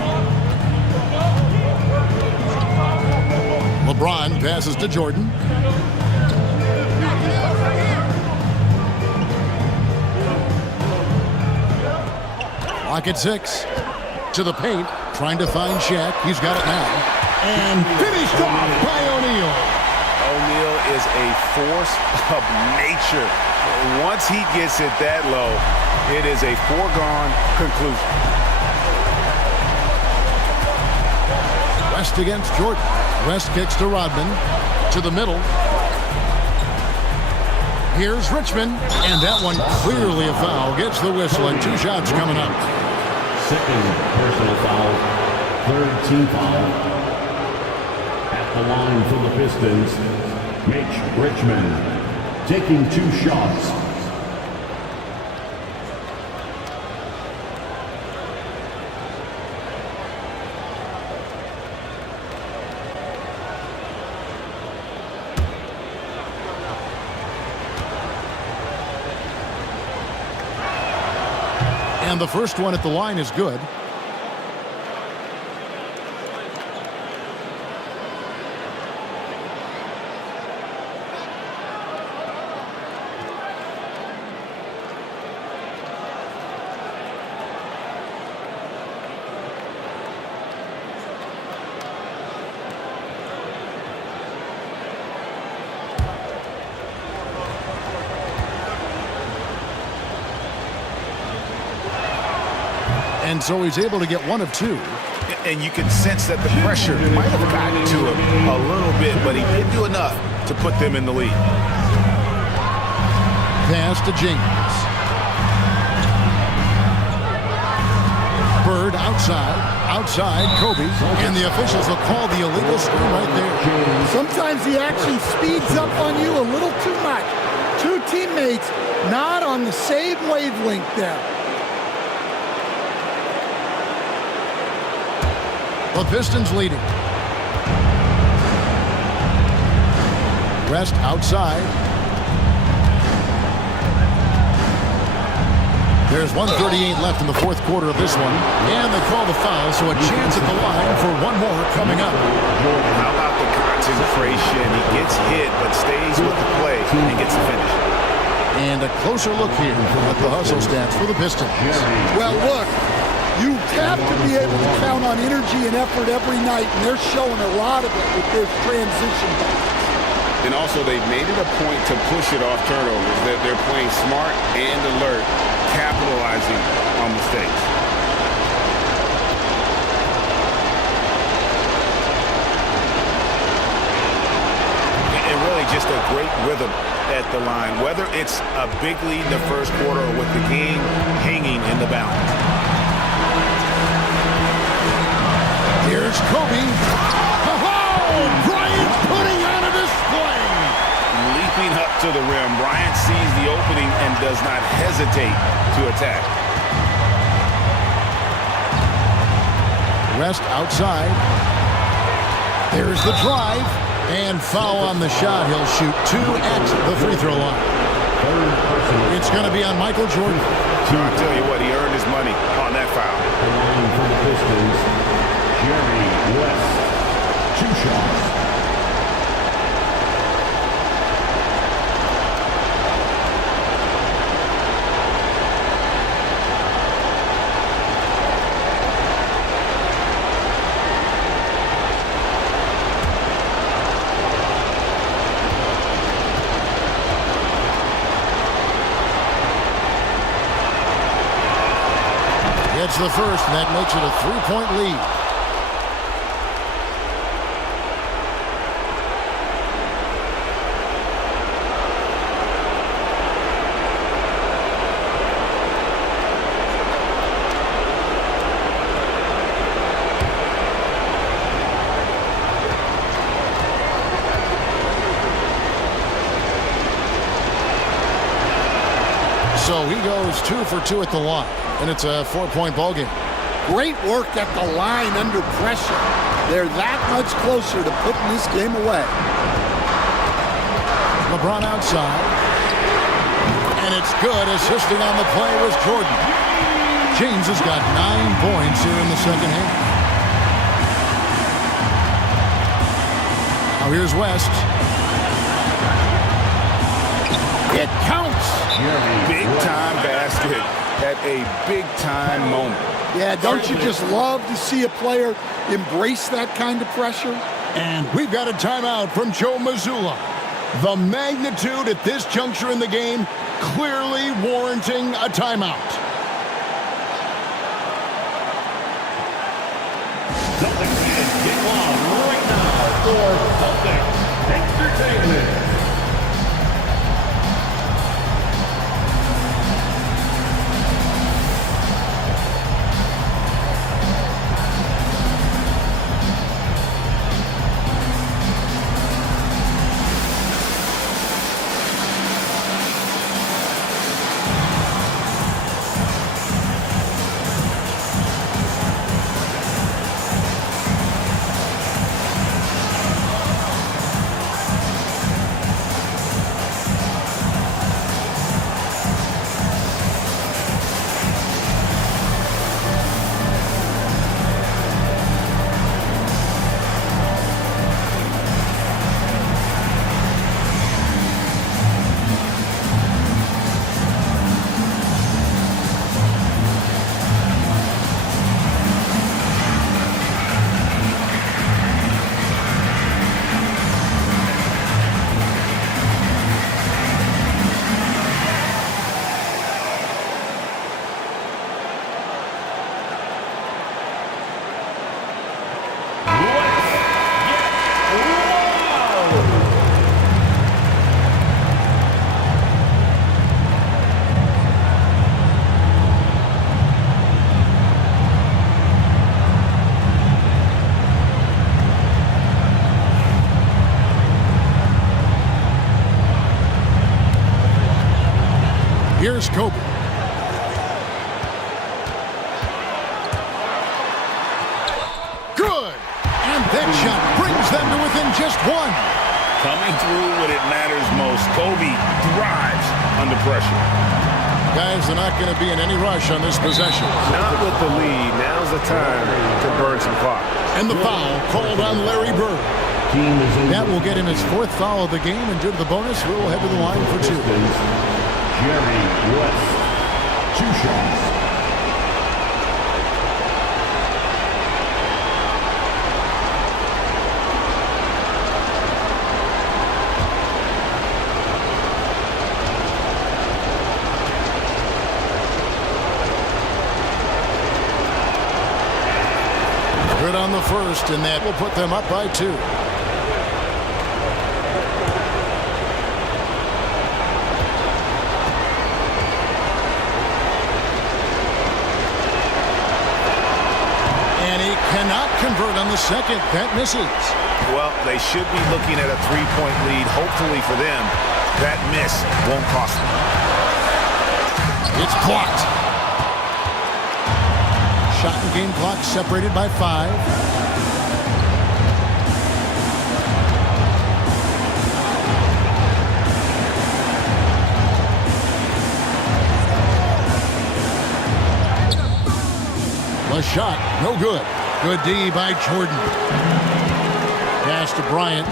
LeBron passes to Jordan. Lock at 6. To the paint. Trying to find Shaq. He's got it now. And finished off by O'Neal. O'Neal is a force of nature. Once he gets it that low, it is a foregone conclusion. West against Jordan. West kicks to Rodman. To the middle. Here's Richmond. And that one clearly a foul. Gets the whistle and 2 shots coming up. Second personal foul, third team foul. At the line for the Pistons, Mitch Richmond taking 2 shots. And the first one at the line is good. And so he's able to get 1 of 2. And you can sense that the pressure might have gotten to him a little bit, but he did do enough to put them in the lead. Pass to James. Bird outside. Outside, Kobe. And the officials will call the illegal screen right there. Sometimes he actually speeds up on you a little too much. 2 teammates not on the same wavelength there. The Pistons leading. West outside. There's 1:38 left in the fourth quarter of this one. And they call the foul, so a chance at the line for 1 more coming up. How about the concentration? He gets hit, but stays with the play and gets the finish. And a closer look here at the hustle stats for the Pistons. Well, look. You have to be able to count on energy and effort every night, and they're showing a lot of it with their transition baskets. And also, they've made it a point to push it off turnovers. They're playing smart and alert, capitalizing on mistakes. And really just a great rhythm at the line, whether it's a big lead in the first quarter or with the game hanging in the balance. Here's Kobe. Bryant putting on a display. Leaping up to the rim, Bryant sees the opening and does not hesitate to attack. West outside. There's the drive. And foul on the shot. He'll shoot 2 at the free throw line. It's going to be on Michael Jordan. So I'll tell you what, he earned his money on that foul. And for the Pistons, Jerry West. 2 shots. It's the first, and that makes it a 3-point lead. So he goes 2 for 2 at the line, and it's a 4-point ball game. Great work at the line under pressure. They're that much closer to putting this game away. LeBron outside. And it's good. Assisting on the play was Jordan. James has got 9 points here in the second half. Now here's West. It counts. Big time basket at a big time moment. Yeah, don't you just love to see a player embrace that kind of pressure? And we've got a timeout from Joe Mazzulla. The magnitude at this juncture in the game clearly warranting a timeout. Celtics fans, get on right now for Celtics Entertainment. Here's Kobe. Good. And that shot brings them to within just 1. Coming through when it matters most. Kobe thrives under pressure. Guys are not going to be in any rush on this possession. Not with the lead. Now's the time to burn some clock. And the foul called on Larry Bird. That will get him his 4th foul of the game, and due to the bonus, we'll head to the line for 2. Jerry West. 2 shots. good on the first, and that will put them up by 2. And he cannot convert on the second. That misses. Well, they should be looking at a 3-point lead. Hopefully for them, that miss won't cost them. It's blocked. Shot and game clock separated by 5. The shot, no good. Good D by Jordan. Pass to Bryant.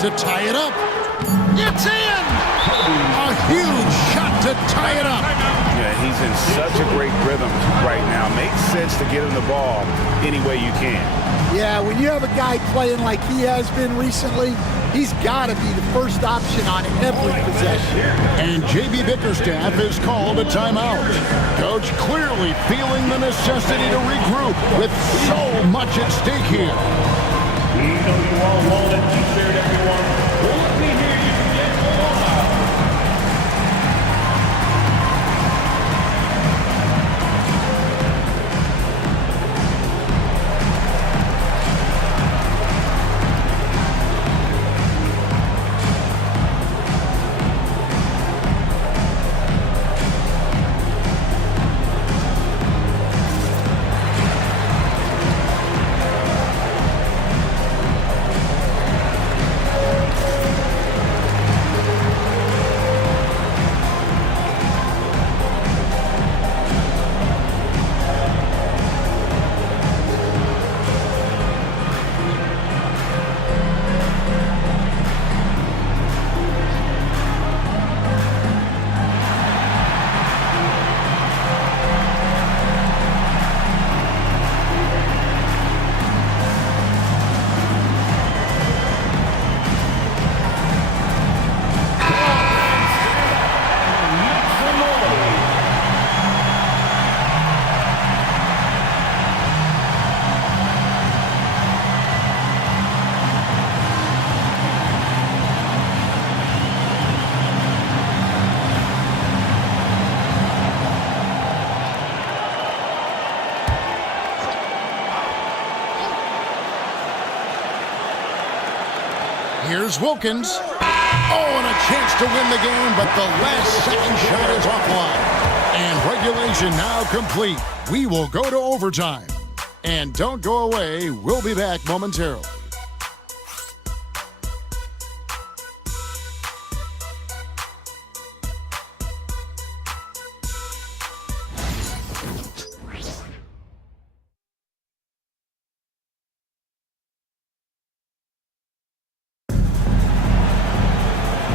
To tie it up. It's in! A huge shot to tie it up. Yeah, he's in such a great rhythm right now. Makes sense to get him the ball any way you can. Yeah, when you have a guy playing like he has been recently, he's got to be the first option on every possession. And J.B. Bickerstaff is called a timeout. Coach clearly feeling the necessity to regroup with so much at stake here. We know you all want a t-shirt, everyone. Well, let me hear you get more. Here's Wilkins. Oh, and a chance to win the game, but the last second shot is offline. And regulation now complete. We will go to overtime. And don't go away. We'll be back momentarily.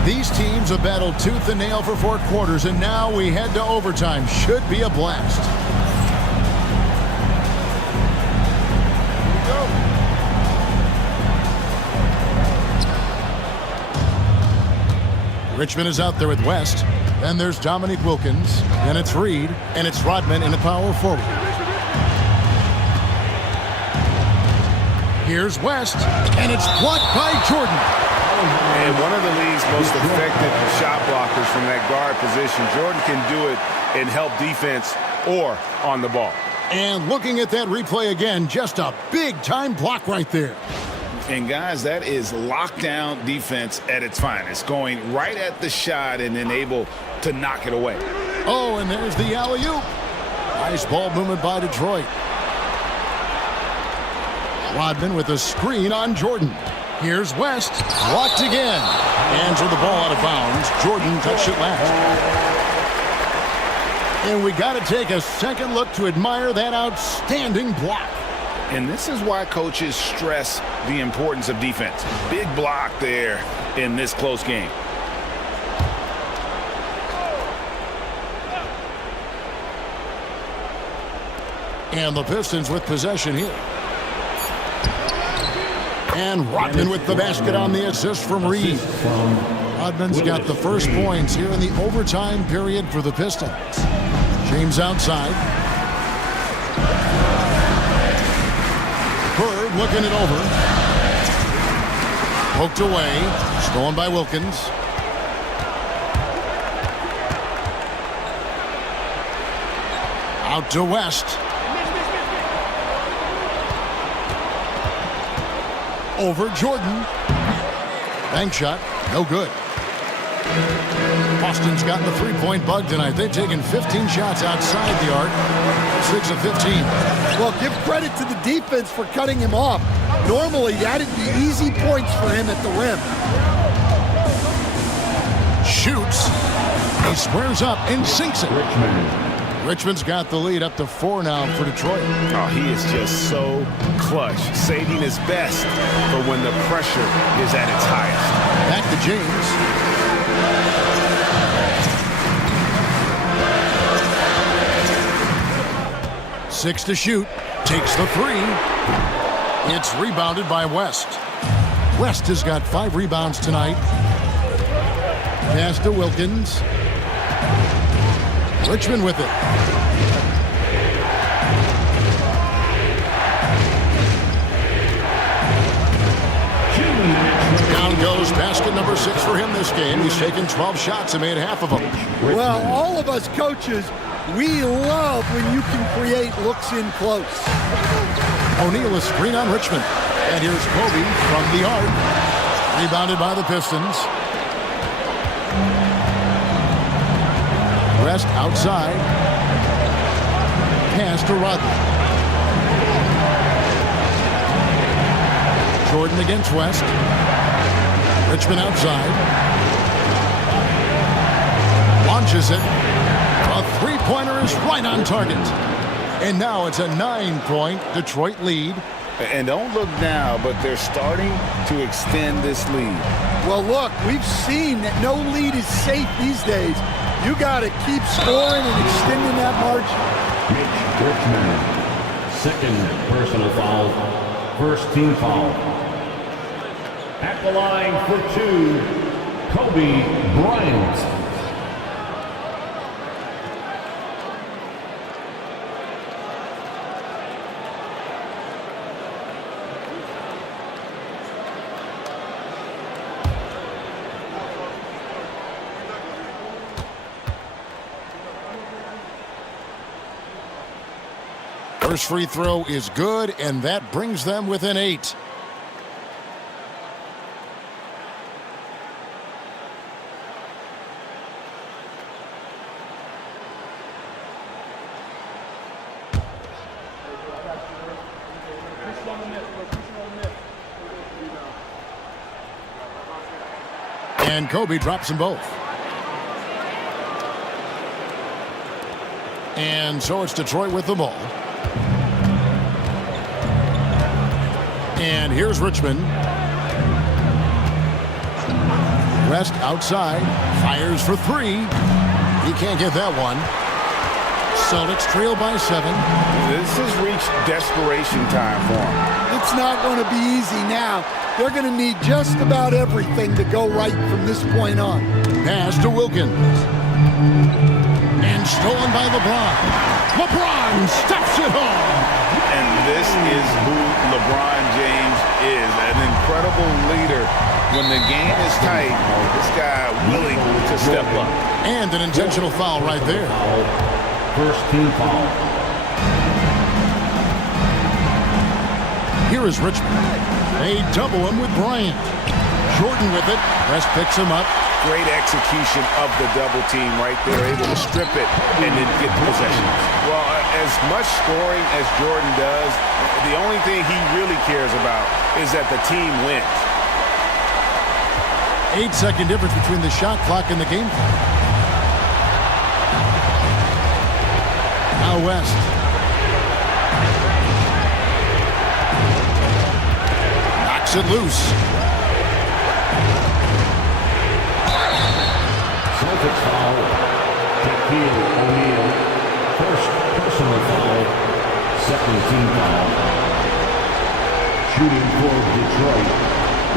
These teams have battled tooth and nail for 4 quarters, and now we head to overtime. Should be a blast. Richmond is out there with West. Then there's Dominique Wilkins. Then it's Reed. And it's Rodman in the power forward. Here's West. And it's blocked by Jordan. And one of the league's most effective shot blockers from that guard position. Jordan can do it and help defense or on the ball. And looking at that replay again, just a big-time block right there. And, guys, that is lockdown defense at its finest, going right at the shot and then able to knock it away. Oh, and there's the alley-oop. Nice ball movement by Detroit. Rodman with a screen on Jordan. Here's West. Blocked again. Hands with the ball out of bounds. Jordan touched it last. And we got to take a second look to admire that outstanding block. And this is why coaches stress the importance of defense. Big block there in this close game. And the Pistons with possession here. And Rodman with the basket on the assist from Reed. Rodman's got the first points here in the overtime period for the Pistons. James outside. Bird looking it over. Poked away. Stolen by Wilkins. Out to West. Over Jordan. Bank shot. No good. Boston's gotten the three-point bug tonight. They've taken 15 shots outside the arc. 6 of 15. Well, give credit to the defense for cutting him off. Normally, that'd be easy points for him at the rim. Shoots. He squares up and sinks it. Richmond's got the lead up to 4 now for Detroit. Oh, he is just so clutch, saving his best for when the pressure is at its highest. Back to James. Six to shoot. Takes the three. It's rebounded by West. West has got 5 rebounds tonight. Pass to Wilkins. Richmond with it. Down goes basket number 6 for him this game. He's taken 12 shots and made half of them. Well, all of us coaches, we love when you can create looks in close. O'Neal a screen on Richmond. And here's Kobe from the arc. Rebounded by the Pistons. West outside. Pass to Rodney. Jordan against West. Richmond outside. Launches it. A three-pointer is right on target. And now it's a 9-point Detroit lead. And don't look now, but they're starting to extend this lead. Well, look, we've seen that no lead is safe these days. You got to keep scoring and extending that margin. Richmond, second personal foul, first team foul. At the line for 2, Kobe Bryant. First free throw is good, and that brings them within 8. And Kobe drops them both. And so it's Detroit with the ball. And here's Richmond. West outside. Fires for 3. He can't get that one. Celtics trail by 7. This has reached desperation time for them. It's not going to be easy now. They're going to need just about everything to go right from this point on. Pass to Wilkins. And stolen by LeBron. LeBron steps it home. And this is who LeBron James is, an incredible leader. When the game is tight, this guy willing to step up. And an intentional foul right there. First team foul. Here is Richmond. They double him with Bryant. Jordan with it. West picks him up. Great execution of the double team right there, able to strip it and then get the possession. Well, as much scoring as Jordan does, the only thing he really cares about is that the team wins. 8-second difference between the shot clock and the game clock. Now West. Knocks it loose. Celtics foul. Shaquille O'Neal. First personal foul. Second team foul. Shooting for Detroit.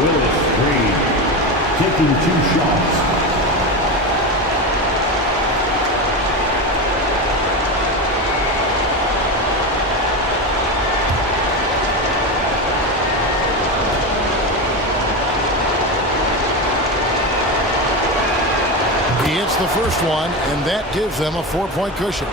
Willis Reed. Taking 2 shots. the first one, and that gives them a 4-point cushion.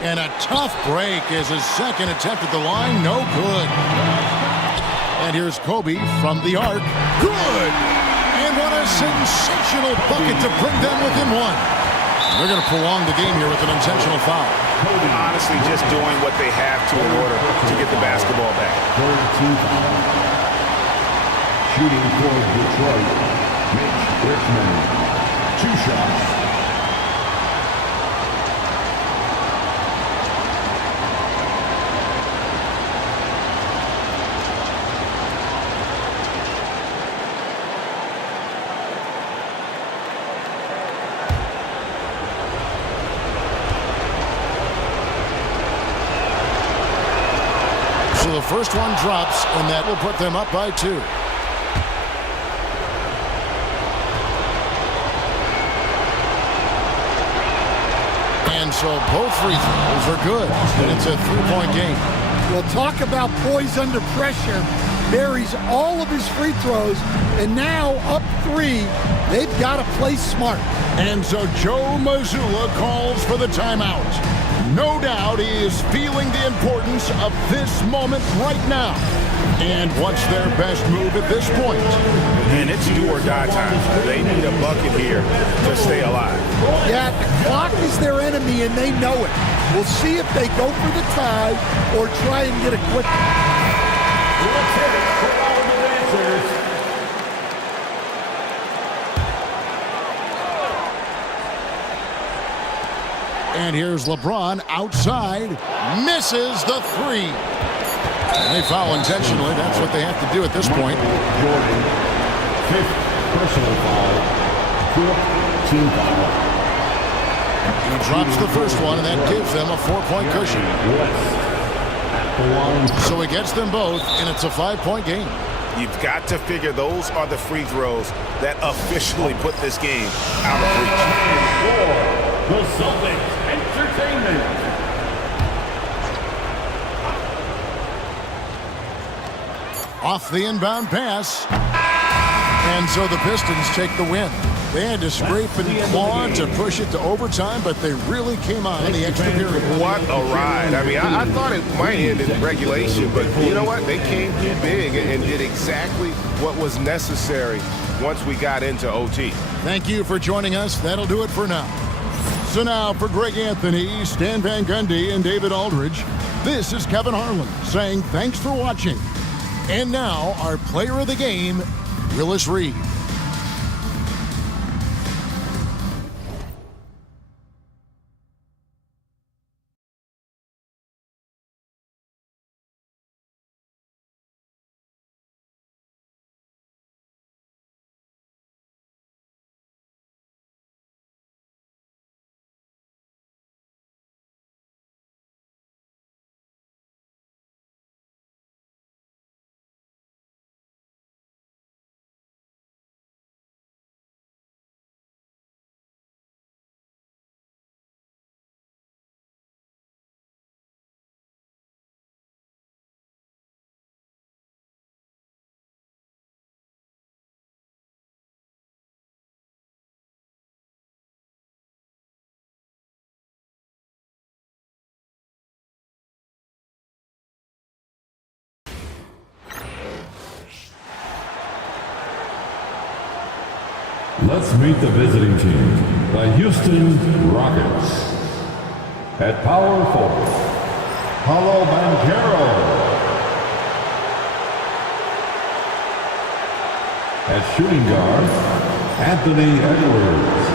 And a tough break is his second attempt at the line. No good. And here's Kobe from the arc. Good! And what a sensational bucket to bring them within one. They're going to prolong the game here with an intentional foul. Honestly, just doing what they have to in order to get the basketball back. Shooting for Detroit, Mitch Richmond. 2 shots. So the first one drops, and that will put them up by 2. And so both free throws are good, and it's a 3-point game. Well, talk about poise under pressure. Buries all of his free throws, and now up 3. They've got to play smart. And so Joe Mazzulla calls for the timeout. No doubt he is feeling the importance of this moment right now. And what's their best move at this point? And it's do or die time. They need a bucket here to stay alive. Yeah, the clock is their enemy, and they know it. We'll see if they go for the tie or try and get a quick. Let's hit it for all the dancers. And here's LeBron outside. Misses the 3. And they foul intentionally. That's what they have to do at this point. Jordan, 5th personal foul, 4th team foul. He drops the first one, and that gives them a 4-point cushion. So he gets them both, and it's a 5-point game. You've got to figure those are the free throws that officially put this game out of reach. The Celtics Entertainment. Off the inbound pass. And so the Pistons take the win. They had to scrape and claw to push it to overtime, but they really came on in the extra period. What a ride. I mean, I thought it might end in regulation, but you know what? They came through big and did exactly what was necessary once we got into OT. Thank you for joining us. That'll do it for now. So now for Greg Anthony, Stan Van Gundy, and David Aldridge, this is Kevin Harlan saying thanks for watching. And now our player of the game, Willis Reed. Let's meet the visiting team, the Houston Rockets. At power forward, Paolo Banchero. At shooting guard, Anthony Edwards.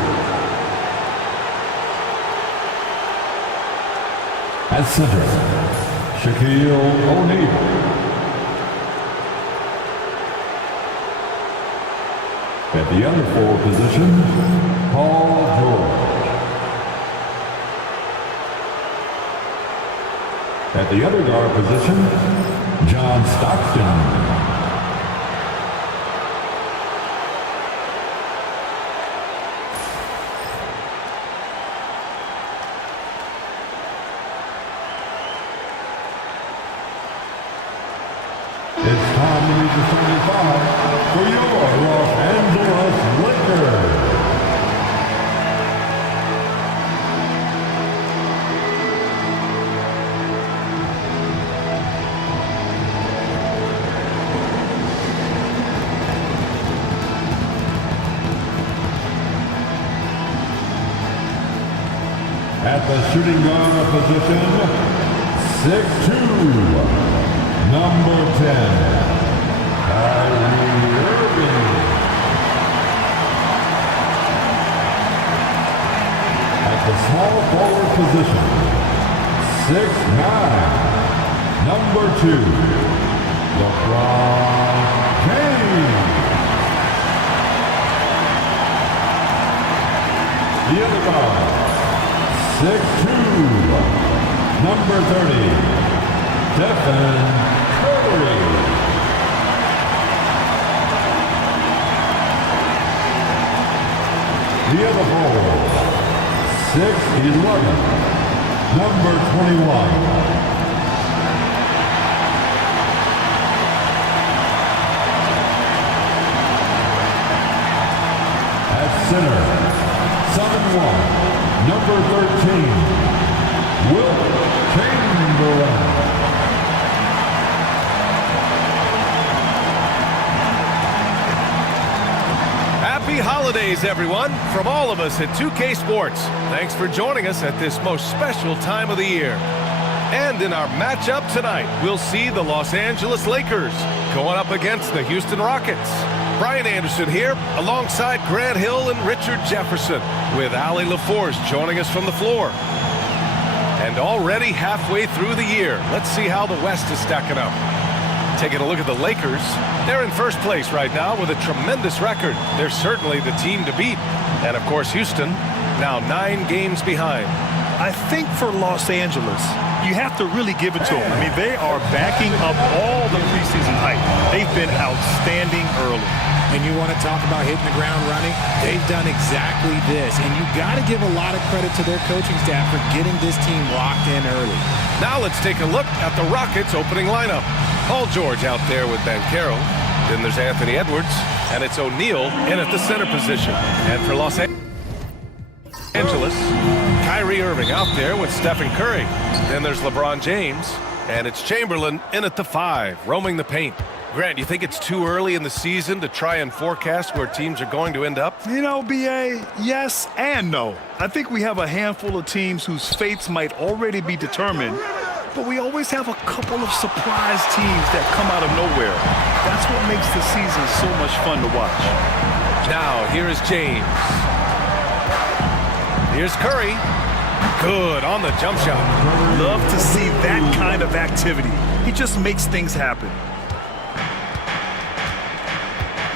At center, Shaquille O'Neal. At the other forward position, Paul George. At the other guard position, John Stockton. It's time to meet the starting five for your Los Angeles Lakers. At the shooting guard position, 6'2", number 10, Kyrie Irving. At the small forward position, 6'9", number 2, LeBron James. The other guard, 6'2", number 30, Stephen Curry. The other forward, 6'11", number 21, at center, 7'1", number 13, Wilt Chamberlain. Happy holidays, everyone, from all of us at 2K Sports. Thanks for joining us at this most special time of the year. And in our matchup tonight, we'll see the Los Angeles Lakers going up against the Houston Rockets. Brian Anderson here, alongside Grant Hill and Richard Jefferson, with Allie LaForce joining us from the floor. And already halfway through the year, let's see how the West is stacking up. Taking a look at the Lakers, they're in first place right now with a tremendous record. They're certainly the team to beat. And of course, Houston, now 9 games behind. I think for Los Angeles, you have to really give it to them. I mean, they are backing up all the preseason hype. They've been outstanding early. And you want to talk about hitting the ground running? They've done exactly this. And you got to give a lot of credit to their coaching staff for getting this team locked in early. Now let's take a look at the Rockets' opening lineup. Paul George out there with Banchero. Then there's Anthony Edwards. And it's O'Neal in at the center position. And for Los Angeles, Kyrie Irving out there with Stephen Curry. Then there's LeBron James. And it's Chamberlain in at the 5, roaming the paint. Grant, you think it's too early in the season to try and forecast where teams are going to end up? You know, B.A., yes and no. I think we have a handful of teams whose fates might already be determined, but we always have a couple of surprise teams that come out of nowhere. That's what makes the season so much fun to watch. Now, here is James. Here's Curry. Good on the jump shot. Love to see that kind of activity. He just makes things happen.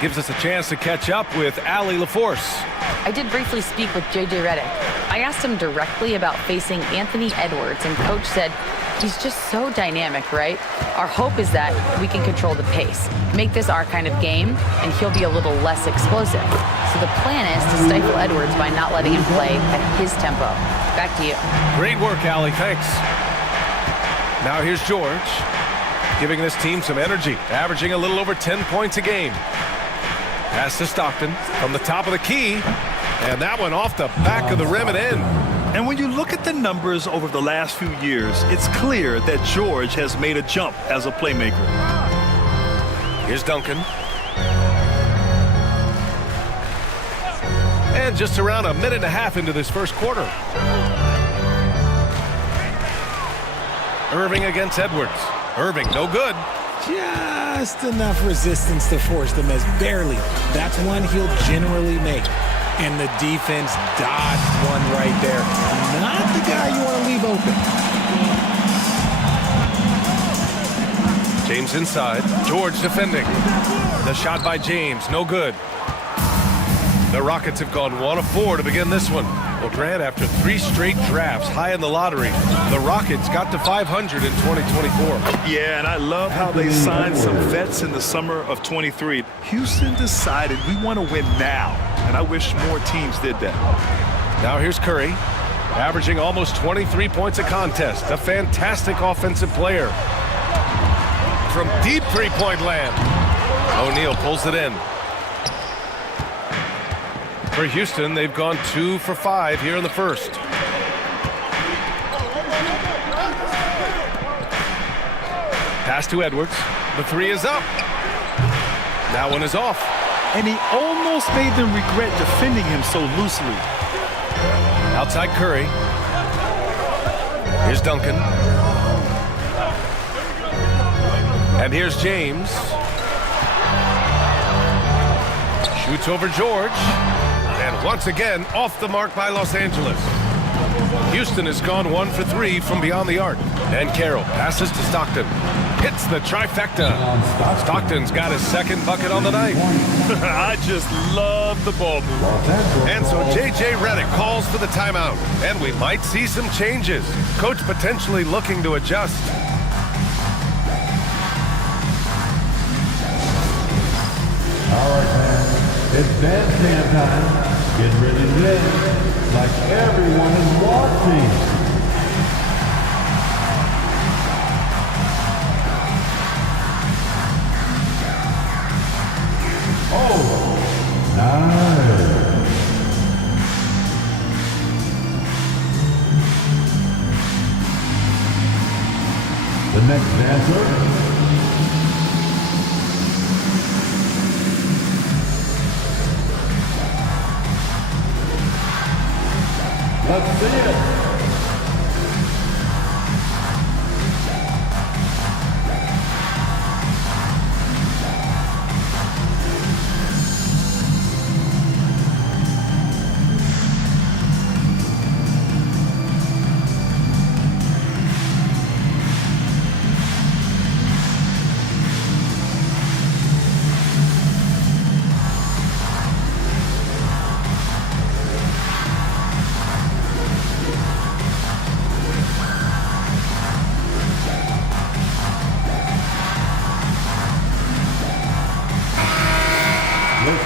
Gives us a chance to catch up with Allie LaForce. I did briefly speak with J.J. Redick. I asked him directly about facing Anthony Edwards, and Coach said he's just so dynamic, right? Our hope is that we can control the pace, make this our kind of game, and he'll be a little less explosive. So the plan is to stifle Edwards by not letting him play at his tempo. Back to you. Great work, Allie. Thanks. Now here's George, giving this team some energy, averaging a little over 10 points a game. Pass to Stockton from the top of the key, and that one off the back of the rim and in. And when you look at the numbers over the last few years, it's clear that George has made a jump as a playmaker. Here's Duncan. And just around a minute and a half into this first quarter. Irving against Edwards. Irving, no good. Just enough resistance to force the miss. Barely. That's one he'll generally make. And the defense dodged one right there. Not the guy you want to leave open. James inside. George defending. The shot by James, no good. The Rockets have gone 1 of 4 to begin this one. Well, Grant, after 3 straight drafts high in the lottery, the Rockets got to 500 in 2024. Yeah, and I love how they signed some vets in the summer of 23. Houston decided we want to win now, and I wish more teams did that. Now here's Curry, averaging almost 23 points a contest. A fantastic offensive player. from deep three-point land. O'Neal pulls it in. For Houston, they've gone 2 for 5 here in the first. Pass to Edwards. The three is up. That one is off. And he almost made them regret defending him so loosely. Outside Curry. Here's Duncan. And here's James. Shoots over George. And once again, off the mark by Los Angeles. Houston has gone 1 for 3 from beyond the arc. And Carroll passes to Stockton. Hits the trifecta. Stockton's got his second bucket on the night. I just love the ball move. And so J.J. Redick calls for the timeout. And we might see some changes. Coach potentially looking to adjust. All right, man. It's bandstand time. Get ready to dance like everyone is watching. Oh, nice. The next dancer. Let's see it.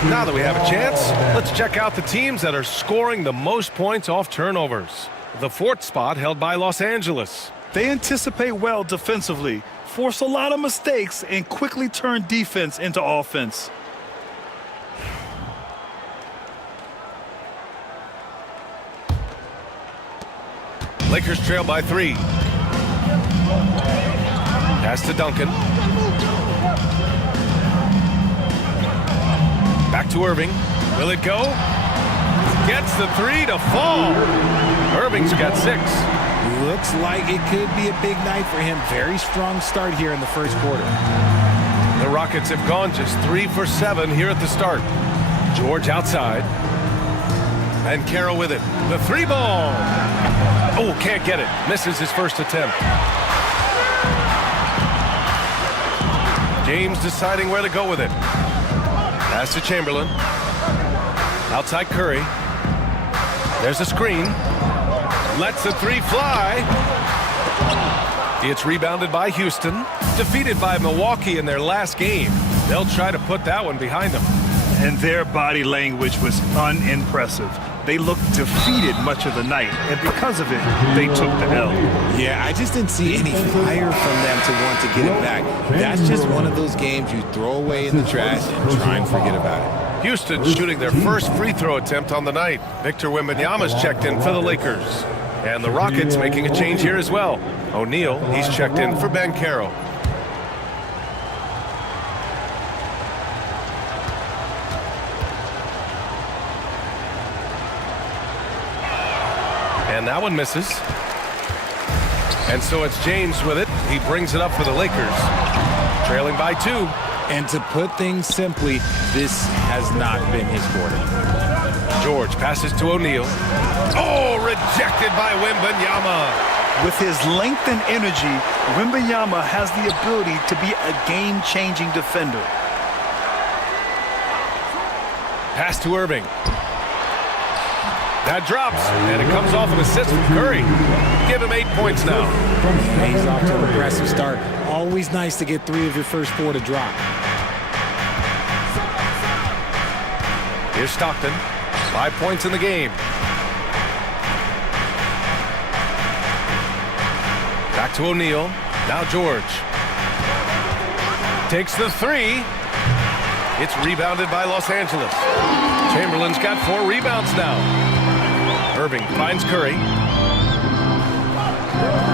Now that we have a chance, let's check out the teams that are scoring the most points off turnovers. The 4th spot held by Los Angeles. They anticipate well defensively, force a lot of mistakes, and quickly turn defense into offense. Lakers trail by 3. Pass to Duncan. Back to Irving. Will it go? Gets the 3 to fall. Irving's got 6. Looks like it could be a big night for him. Very strong start here in the first quarter. The Rockets have gone just 3 for 7 here at the start. George outside. And Carroll with it. The 3 ball. Oh, can't get it. Misses his first attempt. James deciding where to go with it. Pass to Chamberlain. Outside Curry. There's a screen. Lets the 3 fly. It's rebounded by Houston. Defeated by Milwaukee in their last game. They'll try to put that one behind them. And their body language was unimpressive. They looked defeated much of the night, and because of it, they took the L. Yeah, I just didn't see any fire from them to want to get it back. That's just one of those games you throw away in the trash and try and forget about it. Houston shooting their first free throw attempt on the night. Victor Wembanyama's checked in for the Lakers. And the Rockets making a change here as well. O'Neal, he's checked in for Ben Carroll. And that one misses. And so it's James with it. He brings it up for the Lakers. Trailing by 2. And to put things simply, this has not been his quarter. George passes to O'Neal. Oh, rejected by Wembanyama. With his length and energy, Wembanyama has the ability to be a game-changing defender. Pass to Irving. That drops, and it comes off an assist from Curry. Give him 8 points now. He's off to an aggressive start. Always nice to get 3 of your first 4 to drop. Here's Stockton. 5 points in the game. Back to O'Neal. Now George. Takes the three. It's rebounded by Los Angeles. Chamberlain's got 4 rebounds now. Irving finds Curry.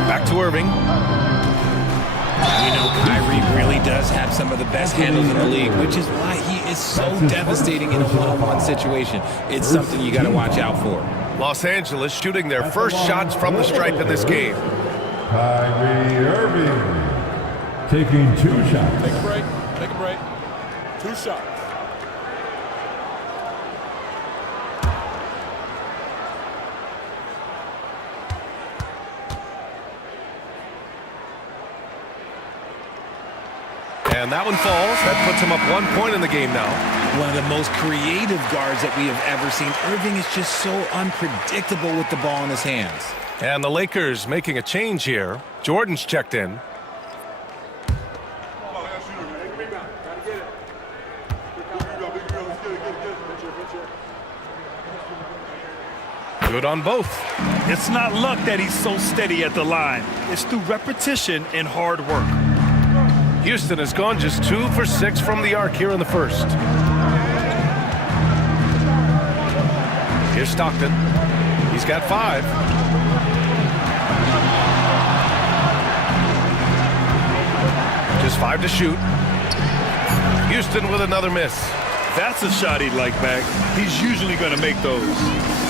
Back to Irving. You know, Kyrie really does have some of the best handles in the league, which is why he is so devastating in a one-on-one situation. It's something you got to watch out for. Los Angeles shooting their first shots from the stripe in this game. Kyrie Irving taking 2 shots. Take a break. Take a break. 2 shots. And that one falls. That puts him up 1 point in the game now. One of the most creative guards that we have ever seen. Irving is just so unpredictable with the ball in his hands. And the Lakers making a change here. Jordan's checked in. Good on both. It's not luck that he's so steady at the line. It's through repetition and hard work. Houston has gone just 2 for 6 from the arc here in the first. Here's Stockton. He's got 5. Just 5 to shoot. Houston with another miss. That's a shot he'd like back. He's usually going to make those.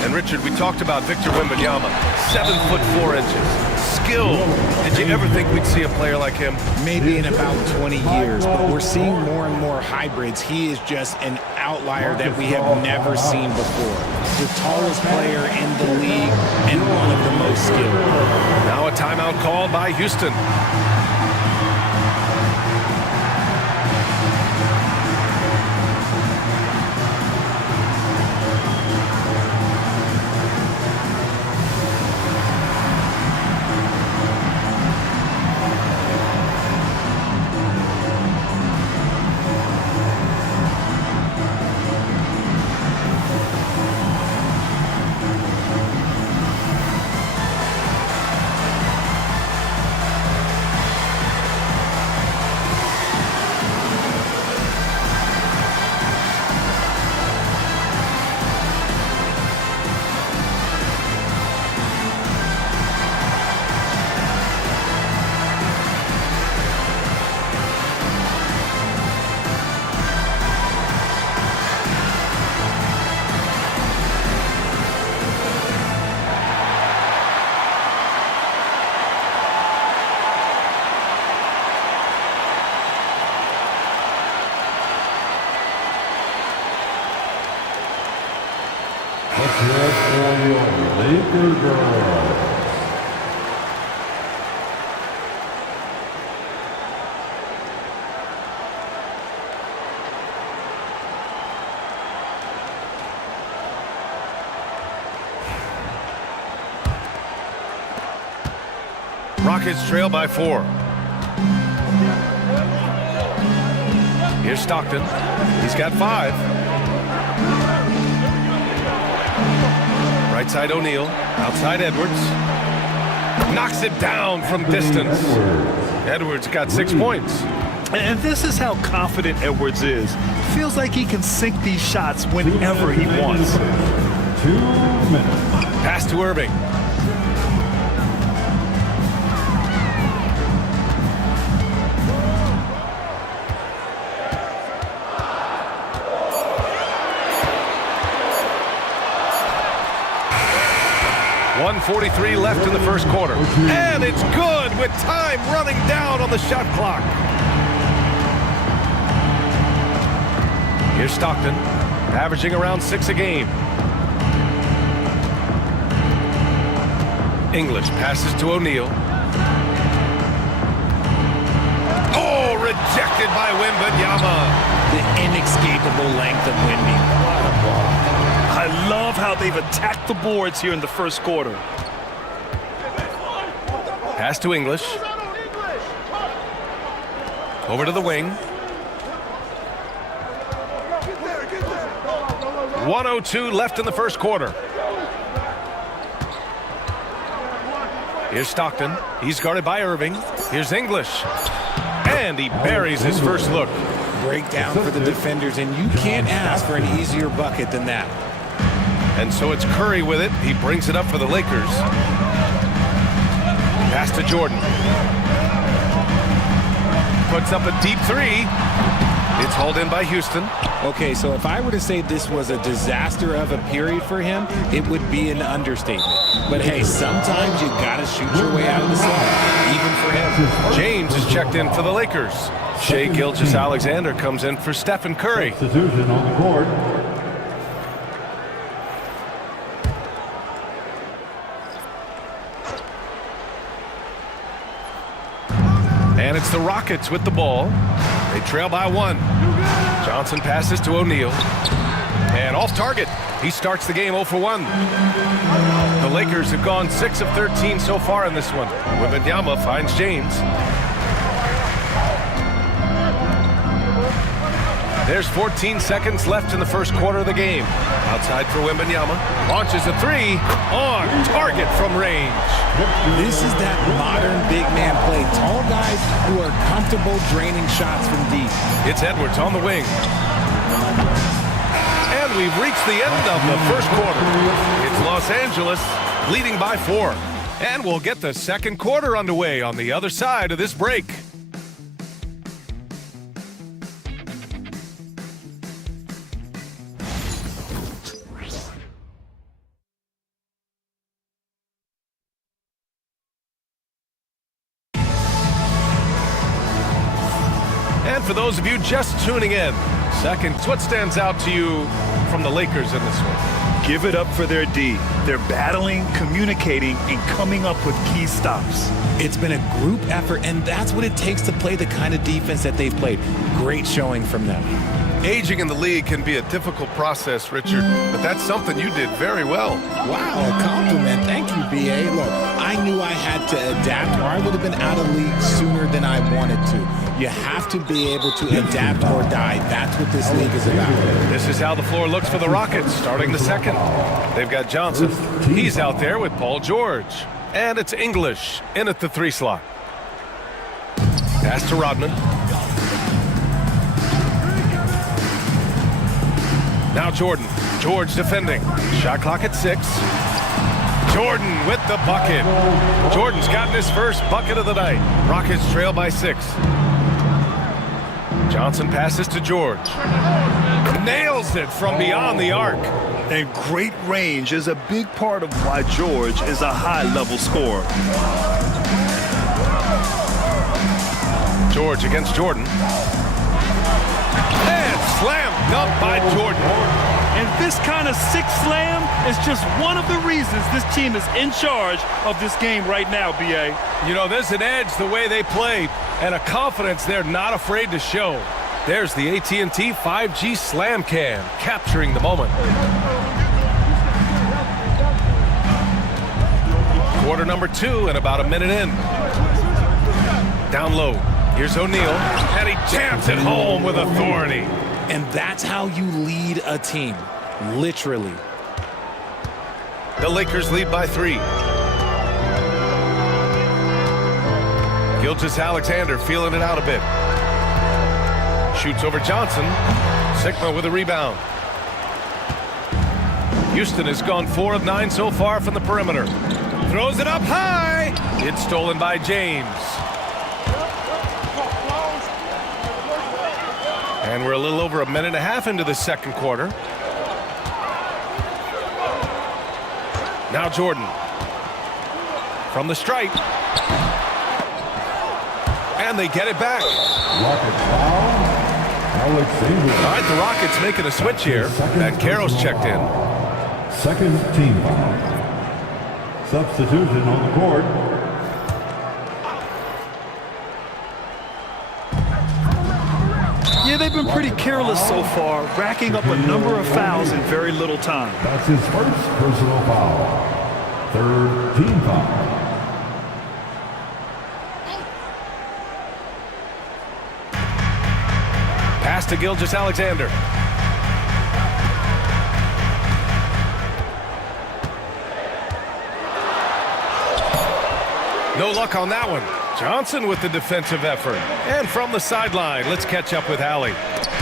And Richard, we talked about Victor Wembanyama, 7'4". Skill. Did you ever think we'd see a player like him? Maybe in about 20 years, but we're seeing more and more hybrids. He is just an outlier that we have never seen before. The tallest player in the league and one of the most skilled. Now a timeout called by Houston. Laker girls. Rockets trail by 4. Here's Stockton. He's got 5. Right side O'Neal. Outside Edwards. Knocks it down from distance. Edwards got 6 points. And this is how confident Edwards is. Feels like he can sink these shots whenever he wants. 2 minutes. Pass to Irving. .143 left in the first quarter. And it's good with time running down on the shot clock. Here's Stockton, averaging around 6 a game. English passes to O'Neal. Oh, rejected by Wembanyama. The inescapable length of Wemby. What a ball. I love how they've attacked the boards here in the first quarter. Pass to English. Over to the wing. 1:02 left in the first quarter. Here's Stockton. He's guarded by Irving. Here's English. And he buries his first look. Breakdown for the defenders, and you can't ask for an easier bucket than that. And so it's Curry with it. He brings it up for the Lakers. Pass to Jordan. Puts up a deep three. It's hauled in by Houston. Okay, so if I were to say this was a disaster of a period for him, it would be an understatement. But hey, sometimes you gotta shoot your way out of the slump, even for him. James is checked in for the Lakers. Shai Gilgeous-Alexander comes in for Stephen Curry. Substitution on the court. And it's the Rockets with the ball. They trail by 1. Johnson passes to O'Neal. And off target. He starts the game 0 for 1. The Lakers have gone 6 of 13 so far in this one. Wembanyama finds James. There's 14 seconds left in the first quarter of the game. Outside for Wembanyama. Launches a 3 on target from range. This is that modern big man play. Tall guys who are comfortable draining shots from deep. It's Edwards on the wing. And we've reached the end of the first quarter. It's Los Angeles leading by 4. And we'll get the second quarter underway on the other side of this break. And for those of you just tuning in, seconds, what stands out to you from the Lakers in this one? Give it up for their D. They're battling, communicating, and coming up with key stops. It's been a group effort, and that's what it takes to play the kind of defense that they've played. Great showing from them. Aging in the league can be a difficult process, Richard, but that's something you did very well. Wow, a compliment. Thank you, B.A. Look, I knew I had to adapt, or I would have been out of league sooner than I wanted to. You have to be able to adapt or die. That's what this league is about. This is how the floor looks for the Rockets starting the second. They've got Johnson. He's out there with Paul George. And it's English in at the 3 slot. Pass to Rodman. Now Jordan. George defending. Shot clock at 6. Jordan with the bucket. Jordan's gotten his first bucket of the night. Rockets trail by 6. Johnson passes to George. Nails it from beyond the arc. And great range is a big part of why George is a high-level scorer. George against Jordan. And slam dunk by Jordan. And this kind of sick slam is just one of the reasons this team is in charge of this game right now, B.A. You know, there's an edge the way they play and a confidence they're not afraid to show. There's the AT&T 5G Slam Cam capturing the moment. Quarter number 2 and about a minute in. Down low. Here's O'Neal, and he jams it home with authority. And that's how you lead a team, literally. The Lakers lead by 3. Gilgeous-Alexander feeling it out a bit. Shoots over Johnson. Sigma with a rebound. Houston has gone 4 of 9 so far from the perimeter. Throws it up high. It's stolen by James. And we're a little over a minute and a half into the second quarter. Now Jordan. From the stripe. And they get it back. All right, the Rockets making a switch here. And Carroll's checked in. Second team foul. Substitution on the court. Yeah, they've been pretty careless so far, racking up a number of fouls in very little time. That's his first personal foul. Third team foul. Pass to Gilgeous-Alexander. No luck on that one. Johnson with the defensive effort. And from the sideline, let's catch up with Allie.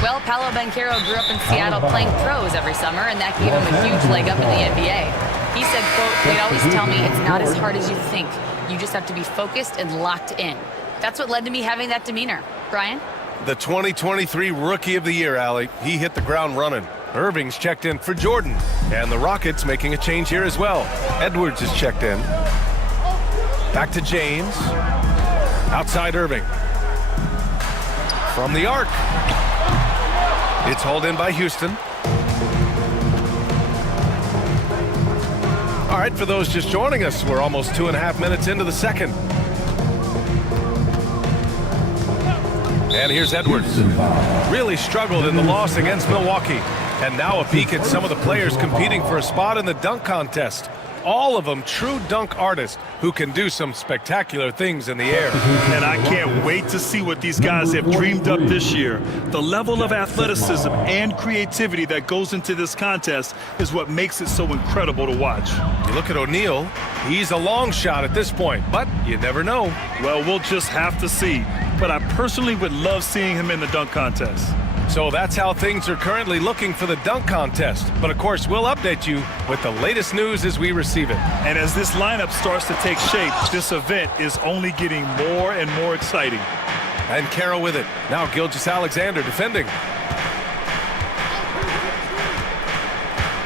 Well, Paolo Banchero grew up in Seattle playing pros every summer, and that gave him a huge leg up in the NBA. He said, quote, "They'd always tell me it's not as hard as you think. You just have to be focused and locked in." That's what led to me having that demeanor. Brian? The 2023 Rookie of the Year, Allie. He hit the ground running. Irving's checked in for Jordan. And the Rockets making a change here as well. Edwards is checked in. Back to James. Outside Irving. From the arc. It's hauled in by Houston. All right, for those just joining us, we're almost 2.5 minutes into the second. And here's Edwards. Really struggled in the loss against Milwaukee. And now a peek at some of the players competing for a spot in the dunk contest. All of them true dunk artists who can do some spectacular things in the air. And I can't wait to see what these guys have dreamed up this year. The level of athleticism and creativity that goes into this contest is what makes it so incredible to watch. You look at O'Neal, he's a long shot at this point, but you never know. Well, we'll just have to see. But I personally would love seeing him in the dunk contest. So that's how things are currently looking for the dunk contest. But of course, we'll update you with the latest news as we receive it. And as this lineup starts to take shape, this event is only getting more and more exciting. And Carroll with it. Now Gilgeous-Alexander defending.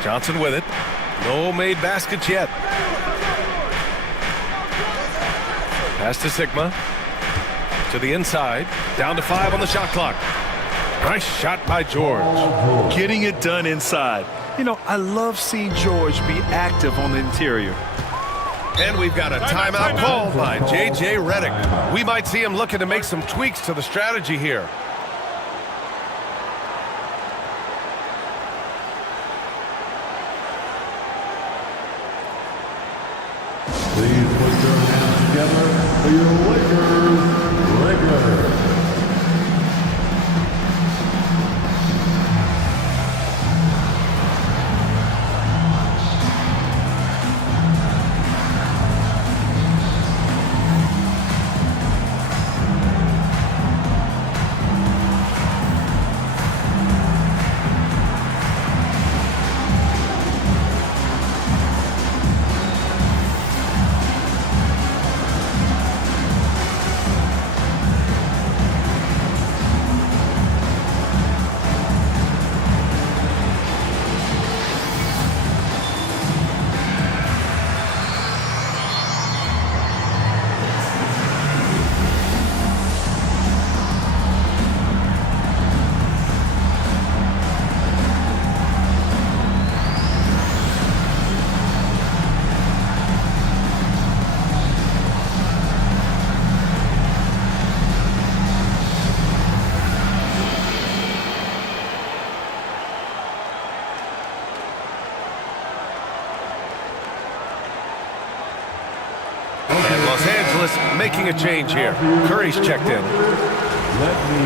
Johnson with it. No made baskets yet. Pass to Sigma. To the inside. Down to 5 on the shot clock. Nice shot by George. Getting it done inside. You know, I love seeing George be active on the interior. And we've got a timeout called by J.J. Redick. We might see him looking to make some tweaks to the strategy here. Please put your hands together for your Lakers regular. Making a change here. Curry's checked in.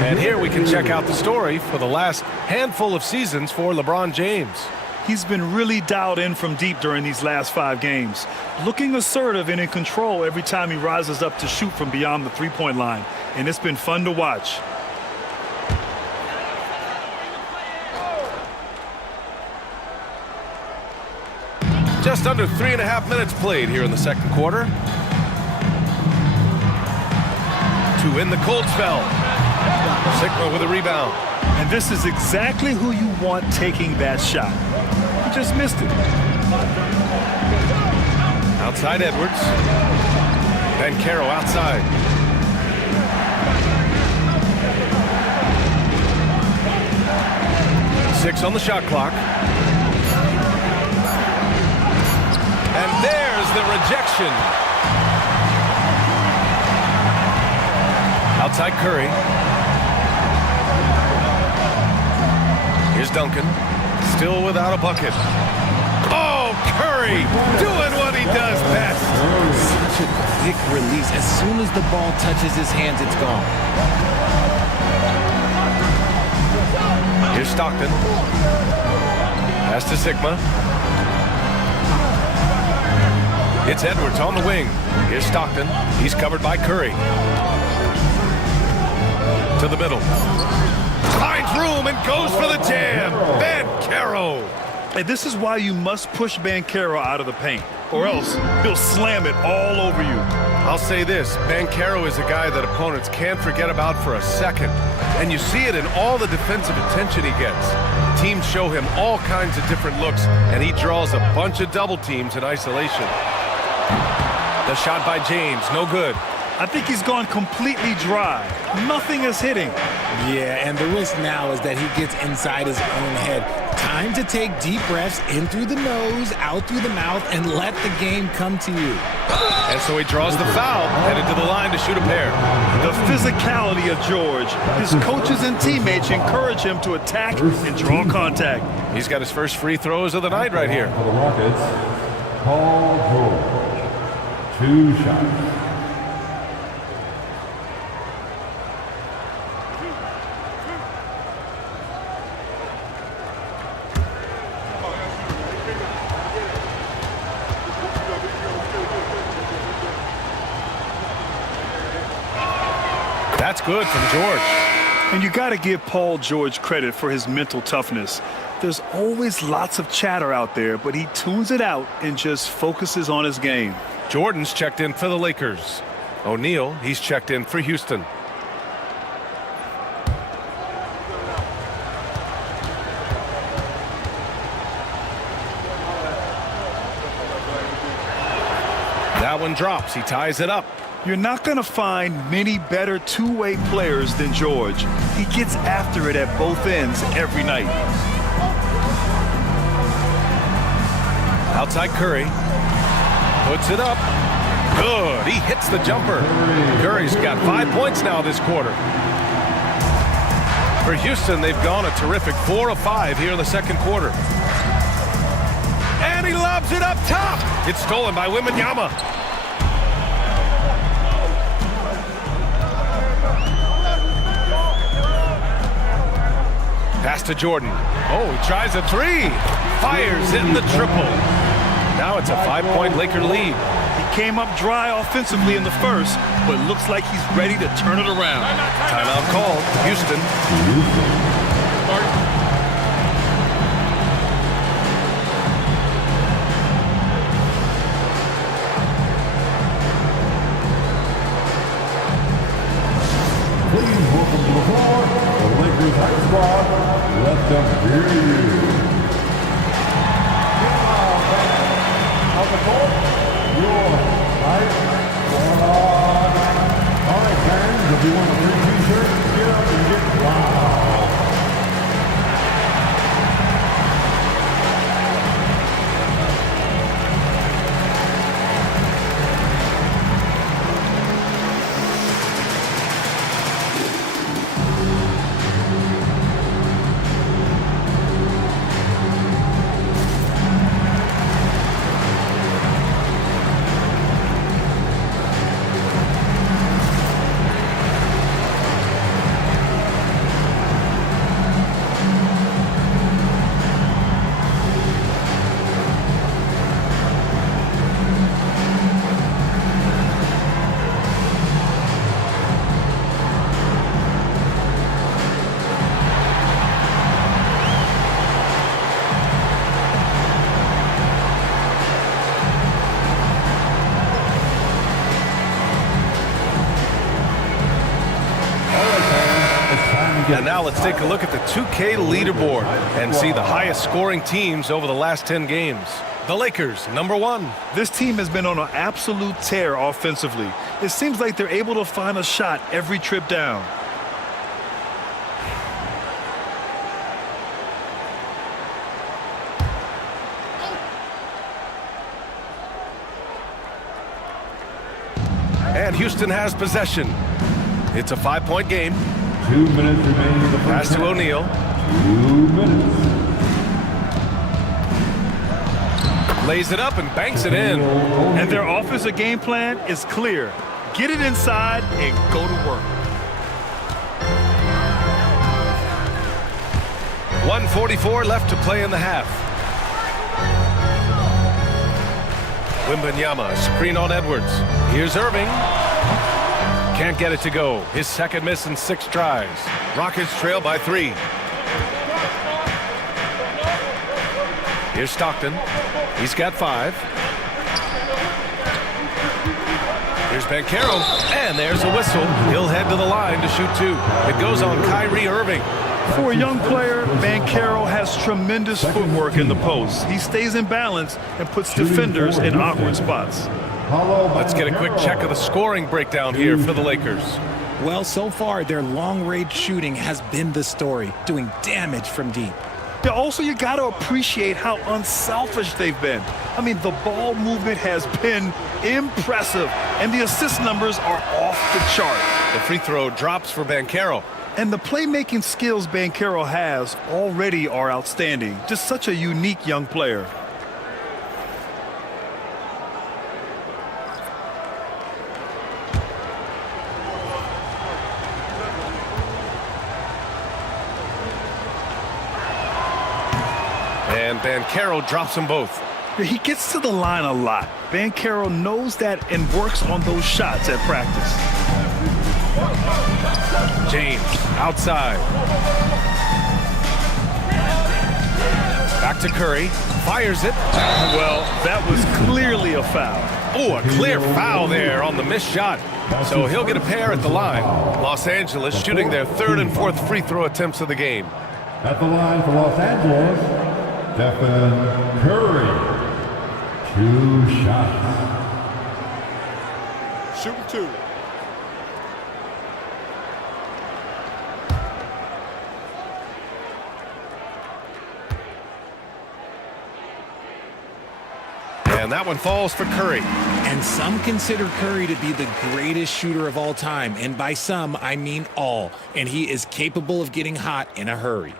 And here we can check out the story for the last handful of seasons for LeBron James. He's been really dialed in from deep during these last 5 games. Looking assertive and in control every time he rises up to shoot from beyond the three-point line. And it's been fun to watch. Just under 3.5 minutes played here in the second quarter. To win the cold spell. Sigma with a rebound. And this is exactly who you want taking that shot. He just missed it. Outside Edwards. Then Carroll outside. Six on the shot clock. And there's the rejection. Outside Curry. Here's Duncan. Still without a bucket. Oh, Curry doing what he does best. Such a quick release. As soon as the ball touches his hands, it's gone. Here's Stockton. Pass to Sigma. It's Edwards on the wing. Here's Stockton. He's covered by Curry. To the middle. Finds room and goes for the jam. Banchero. And this is why you must push Banchero out of the paint, or else he'll slam it all over you. I'll say this, Banchero is a guy that opponents can't forget about for a second. And you see it in all the defensive attention he gets. Teams show him all kinds of different looks, and he draws a bunch of double teams in isolation. The shot by James, no good. I think he's gone completely dry. Nothing is hitting. Yeah, and the risk now is that he gets inside his own head. Time to take deep breaths in through the nose, out through the mouth, and let the game come to you. And so he draws the foul, headed to the line to shoot a pair. The physicality of George. His coaches and teammates encourage him to attack and draw contact. He's got his first free throws of the night right here. For the Rockets, Paul George. 2 shots. That's good from George. And you got to give Paul George credit for his mental toughness. There's always lots of chatter out there, but he tunes it out and just focuses on his game. Jordan's checked in for the Lakers. O'Neal, he's checked in for Houston. That one drops. He ties it up. You're not going to find many better two-way players than George. He gets after it at both ends every night. Outside Curry. Puts it up. Good. He hits the jumper. Curry's got 5 points now this quarter. For Houston, they've gone a terrific 4 of 5 here in the second quarter. And he lobs it up top. It's stolen by Wembanyama. Pass to Jordan. Oh, he tries a 3. Fires in the triple. Now it's a 5-point Laker lead. He came up dry offensively in the first, but looks like he's ready to turn it around. Timeout called. Houston. Please welcome to the floor, the Lakers high squad. Let them hear you. On the court, your high squad. All right, fans, if you want a free t-shirt, get up and get wild. And now let's take a look at the 2K leaderboard and see the highest scoring teams over the last 10 games. The Lakers, #1. This team has been on an absolute tear offensively. It seems like they're able to find a shot every trip down. And Houston has possession. It's a 5-point game. 2 minutes remaining in the Pass to O'Neal. 2 minutes. Lays it up and banks it in. And their offensive game plan is clear. Get it inside and go to work. 1:44 left to play in the half. Wembanyama, screen on Edwards. Here's Irving. Can't get it to go. His second miss in 6 tries. Rockets trail by 3. Here's Stockton. He's got 5. Here's Banchero, and there's a whistle. He'll head to the line to shoot 2. It goes on Kyrie Irving. For a young player, Banchero has tremendous footwork in the post. He stays in balance and puts defenders in awkward spots. Let's get a quick check of the scoring breakdown here for the Lakers. Well, so far, their long-range shooting has been the story, doing damage from deep. Yeah, also, you got to appreciate how unselfish they've been. I mean, the ball movement has been impressive, and the assist numbers are off the chart. The free throw drops for Banchero. And the playmaking skills Banchero has already are outstanding. Just such a unique young player. And Banchero drops them both. He gets to the line a lot. Banchero knows that and works on those shots at practice. James outside. Back to Curry. Fires it. Well, that was clearly a foul. Oh, a clear foul there on the missed shot. So he'll get a pair at the line. Los Angeles shooting their 3rd and 4th free throw attempts of the game. At the line for Los Angeles, Stephen Curry. 2 shots. Shooting 2. And that one falls for Curry. And some consider Curry to be the greatest shooter of all time. And by some, I mean all. And he is capable of getting hot in a hurry.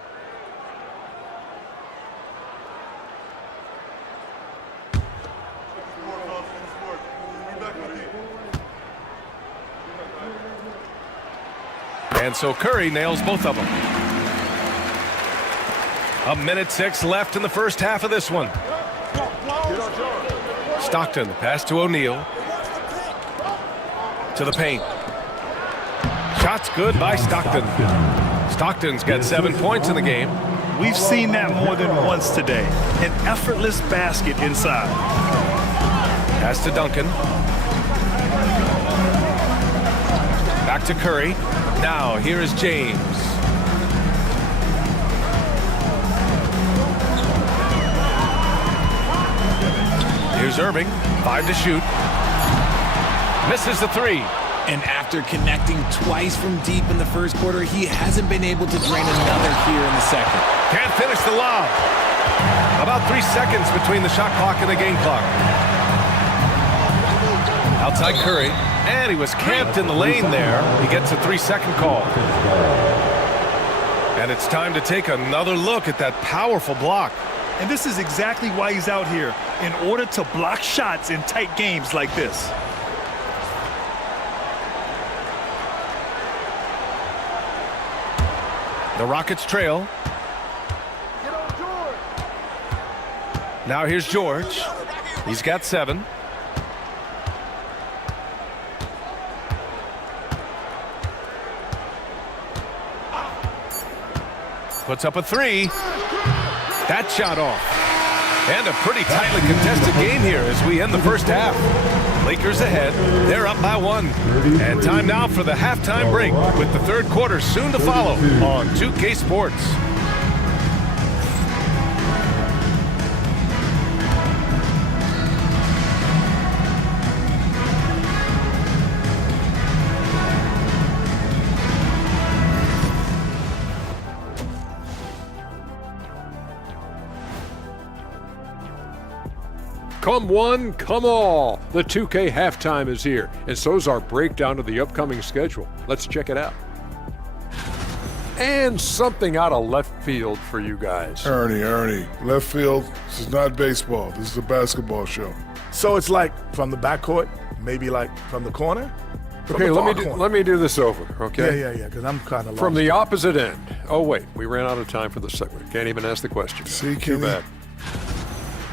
And so Curry nails both of them. 1:06 left in the first half of this one. Stockton, pass to O'Neal. To the paint. Shots good by Stockton. Stockton's got 7 points in the game. We've seen that more than once today. An effortless basket inside. Pass to Duncan. Back to Curry. Now here is James. Here's Irving. 5 to shoot. Misses the 3. And after connecting twice from deep in the first quarter, he hasn't been able to drain another here in the second. Can't finish the lob. About 3 seconds between the shot clock and the game clock. Outside Curry. And he was camped in the lane there. He gets a 3-second call. And it's time to take another look at that powerful block. And this is exactly why he's out here, in order to block shots in tight games like this. The Rockets trail. Now here's George. He's got 7. Puts up a 3. That shot off. And a pretty tightly contested game here as we end the first half. Lakers ahead. They're up by 1. And time now for the halftime break with the third quarter soon to follow on 2K Sports. Come one, come all. The 2K halftime is here, and so's our breakdown of the upcoming schedule. Let's check it out. And something out of left field for you guys. Ernie, left field, this is not baseball. This is a basketball show. So it's like from the backcourt, maybe like from the corner? Okay, let me do this over, okay? Yeah, because I'm kind of lost. From the opposite end. Oh, wait, we ran out of time for the segment. Can't even ask the question. See, Too Kenny? bad.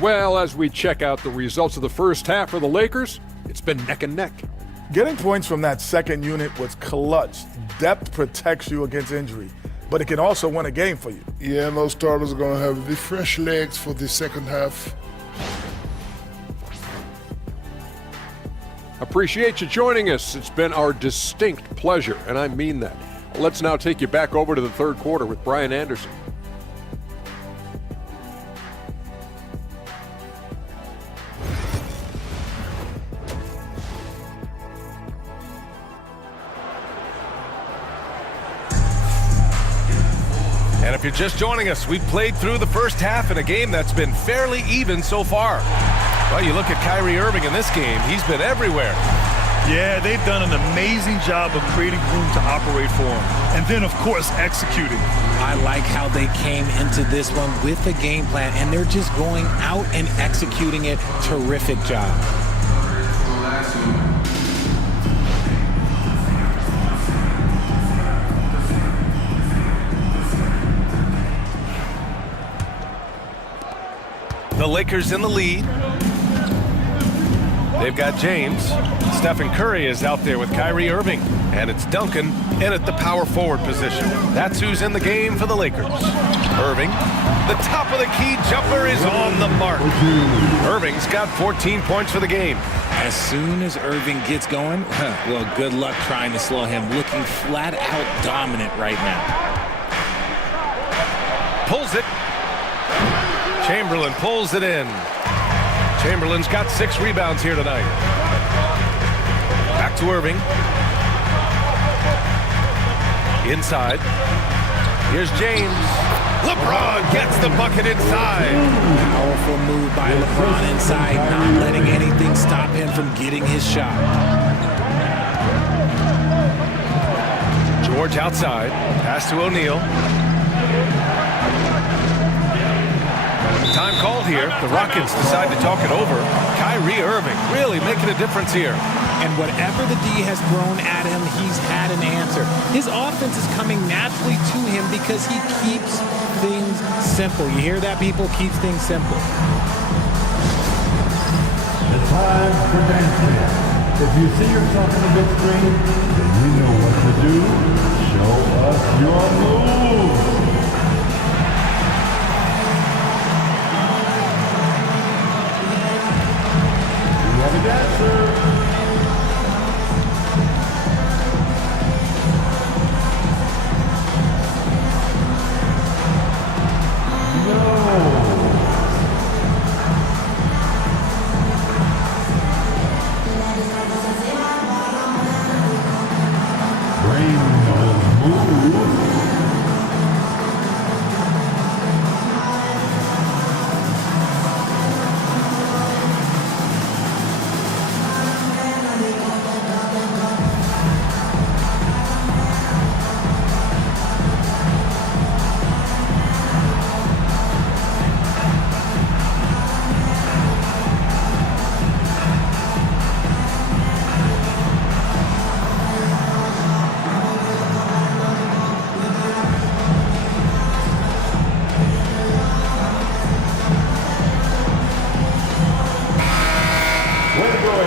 Well, as we check out the results of the first half for the Lakers, it's been neck and neck. Getting points from that second unit was clutch. Depth protects you against injury, but it can also win a game for you. Yeah, and those starters are going to have the fresh legs for the second half. Appreciate you joining us. It's been our distinct pleasure, and I mean that. Let's now take you back over to the third quarter with Brian Anderson. And if you're just joining us, we've played through the first half in a game that's been fairly even so far. Well, you look at Kyrie Irving in this game, he's been everywhere. Yeah, they've done an amazing job of creating room to operate for him. And then, of course, executing. I like how they came into this one with a game plan, and they're just going out and executing it. Terrific job. The Lakers in the lead. They've got James. Stephen Curry is out there with Kyrie Irving. And it's Duncan in at the power forward position. That's who's in the game for the Lakers. Irving, the top of the key jumper is on the mark. Irving's got 14 points for the game. As soon as Irving gets going, well, good luck trying to slow him. Looking flat out dominant right now. Pulls it. Chamberlain pulls it in. Chamberlain's got 6 rebounds here tonight. Back to Irving. Inside. Here's James. LeBron gets the bucket inside. Powerful move by LeBron inside, not letting anything stop him from getting his shot. George outside. Pass to O'Neal. Time called here. The Rockets decide to talk it over. Kyrie Irving really making a difference here. And whatever the D has thrown at him, he's had an answer. His offense is coming naturally to him because he keeps things simple. You hear that, people? Keeps things simple. The time for dancing. If you see yourself on the big screen, then you know what to do. Show us your moves.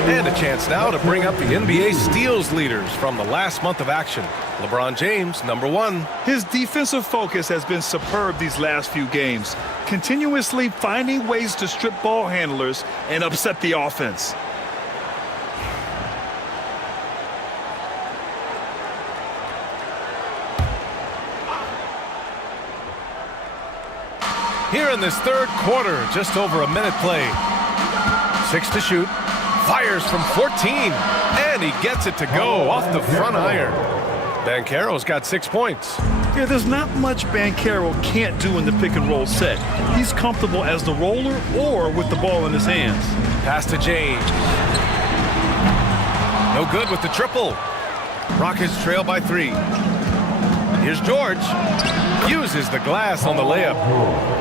And a chance now to bring up the NBA steals leaders from the last month of action. LeBron James, number 1. His defensive focus has been superb these last few games, continuously finding ways to strip ball handlers and upset the offense. Here in this third quarter, just over a minute played. 6 to shoot. Fires from 14, and he gets it to go off the front iron. Banchero's got 6 points. Yeah, there's not much Banchero can't do in the pick and roll set. He's comfortable as the roller or with the ball in his hands. Pass to James. No good with the triple. Rockets trail by 3. Here's George. Uses the glass on the layup.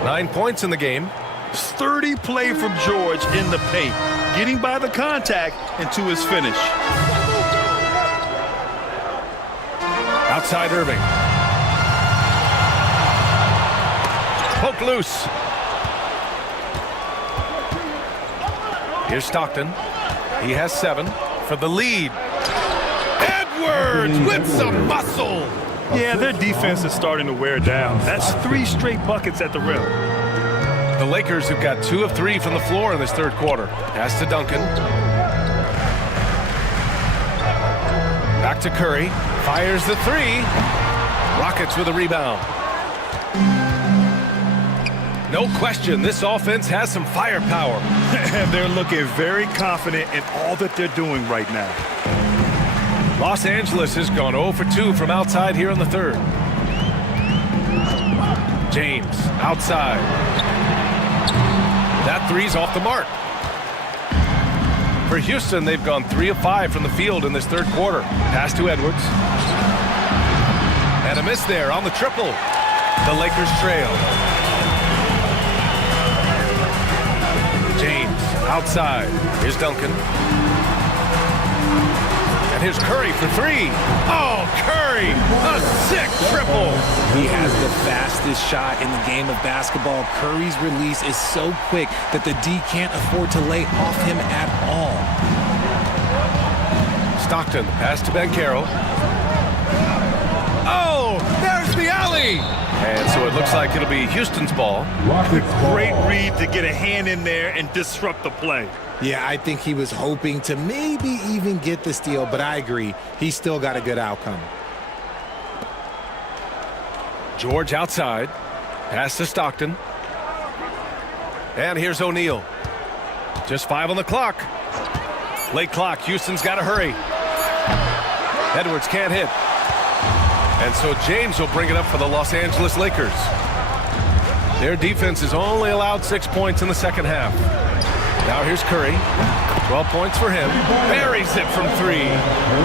9 points in the game. Sturdy play from George in the paint, getting by the contact and to his finish. Outside Irving. Poke loose. Here's Stockton. He has 7 for the lead. Edwards with some muscle. Yeah, their defense is starting to wear down. That's 3 straight buckets at the rim. The Lakers have got 2 of 3 from the floor in this third quarter. Pass to Duncan. Back to Curry. Fires the 3. Rockets with a rebound. No question, this offense has some firepower. And they're looking very confident in all that they're doing right now. Los Angeles has gone 0 for 2 from outside here in the third. James outside. That 3's off the mark. For Houston, they've gone 3 of 5 from the field in this third quarter. Pass to Edwards. And a miss there on the triple. The Lakers trail. James outside. Here's Duncan. And here's Curry for 3. Oh, Curry, a sick triple. He has the fastest shot in the game of basketball. Curry's release is so quick that the D can't afford to lay off him at all. Stockton, pass to Banchero. Oh, there's the alley. And so it looks like it'll be Houston's ball. Great read to get a hand in there and disrupt the play. Yeah, I think he was hoping to maybe even get the steal, but I agree. He still got a good outcome. George outside. Pass to Stockton. And here's O'Neal. Just 5 on the clock. Late clock. Houston's got to hurry. Edwards can't hit. And so James will bring it up for the Los Angeles Lakers. Their defense has only allowed 6 points in the second half. Now here's Curry. 12 points for him. Buries it from 3.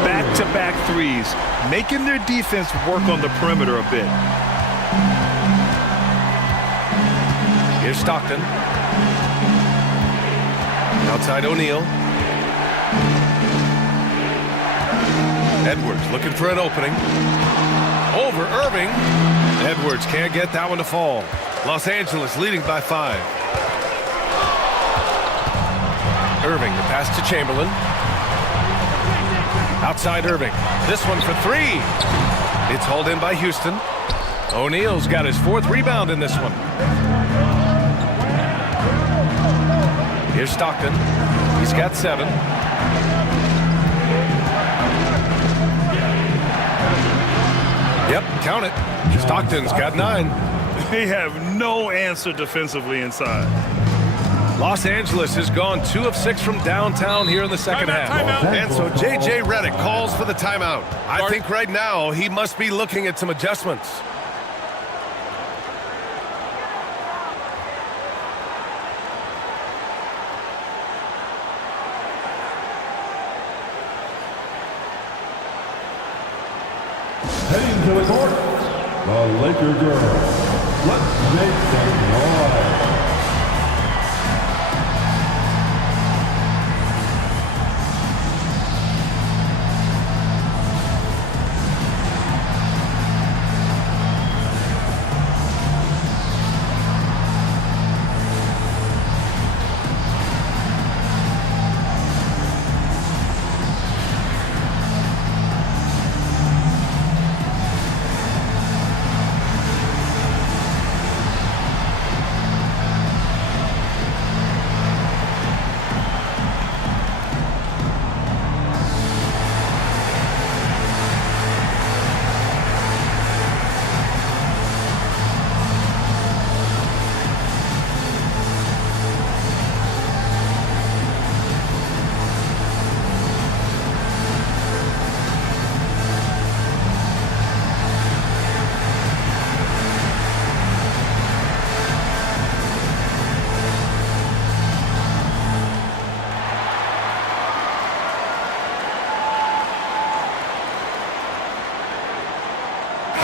Back-to-back threes, making their defense work on the perimeter a bit. Here's Stockton. Outside O'Neal. Edwards looking for an opening. Over Irving. Edwards can't get that one to fall. Los Angeles leading by 5. Irving, the pass to Chamberlain. Outside Irving. This one for 3. It's hauled in by Houston. O'Neal's got his 4th rebound in this one. Here's Stockton. He's got 7. Yep, count it. Stockton's got 9. They have no answer defensively inside. Los Angeles has gone 2 of 6 from downtown here in the second half. And so J.J. Redick calls for the timeout. I think right now he must be looking at some adjustments. Heading to the court, the Laker girls. Let's make some noise.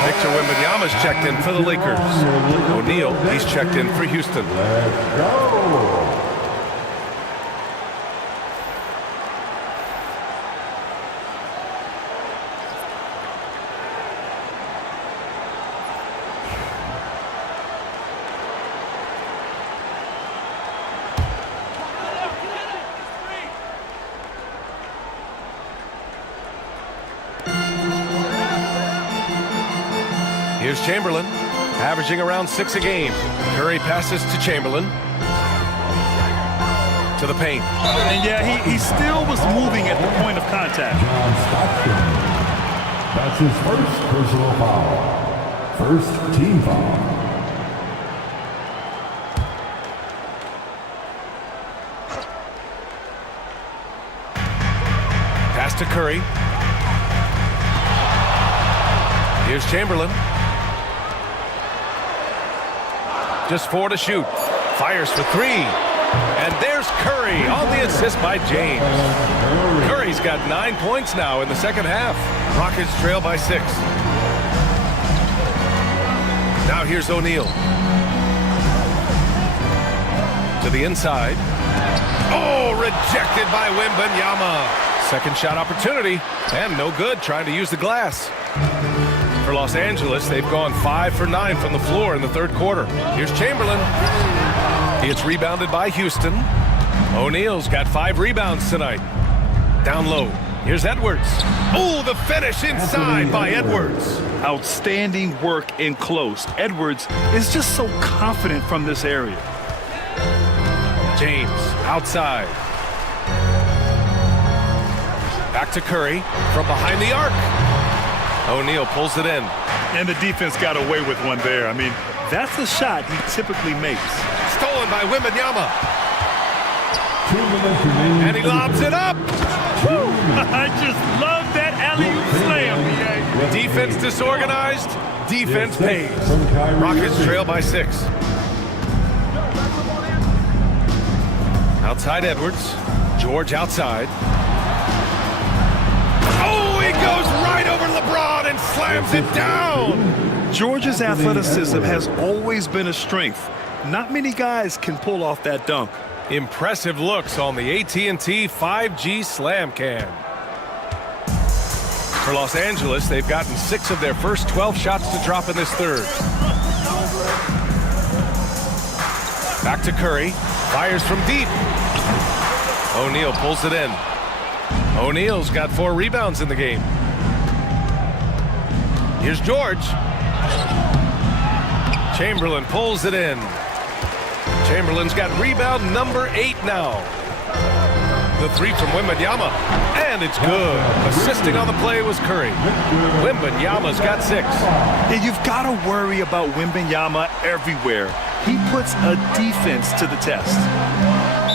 Victor Wembanyama's checked in for the Lakers. O'Neal, he's checked in for Houston. Let's go. Here's Chamberlain, averaging around 6 a game. Curry passes to Chamberlain. To the paint. And yeah, he still was moving at the point of contact. John Stockton. That's his first personal foul. First team foul. Pass to Curry. Here's Chamberlain. Just 4 to shoot. Fires for 3. And there's Curry on the assist by James. Curry's got 9 points now in the second half. Rockets trail by 6. Now here's O'Neal. To the inside. Oh, rejected by Wembanyama. Second shot opportunity, and no good, trying to use the glass. For Los Angeles, they've gone 5 for 9 from the floor in the third quarter. Here's Chamberlain. It's rebounded by Houston. O'Neal's got 5 rebounds tonight. Down low. Here's Edwards. Oh, the finish inside by Edwards. Outstanding work in close. Edwards is just so confident from this area. James outside. Back to Curry from behind the arc. O'Neal pulls it in. And the defense got away with one there. I mean, that's the shot he typically makes. Stolen by Wembanyama. And he lobs it up. Woo! I just love that alley-oop slam. Defense disorganized. Defense pays. Rockets trail by 6. Outside Edwards. George outside. Oh, he goes right over LeBron and slams it down. George's athleticism has always been a strength. Not many guys can pull off that dunk. Impressive looks on the AT&T 5G Slam Cam. For Los Angeles, they've gotten 6 of their first 12 shots to drop in this third. Back to Curry. Fires from deep. O'Neal pulls it in. O'Neal's got 4 rebounds in the game. Here's George. Chamberlain pulls it in. Chamberlain's got rebound number 8 now. The 3 from Wembanyama, and it's good. Assisting on the play was Curry. Wembanyama's got 6. Yeah, you've got to worry about Wembanyama everywhere. He puts a defense to the test.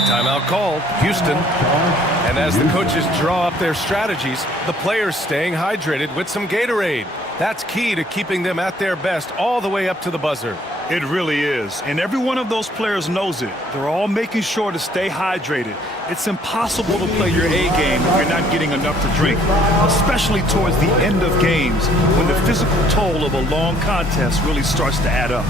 Timeout called, Houston. And as the coaches draw up their strategies, the players staying hydrated with some Gatorade. That's key to keeping them at their best all the way up to the buzzer. It really is, and every one of those players knows it. They're all making sure to stay hydrated. It's impossible to play your A game if you're not getting enough to drink, especially towards the end of games when the physical toll of a long contest really starts to add up.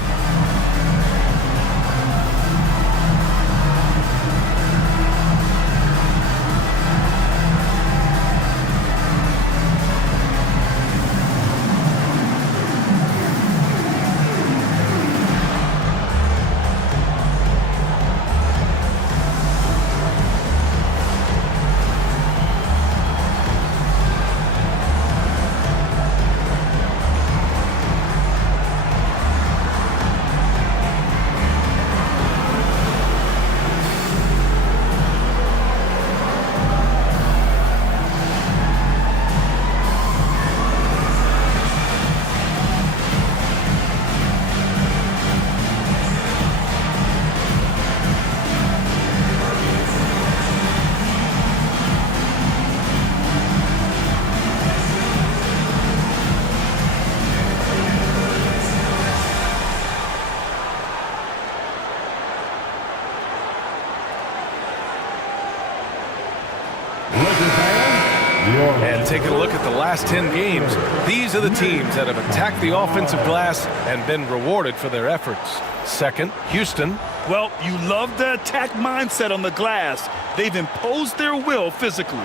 And taking a look at the last 10 games, these are the teams that have attacked the offensive glass and been rewarded for their efforts. Second, Houston. Well, you love the attack mindset on the glass. They've imposed their will physically.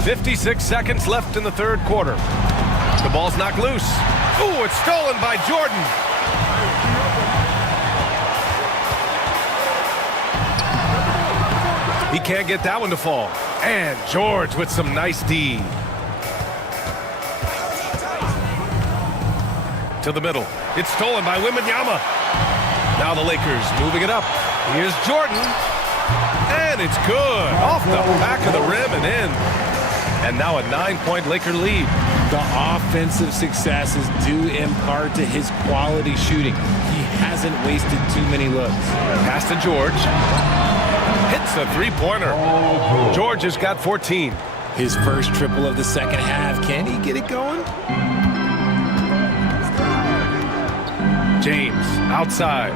.56 seconds left in the third quarter. The ball's knocked loose. Ooh, it's stolen by Jordan. He can't get that one to fall. And George with some nice D. To the middle. It's stolen by Wembanyama. Now the Lakers moving it up. Here's Jordan. And it's good. Off the back of the rim and in. And now a 9-point Laker lead. The offensive success is due in part to his quality shooting. He hasn't wasted too many looks. Pass to George. Hits a three-pointer. George has got 14. His first triple of the second half. Can he get it going? James outside.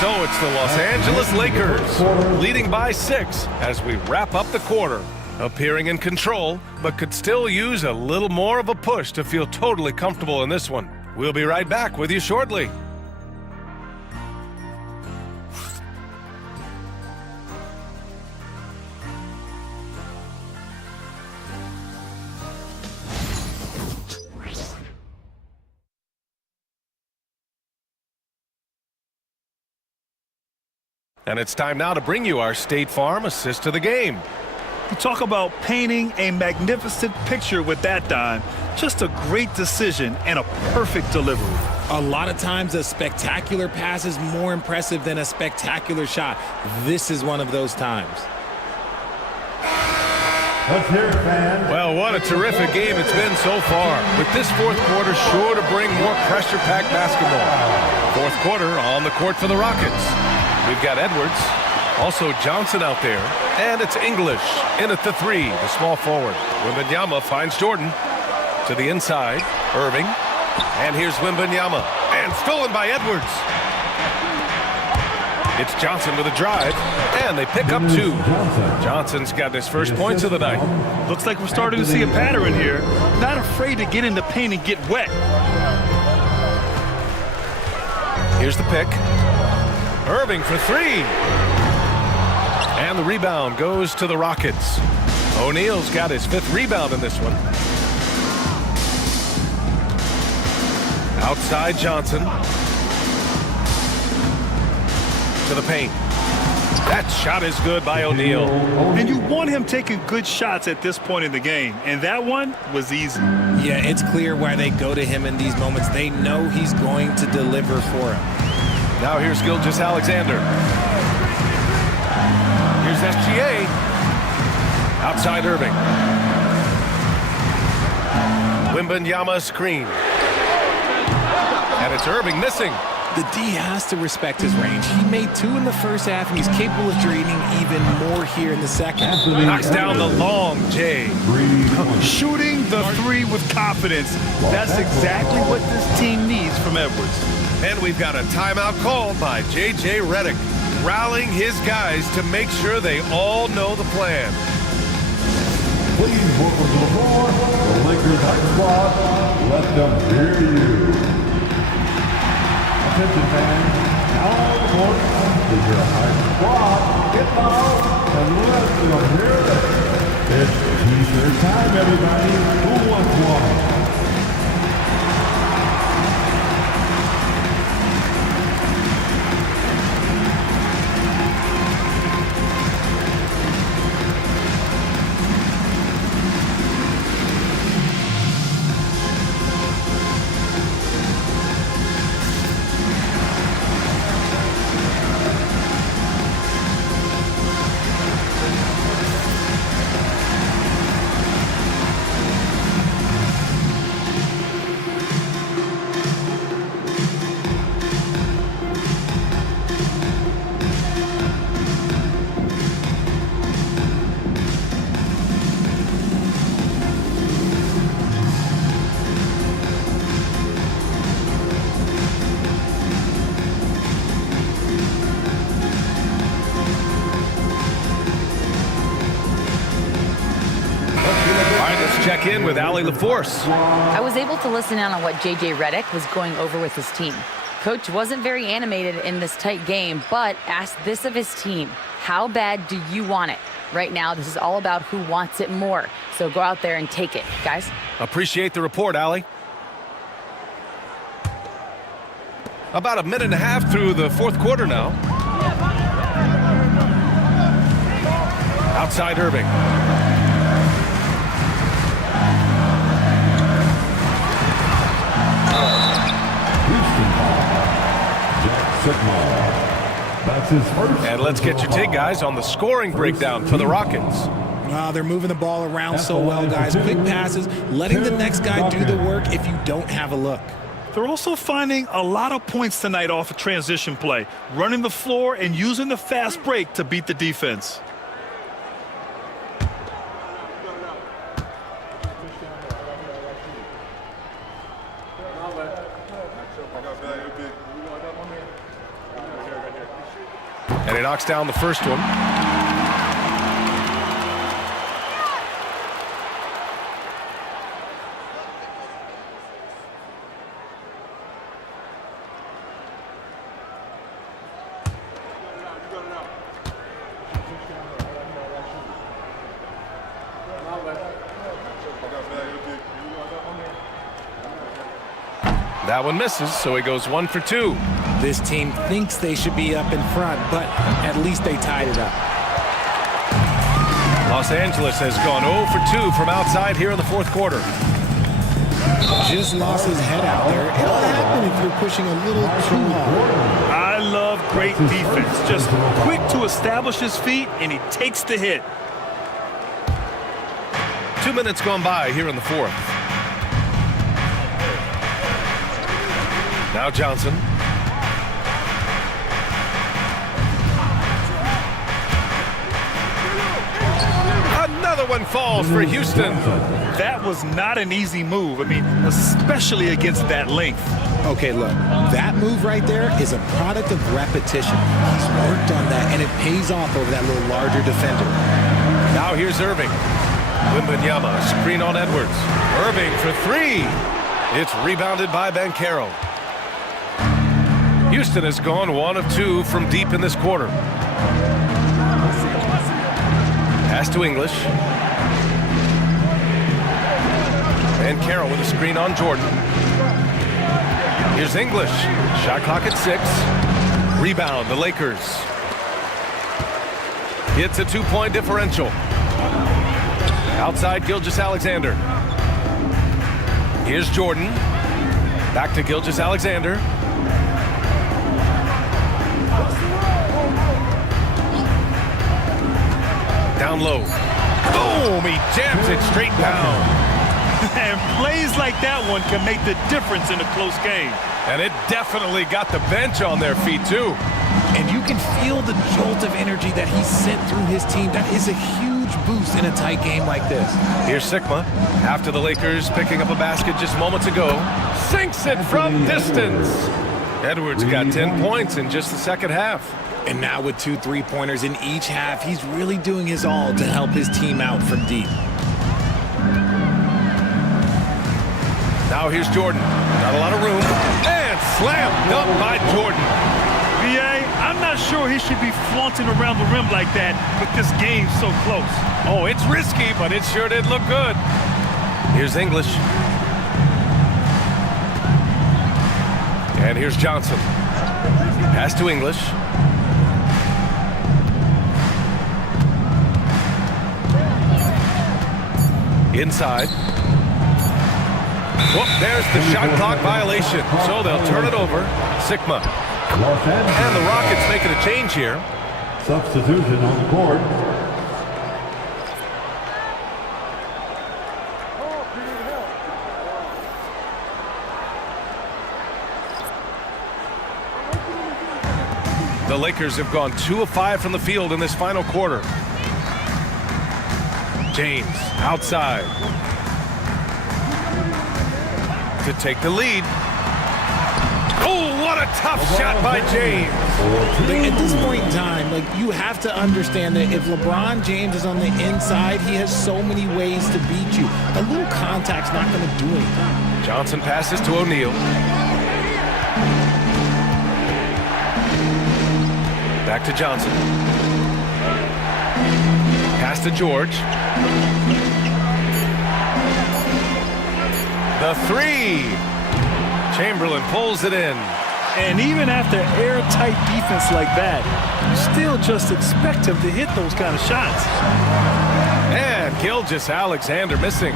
So it's the Los Angeles Lakers leading by 6 as we wrap up the quarter. Appearing in control, but could still use a little more of a push to feel totally comfortable in this one. We'll be right back with you shortly. And it's time now to bring you our State Farm assist of the game. You talk about painting a magnificent picture with that dime. Just a great decision and a perfect delivery. A lot of times a spectacular pass is more impressive than a spectacular shot. This is one of those times. Let's hear it, fans. Well, what a terrific game it's been so far. With this fourth quarter sure to bring more pressure-packed basketball. Fourth quarter on the court for the Rockets. We've got Edwards, also Johnson out there, and it's English in at the 3, the small forward. Wembanyama finds Jordan to the inside. Irving, and here's Wembanyama, and stolen by Edwards. It's Johnson with a drive, and they pick up 2. Johnson's got his first points of the night. Looks like we're starting to see a pattern here. Not afraid to get in the paint and get wet. Here's the pick. Irving for 3. And the rebound goes to the Rockets. O'Neal's got his 5th rebound in this one. Outside Johnson. To the paint. That shot is good by O'Neal. And you want him taking good shots at this point in the game. And that one was easy. Yeah, it's clear why they go to him in these moments. They know he's going to deliver for him. Now here's Gilgeous-Alexander. Here's SGA. Outside Irving. Wembanyama screen. And it's Irving missing. The D has to respect his range. He made 2 in the first half, and he's capable of creating even more here in the second. Knocks down the long J. Shooting the 3 with confidence. That's exactly what this team needs from Edwards. And we've got a timeout called by J.J. Redick, rallying his guys to make sure they all know the plan. Please welcome to the floor the Lakers Hype Squad. Let them hear you. Attention fans, now on the court is your Hype Squad. Get loud and let them hear it. It's t-shirt time, everybody. Who wants one? Check in with Allie LaForce. I was able to listen in on what J.J. Redick was going over with his team. Coach wasn't very animated in this tight game, but asked this of his team: how bad do you want it? Right now, this is all about who wants it more. So go out there and take it, guys. Appreciate the report, Allie. About a minute and a half through the fourth quarter now. Outside Irving. That's his first. And let's get your take, guys, on the scoring breakdown for the Rockets. They're moving the ball around so well, guys. Quick passes, letting the next guy do the work if you don't have a look. They're also finding a lot of points tonight off a transition play, running the floor and using the fast break to beat the defense. And he knocks down the first one. That one misses, so he goes 1 for 2. This team thinks they should be up in front, but at least they tied it up. Los Angeles has gone 0 for 2 from outside here in the fourth quarter. Just lost his head out there. It'll happen if you're pushing a little too hard. I love great defense. Just quick to establish his feet, and he takes the hit. 2 minutes gone by here in the fourth. Now Johnson. Another one falls for Houston. That was not an easy move. I mean, especially against that length. Okay, look, that move right there is a product of repetition. He's worked on that, and it pays off over that little larger defender. Now here's Irving. Wembanyama, screen on Edwards. Irving for 3. It's rebounded by Banchero. Houston has gone 1 of 2 from deep in this quarter. Pass to English. Banchero with a screen on Jordan. Here's English. Shot clock at 6. Rebound, the Lakers. It's a 2-point differential. Outside Gilgeous-Alexander. Here's Jordan. Back to Gilgeous-Alexander. Down low. Boom! He jams it straight down. And plays like that one can make the difference in a close game. And it definitely got the bench on their feet, too. And you can feel the jolt of energy that he sent through his team. That is a huge boost in a tight game like this. Here's Sigma. After the Lakers picking up a basket just moments ago. Sinks it from distance. Edwards got 10 points in just the second half. And now with 2 3-pointers in each half, he's really doing his all to help his team out from deep. Now here's Jordan. Not a lot of room. And slam dunk by Jordan. B.A., I'm not sure he should be flaunting around the rim like that with this game so close. Oh, it's risky, but it sure did look good. Here's English. And here's Johnson. Pass to English. Inside. Whoop, there's the shot clock violation. So they'll turn it over. Sigma. And the Rockets making a change here. Substitution on the court. The Lakers have gone 2 of 5 from the field in this final quarter. James outside to take the lead. Oh, what a tough shot by James. At this point in time, you have to understand that if LeBron James is on the inside, he has so many ways to beat you. A little contact's not going to do anything. Johnson passes to O'Neal. Back to Johnson. Pass to George. The three. Chamberlain pulls it in. And even after airtight defense like that, you still just expect him to hit those kind of shots. And Gilgeous-Alexander missing.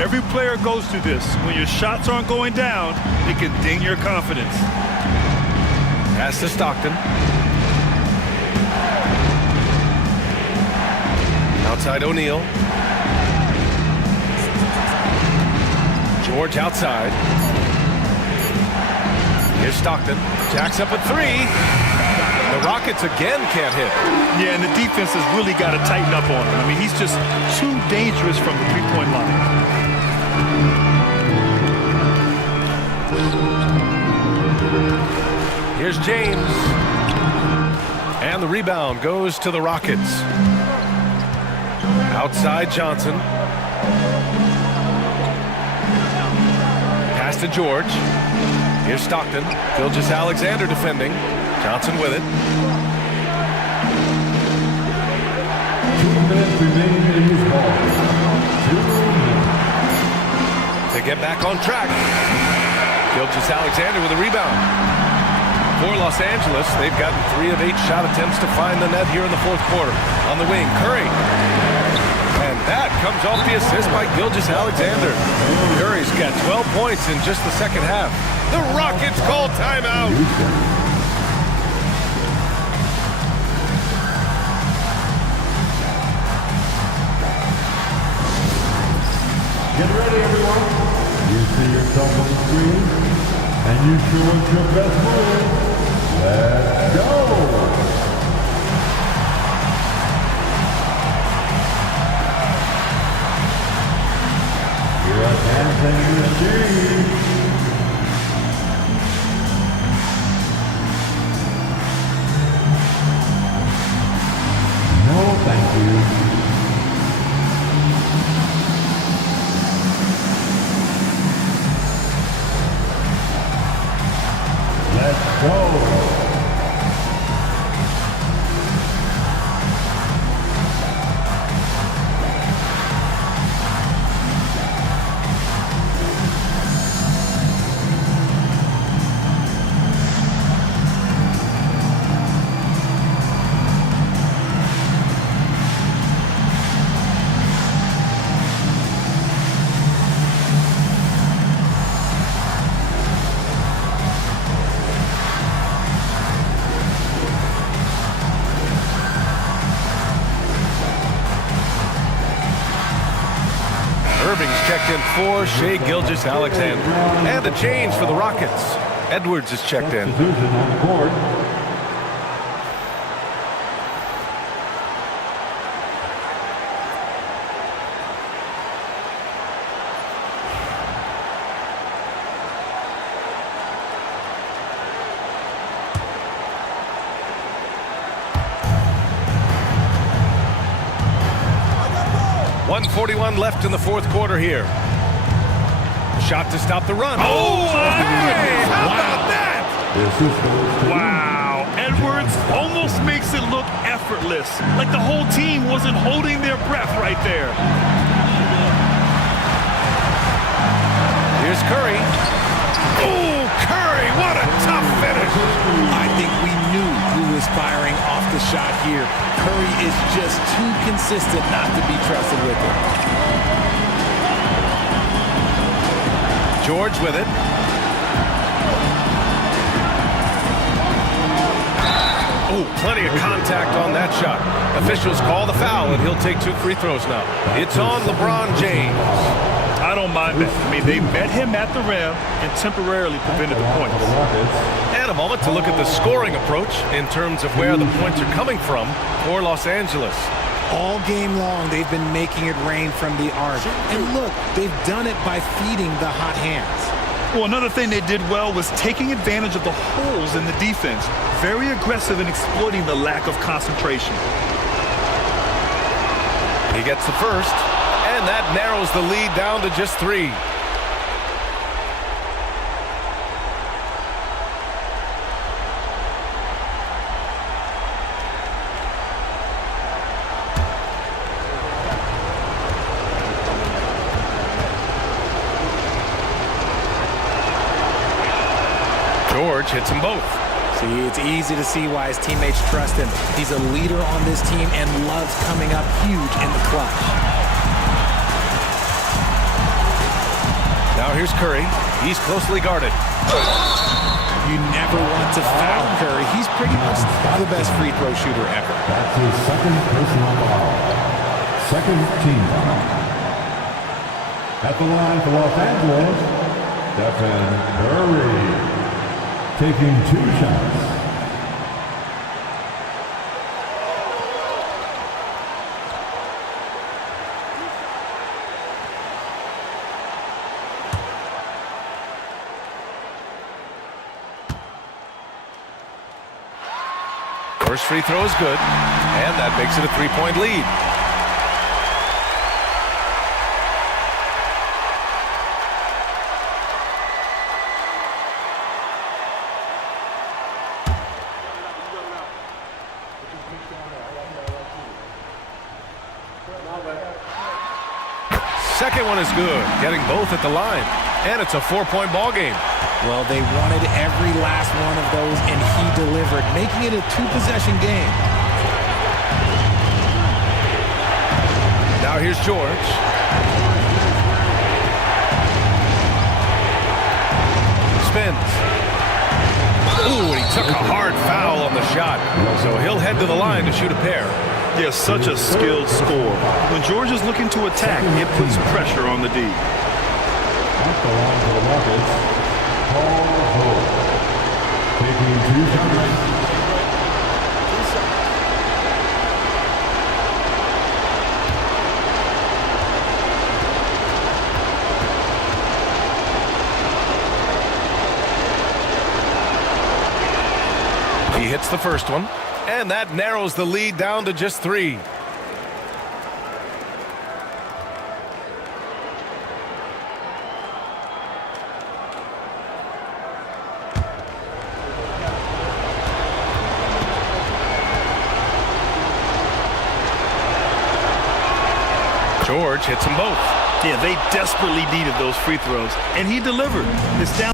Every player goes through this. When your shots aren't going down, it can ding your confidence. Pass to Stockton. Outside O'Neal. George outside. Here's Stockton. Jacks up a three. The Rockets again can't hit. Yeah, and the defense has really got to tighten up on him. I mean, he's just too dangerous from the three-point line. Here's James. And the rebound goes to the Rockets. Outside Johnson. Pass to George. Here's Stockton. Gilgeous-Alexander defending. Johnson with it. 2 minutes remaining in this ball. 2 minutes. They get back on track. Gilgeous-Alexander with a rebound. For Los Angeles, they've gotten 3 of 8 shot attempts to find the net here in the fourth quarter. On the wing, Curry. And that comes off the assist by Gilgeous-Alexander. Curry's got 12 points in just the second half. The Rockets call timeout. Get ready, everyone. You see yourself on the screen, and you show us your best move. Let's go. Here at Anthony James. No, thank you. Let's go. Irving's checked in for Shai Gilgeous-Alexander. And a change for the Rockets. Edwards is checked in. Substitution on the court. .141 left in the fourth quarter here. Shot to stop the run. Oh, hey! How about that? Wow. Edwards almost makes it look effortless, like the whole team wasn't holding their breath right there. Here's Curry. Oh, Curry, what a tough finish. I think we knew who was firing off the shot here. Curry is just too consistent not to be trusted with it. George with it. Oh, plenty of contact on that shot. Officials call the foul, and he'll take 2 free throws now. It's on LeBron James. I don't mind that. I mean, they met him at the rim and temporarily prevented the points. And a moment to look at the scoring approach in terms of where the points are coming from for Los Angeles. All game long, they've been making it rain from the arc. And look, they've done it by feeding the hot hands. Well, another thing they did well was taking advantage of the holes in the defense. Very aggressive in exploiting the lack of concentration. He gets the first, and that narrows the lead down to just 3. George hits them both. See, it's easy to see why his teammates trust him. He's a leader on this team and loves coming up huge in the clutch. Now here's Curry. He's closely guarded. You never want to foul Curry. He's pretty much the best free throw shooter ever. That's his second personal foul. Second team foul. At the line for Los Angeles, Stephen Curry, taking 2 shots. First free throw is good, and that makes it a 3-point lead. Second one is good, getting both at the line, and it's a 4-point ball game. Well, they wanted every last one of those, and he delivered, making it a 2-possession game. Now here's George. Spins. Ooh, and he took a hard foul on the shot, so he'll head to the line to shoot a pair. Yeah, such a skilled scorer. When George is looking to attack, it puts pressure on the D. At the line for the Rockets, Paul Holt, taking 2 shots. He hits the first one, and that narrows the lead down to just 3. George hits them both. Yeah, they desperately needed those free throws, and he delivered. It's down.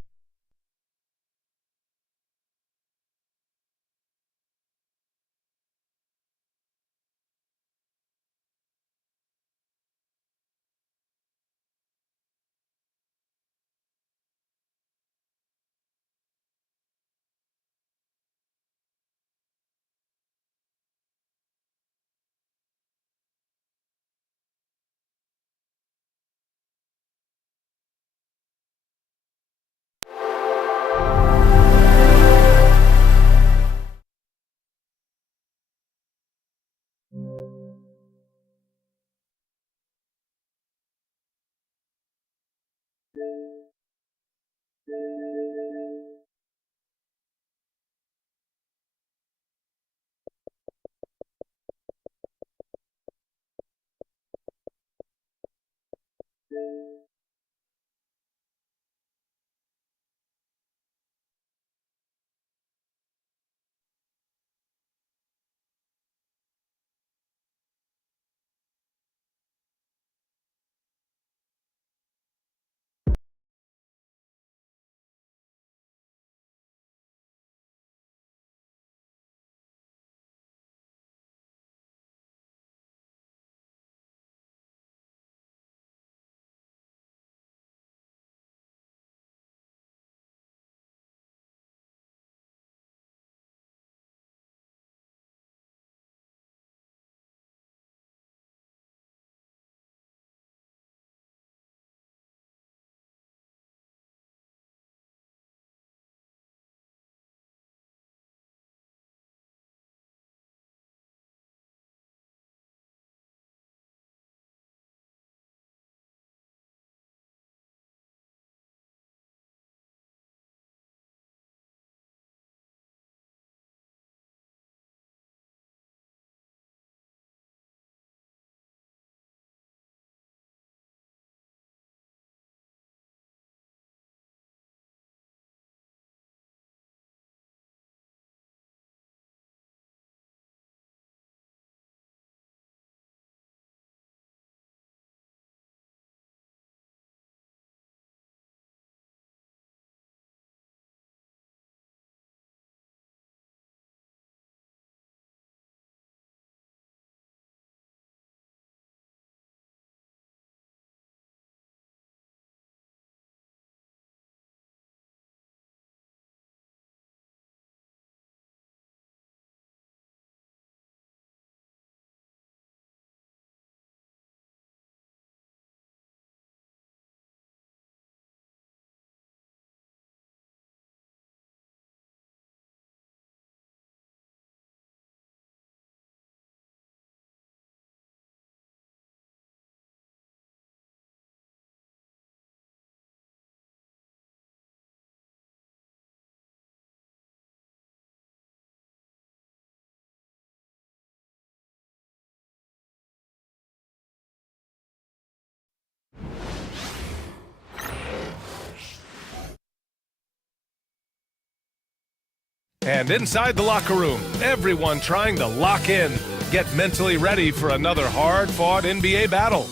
And inside the locker room, everyone trying to lock in, get mentally ready for another hard-fought NBA battle.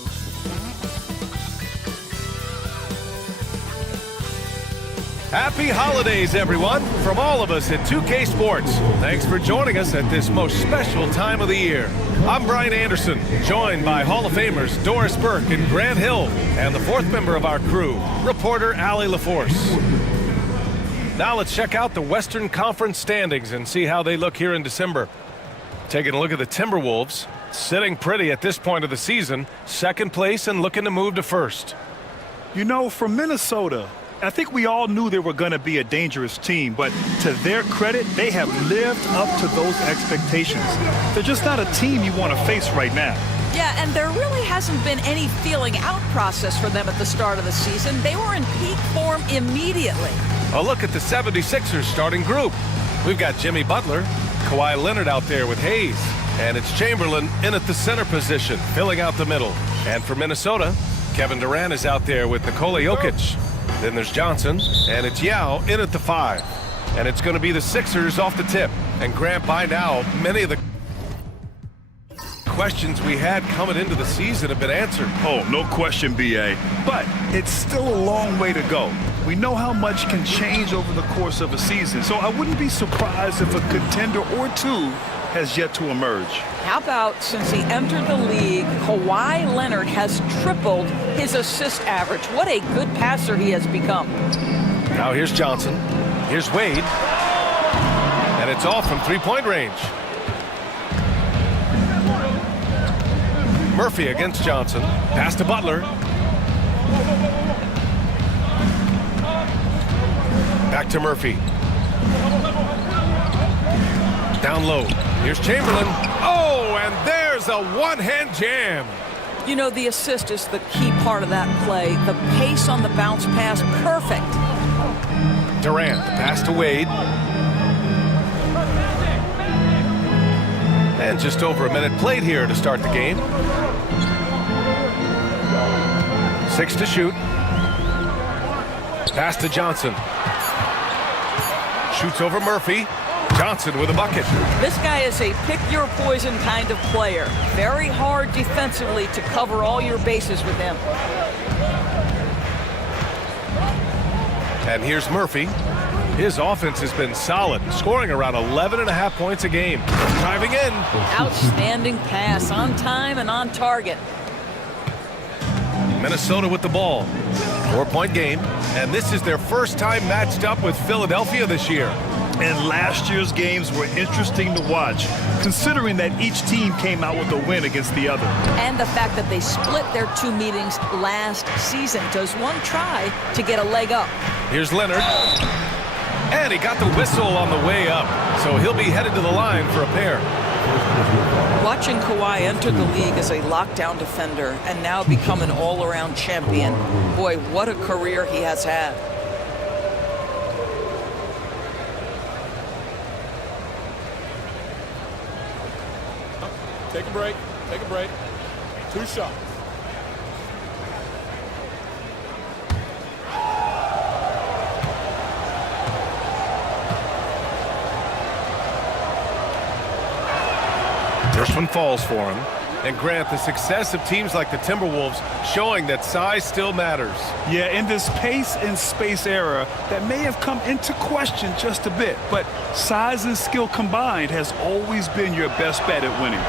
Happy holidays, everyone, from all of us at 2K Sports. Thanks for joining us at this most special time of the year. I'm Brian Anderson, joined by Hall of Famers Doris Burke and Grant Hill, and the fourth member of our crew, reporter Allie LaForce. Now let's check out the Western Conference standings and see how they look here in December. Taking a look at the Timberwolves, sitting pretty at this point of the season, second place and looking to move to first. You know, from Minnesota, I think we all knew they were going to be a dangerous team, but to their credit, they have lived up to those expectations. They're just not a team you want to face right now. Yeah, and there really hasn't been any feeling out process for them at the start of the season. They were in peak form immediately. A look at the 76ers starting group. We've got Jimmy Butler, Kawhi Leonard out there with Hayes, and it's Chamberlain in at the center position, filling out the middle. And for Minnesota, Kevin Durant is out there with Nikola Jokic. Then there's Johnson, and it's Yao in at the 5. And it's going to be the Sixers off the tip. And Grant, by now, many of the questions we had coming into the season have been answered. Oh, no question, B.A. But it's still a long way to go. We know how much can change over the course of a season, so I wouldn't be surprised if a contender or two has yet to emerge. How about since he entered the league, Kawhi Leonard has tripled his assist average. What a good passer he has become. Now here's Johnson. Here's Wade. And it's off from three-point range. Murphy against Johnson. Pass to Butler. Back to Murphy. Down low. Here's Chamberlain. Oh, and there's a one-hand jam. You know, the assist is the key part of that play. The pace on the bounce pass, perfect. Durant, the pass to Wade. And just over a minute played here to start the game. 6 to shoot. Pass to Johnson. Shoots over Murphy. Johnson with a bucket. This guy is a pick-your-poison kind of player. Very hard defensively to cover all your bases with him. And here's Murphy. His offense has been solid, scoring around 11.5 points a game. Driving in. Outstanding pass, on time and on target. Minnesota with the ball. 4-point game. And this is their first time matched up with Philadelphia this year. And last year's games were interesting to watch, considering that each team came out with a win against the other. And the fact that they split their two meetings last season. Does one try to get a leg up? Here's Leonard. And he got the whistle on the way up, so he'll be headed to the line for a pair. Watching Kawhi enter the league as a lockdown defender and now become an all-around champion, boy, what a career he has had. Take a break. Take a break. 2 shots. First one falls for him. And Grant, the success of teams like the Timberwolves showing that size still matters. Yeah, in this pace and space era, that may have come into question just a bit, but size and skill combined has always been your best bet at winning.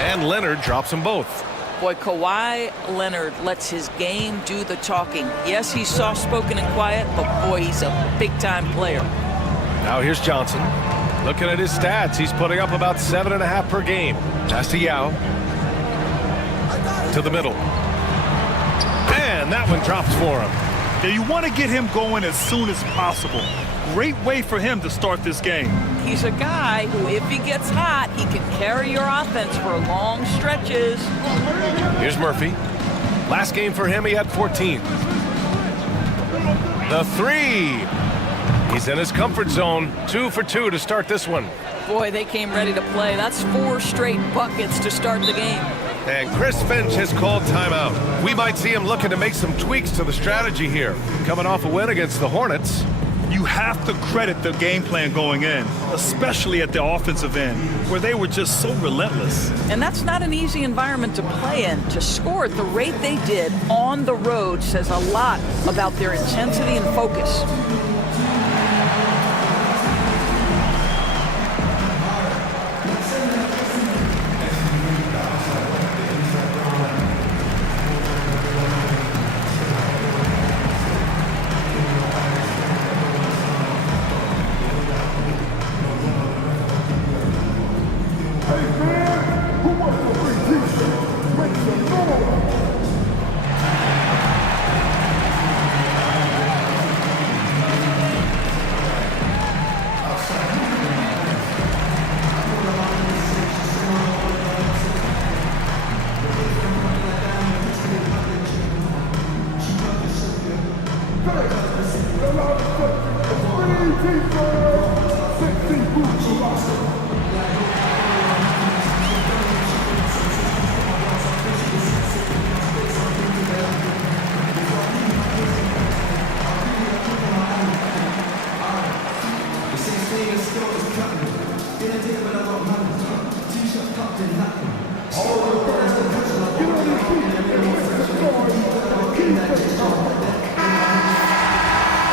And Leonard drops them both. Boy, Kawhi Leonard lets his game do the talking. Yes, he's soft-spoken and quiet, but boy, he's a big-time player. Now here's Johnson. Looking at his stats, he's putting up about 7.5 per game. Pass to Yao. To the middle. And that one drops for him. Yeah, you want to get him going as soon as possible. Great way for him to start this game. He's a guy who, if he gets hot, he can carry your offense for long stretches. Here's Murphy. Last game for him, he had 14. The 3. He's in his comfort zone. 2 for 2 to start this one. Boy, they came ready to play. That's 4 straight buckets to start the game. And Chris Finch has called timeout. We might see him looking to make some tweaks to the strategy here. Coming off a win against the Hornets. You have to credit the game plan going in, especially at the offensive end, where they were just so relentless. And that's not an easy environment to play in. To score at the rate they did on the road says a lot about their intensity and focus.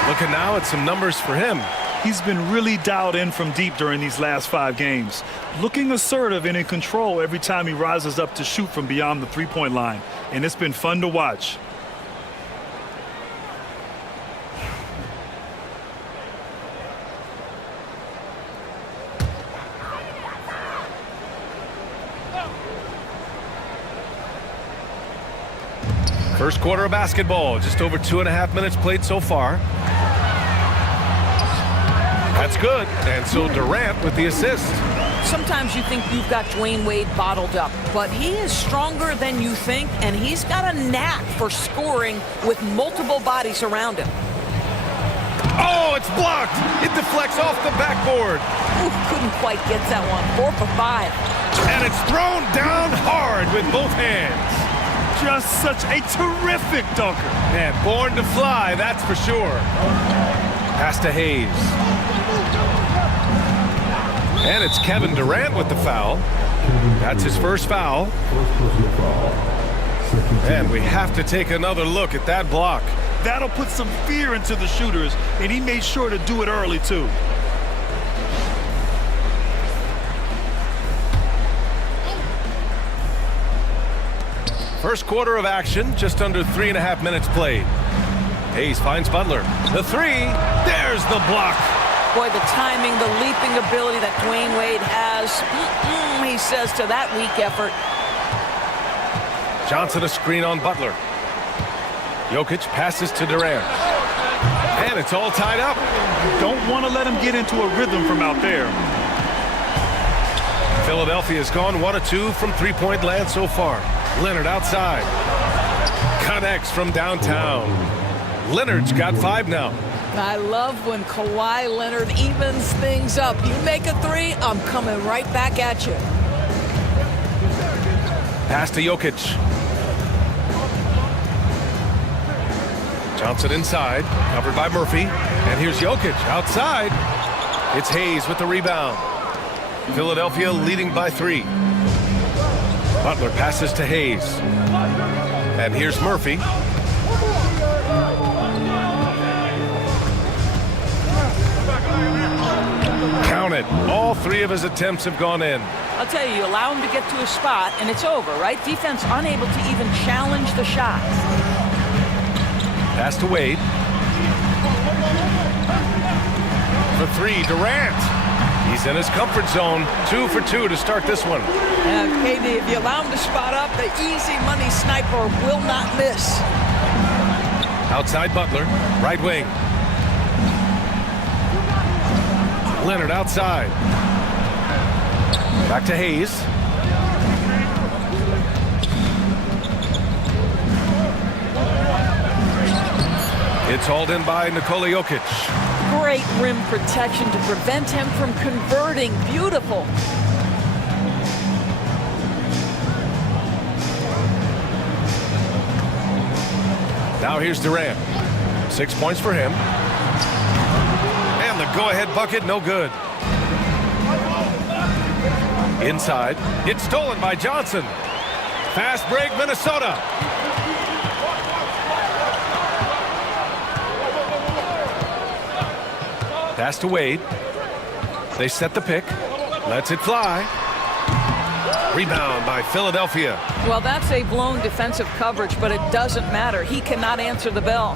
Looking now at some numbers for him. He's been really dialed in from deep during these last 5 games. Looking assertive and in control every time he rises up to shoot from beyond the three-point line. And it's been fun to watch. First quarter of basketball, just over 2.5 minutes played so far. That's good, and so Durant with the assist. Sometimes you think you've got Dwayne Wade bottled up, but he is stronger than you think, and he's got a knack for scoring with multiple bodies around him. Oh, it's blocked. It deflects off the backboard. Ooh, couldn't quite get that one. 4 for 5. And it's thrown down hard with both hands. Just such a terrific dunker. Man, born to fly, that's for sure. Pass to Hayes. And it's Kevin Durant with the foul. That's his first foul. And we have to take another look at that block. That'll put some fear into the shooters, and he made sure to do it early, too. First quarter of action, just under 3.5 minutes played. Hayes finds Butler. The three, there's the block. Boy, the timing, the leaping ability that Dwayne Wade has, he says to that weak effort. Johnson a screen on Butler. Jokic passes to Durant. And it's all tied up. Don't want to let him get into a rhythm from out there. Philadelphia's gone 1 of 2 from three-point land so far. Leonard outside. Connects from downtown. Leonard's got 5 now. I love when Kawhi Leonard evens things up. You make a 3, I'm coming right back at you. Pass to Jokic. Johnson inside, covered by Murphy. And here's Jokic outside. It's Hayes with the rebound. Philadelphia leading by 3. Butler passes to Hayes. And here's Murphy. Count it. All 3 of his attempts have gone in. I'll tell you allow him to get to a spot, and it's over, right? Defense unable to even challenge the shot. Pass to Wade. For 3, Durant. He's in his comfort zone. 2 for 2 to start this one. KD, if you allow him to spot up, the easy money sniper will not miss. Outside Butler, right wing. Leonard outside. Back to Hayes. It's hauled in by Nikola Jokic. Great rim protection to prevent him from converting. Beautiful. Now here's Durant. 6 points for him. go-ahead bucket, no good. Inside, it's stolen by Johnson. Fast break, Minnesota. Pass to Wade. They set the pick. Lets it fly. Rebound by Philadelphia. Well, that's a blown defensive coverage, but it doesn't matter. He cannot answer the bell.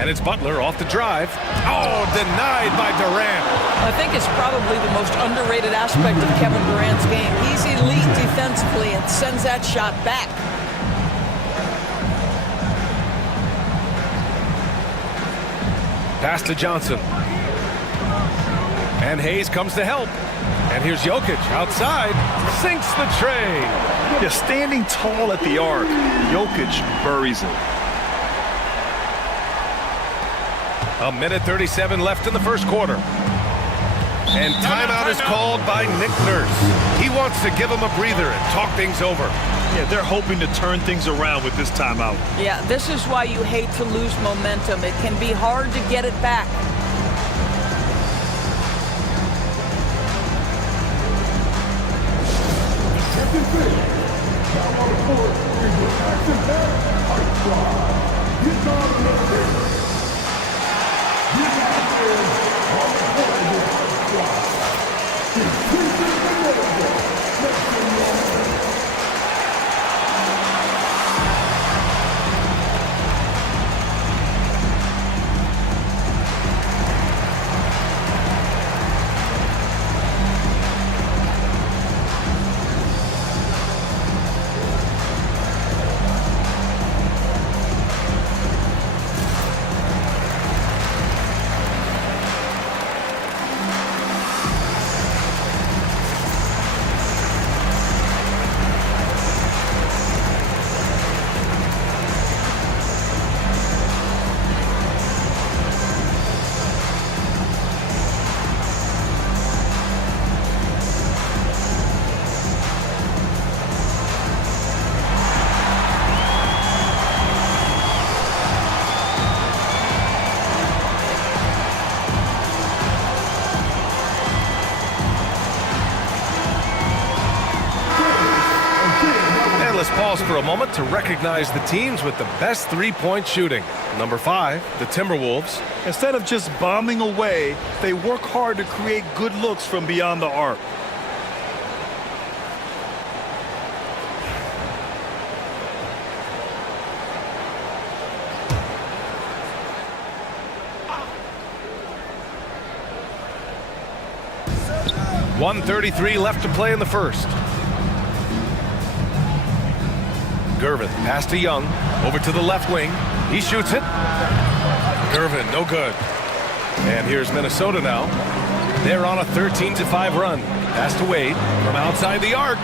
And it's Butler off the drive. Oh, denied by Durant. I think it's probably the most underrated aspect of Kevin Durant's game. He's elite defensively and sends that shot back. Pass to Johnson. And Hayes comes to help. And here's Jokic outside. Sinks the tray. Yeah, standing tall at the arc, Jokic buries it. A minute 37 left in the first quarter. And timeout is called by Nick Nurse. He wants to give him a breather and talk things over. Yeah, they're hoping to turn things around with this timeout. Yeah, this is why you hate to lose momentum. It can be hard to get it back. Pause for a moment to recognize the teams with the best three-point shooting. Number 5, the Timberwolves. Instead of just bombing away, they work hard to create good looks from beyond the arc. .133 left to play in the first. Gervin, pass to Young, over to the left wing. He shoots it. Gervin, no good. And here's Minnesota now. They're on a 13-5 run. Pass to Wade from outside the arc.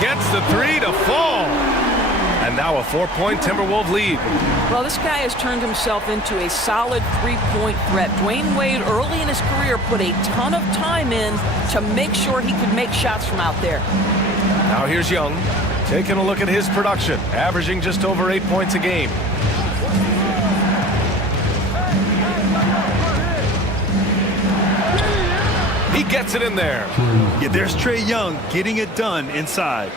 Gets the three to fall. And now a 4-point Timberwolves lead. Well, this guy has turned himself into a solid three-point threat. Dwayne Wade, early in his career, put a ton of time in to make sure he could make shots from out there. Now here's Young. Taking a look at his production, averaging just over 8 points a game. He gets it in there. Yeah, there's Trae Young getting it done inside.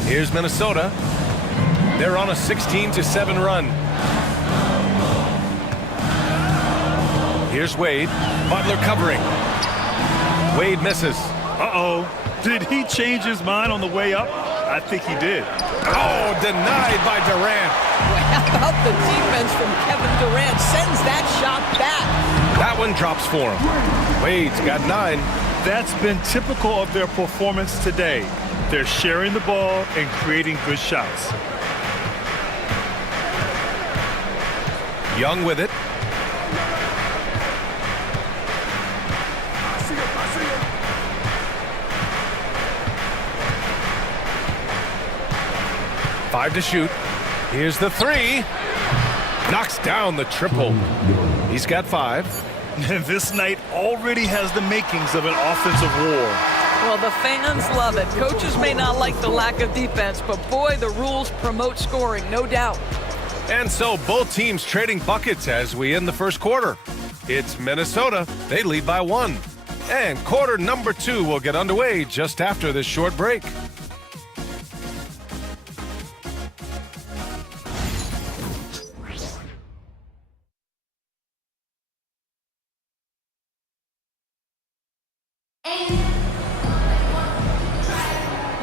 Here's Minnesota. They're on a 16-7 run. Here's Wade. Butler covering. Wade misses. Uh-oh. Did he change his mind on the way up? I think he did. Oh, denied by Durant. Well, how about the defense from Kevin Durant? Sends that shot back. That one drops for him. Wade's got 9. That's been typical of their performance today. They're sharing the ball and creating good shots. Young with it. Five to shoot. Here's the three. Knocks down the triple. He's got 5. And this night already has the makings of an offensive war. Well, the fans love it. Coaches may not like the lack of defense, but boy, the rules promote scoring, no doubt. And so both teams trading buckets as we end the first quarter. It's Minnesota. They lead by 1. And quarter number 2 will get underway just after this short break.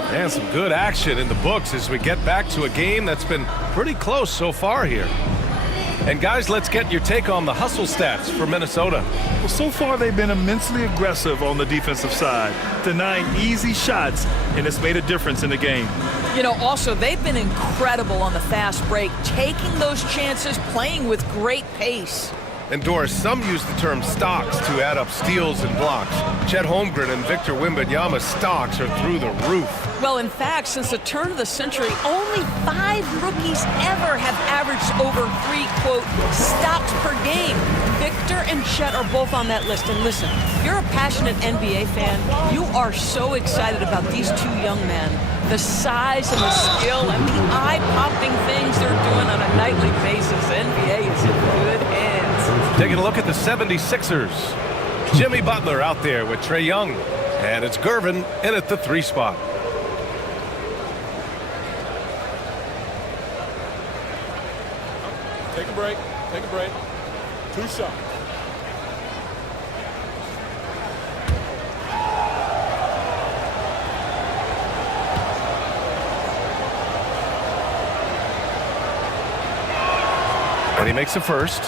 And some good action in the books as we get back to a game that's been pretty close so far here. And guys, let's get your take on the hustle stats for Minnesota. Well, so far they've been immensely aggressive on the defensive side, denying easy shots, and it's made a difference in the game. You know, also, they've been incredible on the fast break, taking those chances, playing with great pace. And Doris, some use the term stocks to add up steals and blocks. Chet Holmgren and Victor Wembanyama's stocks are through the roof. Well, in fact, since the turn of the century, only 5 rookies ever have averaged over 3, quote, stocks per game. Victor and Chet are both on that list. And listen, if you're a passionate NBA fan, you are so excited about these 2 young men. The size and the skill and the eye-popping things they're doing on a nightly basis. The NBA is in good hands. Taking a look at the 76ers. Jimmy Butler out there with Trae Young. And it's Gervin in at the 3 spot. Take a break. Take a break. 2 shots. And he makes the first.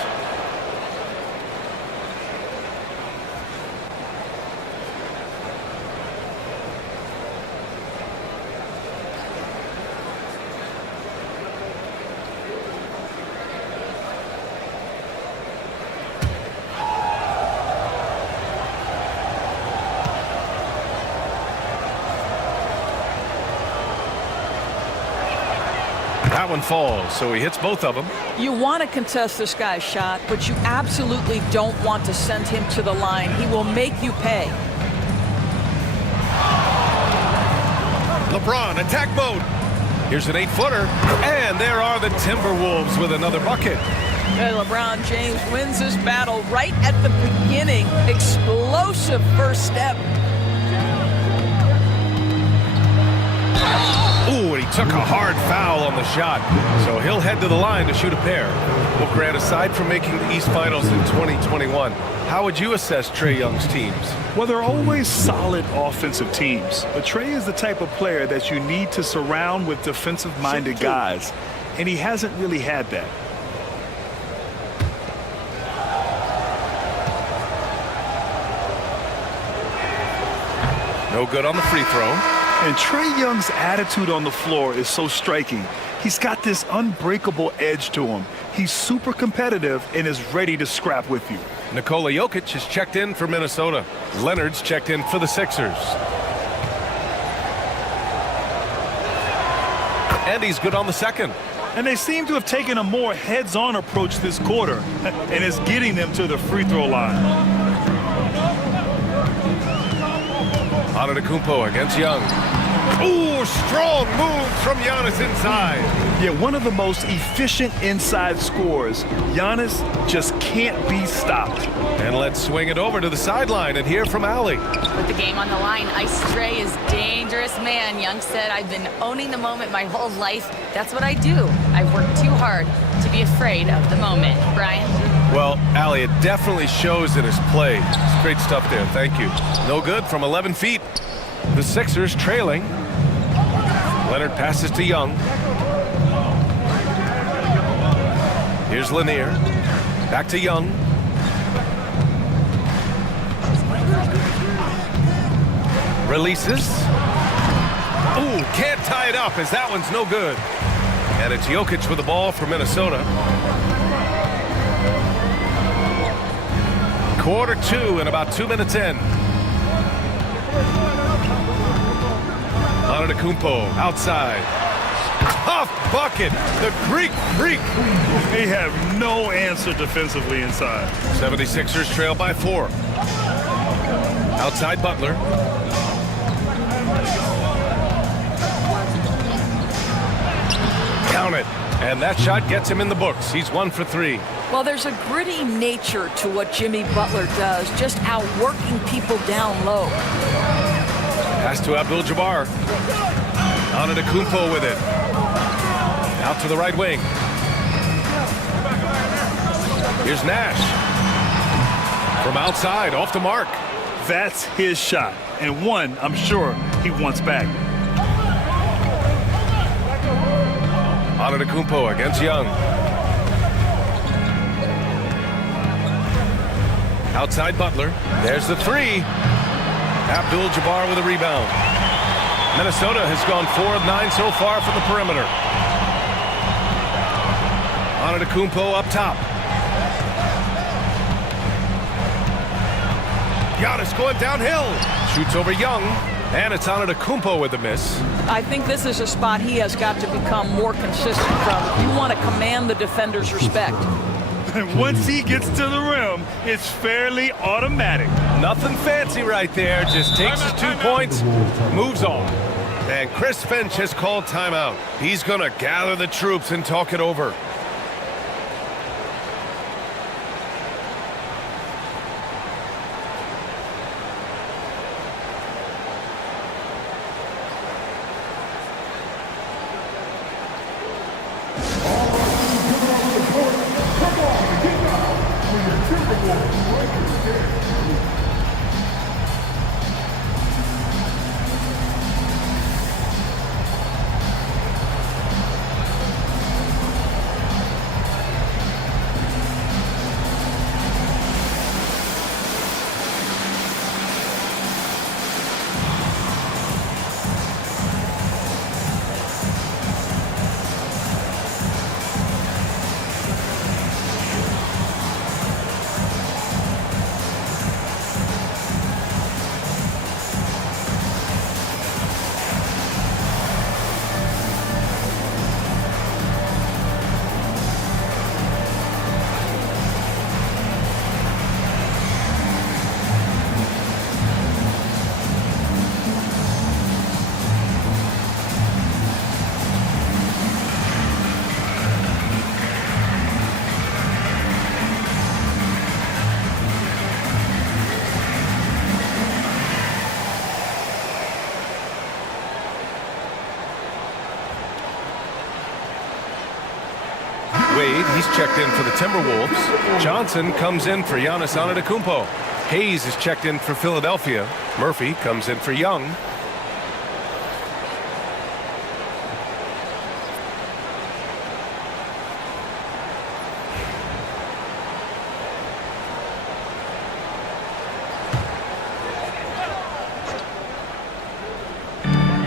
That one falls, so he hits both of them. You want to contest this guy's shot, but you absolutely don't want to send him to the line. He will make you pay. LeBron, attack mode. Here's an 8-footer, and there are the Timberwolves with another bucket. And LeBron James wins this battle right at the beginning. Explosive first step. Ooh, and he took a hard foul on the shot, so he'll head to the line to shoot a pair. Well, Grant, aside from making the East Finals in 2021, how would you assess Trae Young's teams? Well, they're always solid offensive teams, but Trae is the type of player that you need to surround with defensive-minded guys, and he hasn't really had that. No good on the free throw. And Trae Young's attitude on the floor is so striking. He's got this unbreakable edge to him. He's super competitive and is ready to scrap with you. Nikola Jokic has checked in for Minnesota. Leonard's checked in for the Sixers. And he's good on the second. And they seem to have taken a more heads-on approach this quarter, and it's getting them to the free throw line. Antetokounmpo against Young. Ooh, strong move from Giannis inside. Yeah, one of the most efficient inside scorers. Giannis just can't be stopped. And let's swing it over to the sideline and hear from Allie. With the game on the line, Ice Trae is dangerous man. Young said, I've been owning the moment my whole life. That's what I do. I've worked too hard to be afraid of the moment. Brian? Well, Allie, it definitely shows in his play. It's great stuff there. Thank you. No good from 11 feet. The Sixers trailing. Leonard passes to Young. Here's Lanier. Back to Young. Releases. Ooh, can't tie it up as that one's no good. And it's Jokic with the ball for Minnesota. Quarter 2 and about 2 minutes in. Antetokounmpo outside. Tough bucket. The Greek Freak. They have no answer defensively inside. 76ers trail by 4. Outside Butler. Count it. And that shot gets him in the books. He's 1 for 3. Well, there's a gritty nature to what Jimmy Butler does, just outworking people down low. Pass to Abdul-Jabbar. Antetokounmpo with it. Out to the right wing. Here's Nash. From outside, off the mark. That's his shot, and one I'm sure he wants back. Antetokounmpo against Young. Outside Butler. There's the three. Abdul-Jabbar with a rebound. Minnesota has gone 4 of 9 so far from the perimeter. Antetokounmpo up top. Giannis going downhill. Shoots over Young. And it's Antetokounmpo with the miss. I think this is a spot he has got to become more consistent from. If you want to command the defender's respect. And once he gets to the rim, it's fairly automatic. Nothing fancy right there. Just takes his 2 points, moves on. And Chris Finch has called timeout. He's going to gather the troops and talk it over. Wade, he's checked in for the Timberwolves. Johnson comes in for Giannis Antetokounmpo. Hayes is checked in for Philadelphia. Murphy comes in for Young.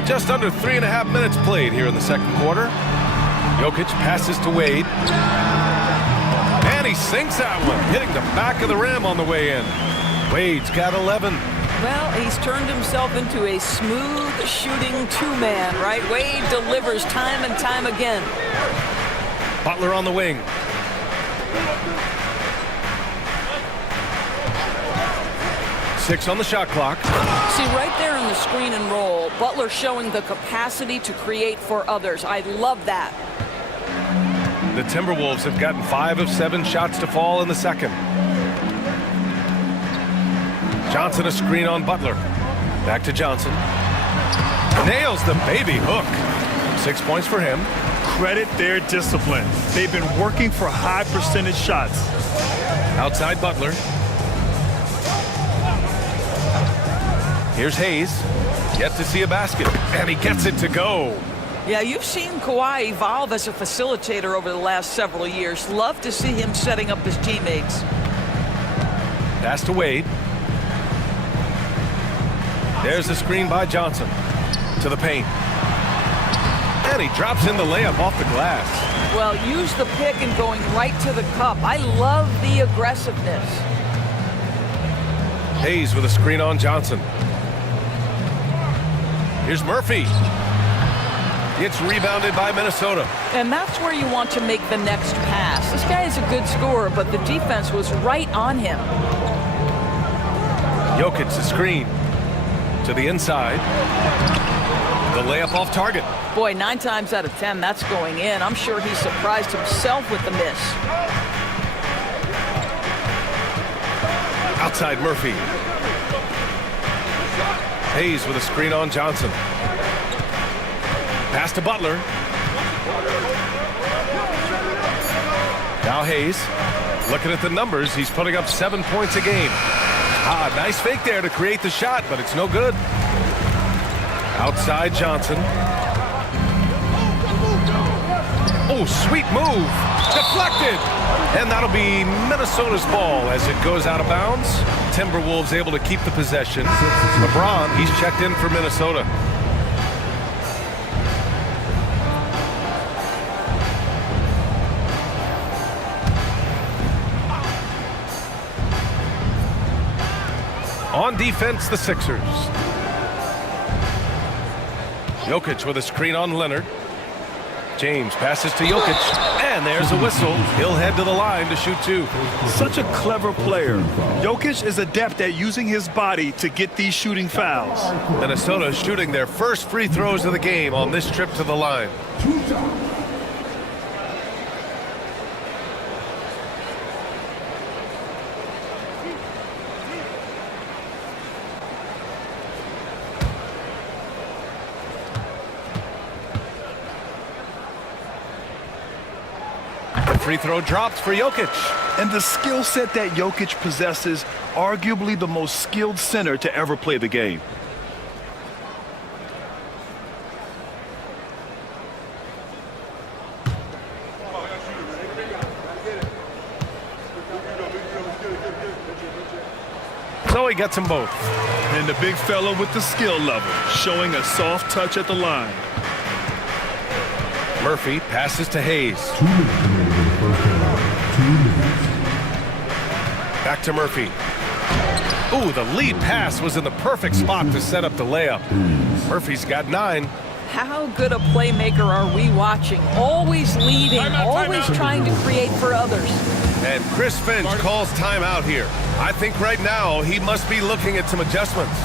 Just under 3.5 minutes played here in the second quarter. Jokic passes to Wade. And he sinks that one, hitting the back of the rim on the way in. Wade's got 11. Well, he's turned himself into a smooth shooting two-man, right? Wade delivers time and time again. Butler on the wing. Six on the shot clock. See, right there in the screen and roll, Butler showing the capacity to create for others. I love that. The Timberwolves have gotten 5 of 7 shots to fall in the second. Johnson a screen on Butler. Back to Johnson. Nails the baby hook. 6 points for him. Credit their discipline. They've been working for high percentage shots. Outside Butler. Here's Hayes. Yet to see a basket. And he gets it to go. Yeah, you've seen Kawhi evolve as a facilitator over the last several years. Love to see him setting up his teammates. Pass to Wade. There's the screen by Johnson. To the paint. And he drops in the layup off the glass. Well, use the pick and going right to the cup. I love the aggressiveness. Hayes with a screen on Johnson. Here's Murphy. It's rebounded by Minnesota. And that's where you want to make the next pass. This guy is a good scorer, but the defense was right on him. Jokic the screen. To the inside. The layup off target. Boy, 9 times out of 10, that's going in. I'm sure he surprised himself with the miss. Outside Murphy. Hayes with a screen on Johnson. Pass to Butler. Now Hayes. Looking at the numbers, he's putting up 7 points a game. Nice fake there to create the shot, but it's no good. Outside Johnson. Oh, sweet move. Deflected. And that'll be Minnesota's ball as it goes out of bounds. Timberwolves able to keep the possession. LeBron, he's checked in for Minnesota. On defense, the Sixers. Jokic with a screen on Leonard. James passes to Jokic, and there's a whistle. He'll head to the line to shoot two. Such a clever player. Jokic is adept at using his body to get these shooting fouls. Minnesota shooting their first free throws of the game on this trip to the line. Free throw dropped for Jokic. And the skill set that Jokic possesses, arguably the most skilled center to ever play the game. So he gets them both. And the big fella with the skill level, showing a soft touch at the line. Murphy passes to Hayes. Back to Murphy. Ooh, the lead pass was in the perfect spot to set up the layup. Murphy's got 9. How good a playmaker are we watching? Always leading, always trying to create for others. And Chris Finch calls timeout here. I think right now he must be looking at some adjustments.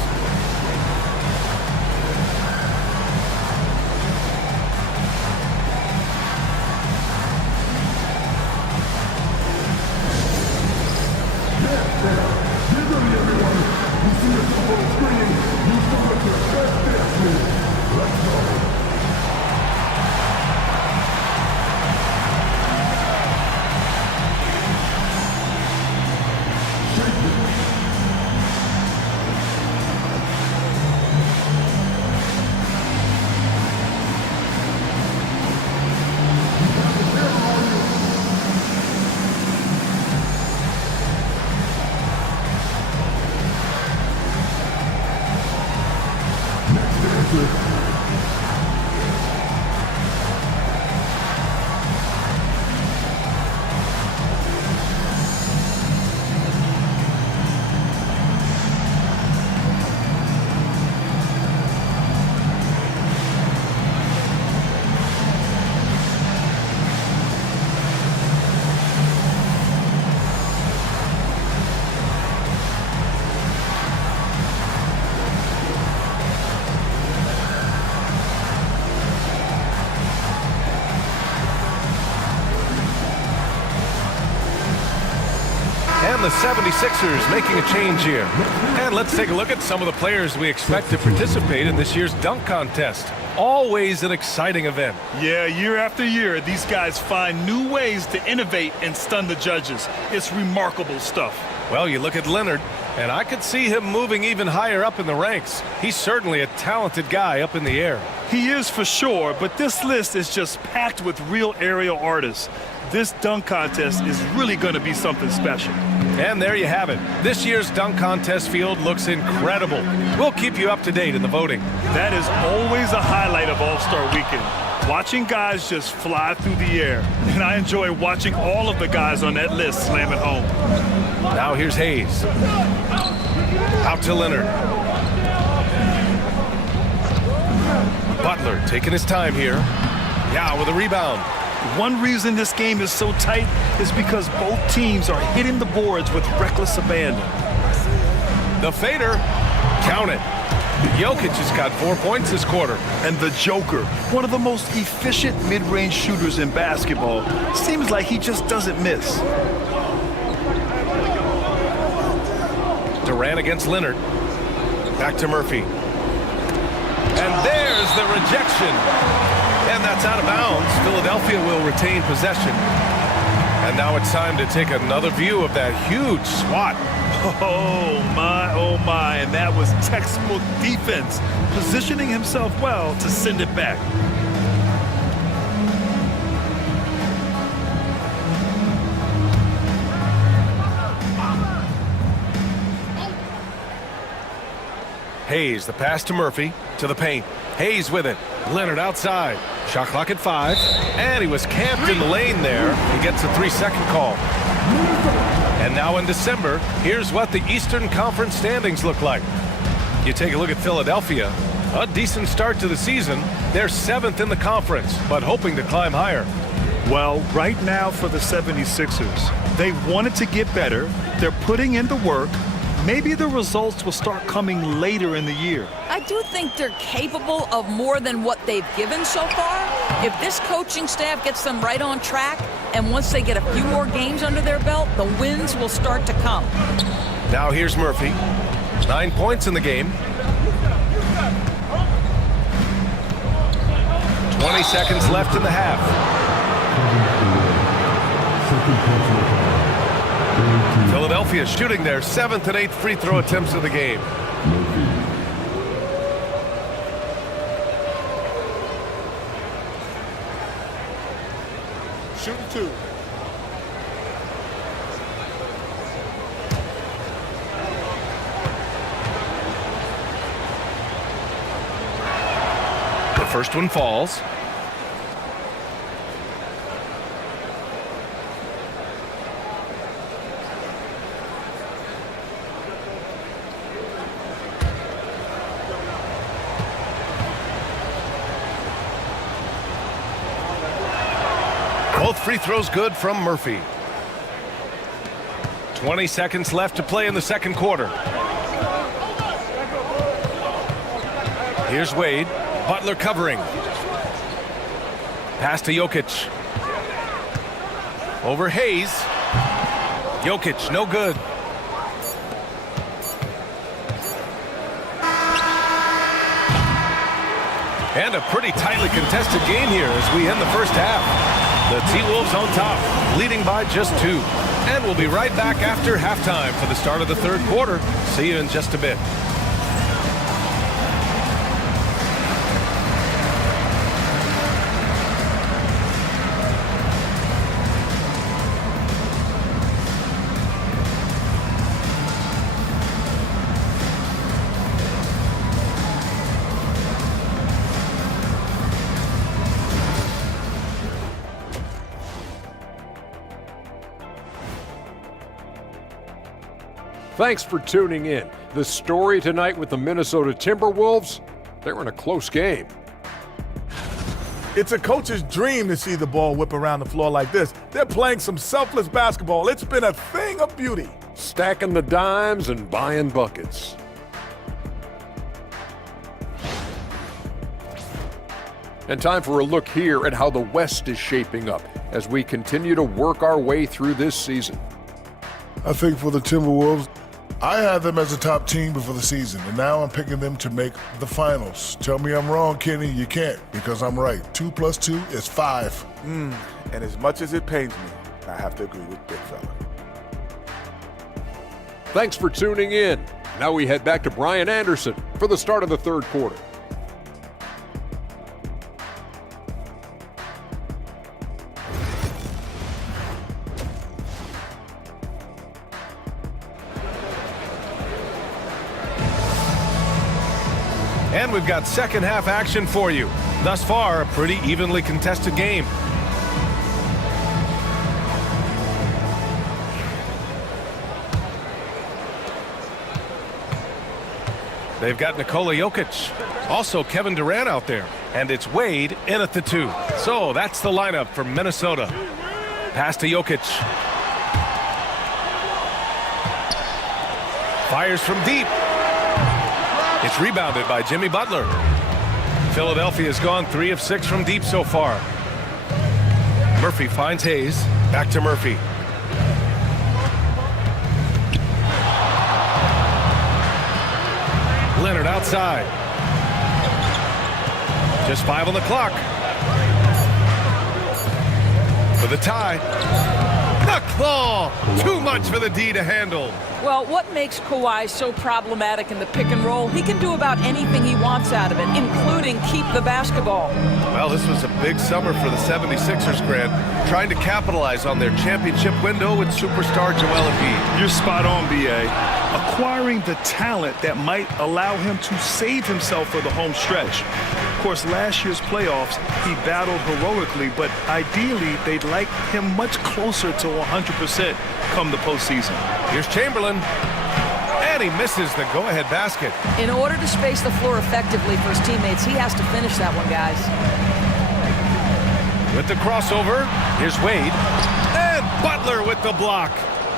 And the 76ers making a change here. And let's take a look at some of the players we expect to participate in this year's dunk contest. Always an exciting event. Yeah, year after year, these guys find new ways to innovate and stun the judges. It's remarkable stuff. Well, you look at Leonard, and I could see him moving even higher up in the ranks. He's certainly a talented guy up in the air. He is for sure, but this list is just packed with real aerial artists. This dunk contest is really going to be something special. And there you have it. This year's dunk contest field looks incredible. We'll keep you up to date in the voting. That is always a highlight of All-Star Weekend. Watching guys just fly through the air. And I enjoy watching all of the guys on that list slam it home. Now here's Hayes. Out to Leonard. Butler taking his time here. Yeah, with a rebound. One reason this game is so tight is because both teams are hitting the boards with reckless abandon. The fader, count it. Jokic has got 4 points this quarter. And the Joker, one of the most efficient mid-range shooters in basketball, seems like he just doesn't miss. Durant against Leonard. Back to Murphy. And there's the rejection. And that's out of bounds. Philadelphia will retain possession. And now it's time to take another view of that huge swat. Oh my, and that was textbook defense, positioning himself well to send it back. Hayes, the pass to Murphy, to the paint. Hayes with it. Leonard outside. Shot clock at 5. And he was camped in the lane there. He gets a 3-second call. And now in December, here's what the Eastern Conference standings look like. You take a look at Philadelphia. A decent start to the season. They're 7th in the conference, but hoping to climb higher. Well, right now for the 76ers, they wanted to get better. They're putting in the work. Maybe the results will start coming later in the year. I do think they're capable of more than what they've given so far. If this coaching staff gets them right on track, and once they get a few more games under their belt, the wins will start to come. Now here's Murphy. 9 points in the game. 20 seconds left in the half. Philadelphia shooting their 7th and 8th free throw attempts of the game. Shooting 2. The first one falls. Both free throws good from Murphy. 20 seconds left to play in the second quarter. Here's Wade. Butler covering. Pass to Jokic. Over Hayes. Jokic, no good. And a pretty tightly contested game here as we end the first half. The T-Wolves on top, leading by just 2. And we'll be right back after halftime for the start of the third quarter. See you in just a bit. Thanks for tuning in. The story tonight with the Minnesota Timberwolves, they're in a close game. It's a coach's dream to see the ball whip around the floor like this. They're playing some selfless basketball. It's been a thing of beauty. Stacking the dimes and buying buckets. And time for a look here at how the West is shaping up as we continue to work our way through this season. I think for the Timberwolves, I had them as a top team before the season, and now I'm picking them to make the finals. Tell me I'm wrong, Kenny. You can't, because I'm right. 2 + 2 is 5. And as much as it pains me, I have to agree with Big Fella. Thanks for tuning in. Now we head back to Brian Anderson for the start of the third quarter. And we've got second half action for you. Thus far, a pretty evenly contested game. They've got Nikola Jokic. Also Kevin Durant out there. And it's Wade in at the 2. So that's the lineup for Minnesota. Pass to Jokic. Fires from deep. It's rebounded by Jimmy Butler. Philadelphia's gone 3 of 6 from deep so far. Murphy finds Hayes. Back to Murphy. Leonard outside. Just 5 on the clock. For the tie. The claw! Too much for the D to handle. Well, what makes Kawhi so problematic in the pick and roll? He can do about anything he wants out of it, including keep the basketball. Well, this was a big summer for the 76ers, Grant, trying to capitalize on their championship window with superstar Joel Embiid. You're spot on, B.A. Acquiring the talent that might allow him to save himself for the home stretch. Of course, last year's playoffs, he battled heroically, but ideally, they'd like him much closer to 100% come the postseason. Here's Chamberlain, and he misses the go-ahead basket. In order to space the floor effectively for his teammates, he has to finish that one, guys. With the crossover, here's Wade, and Butler with the block.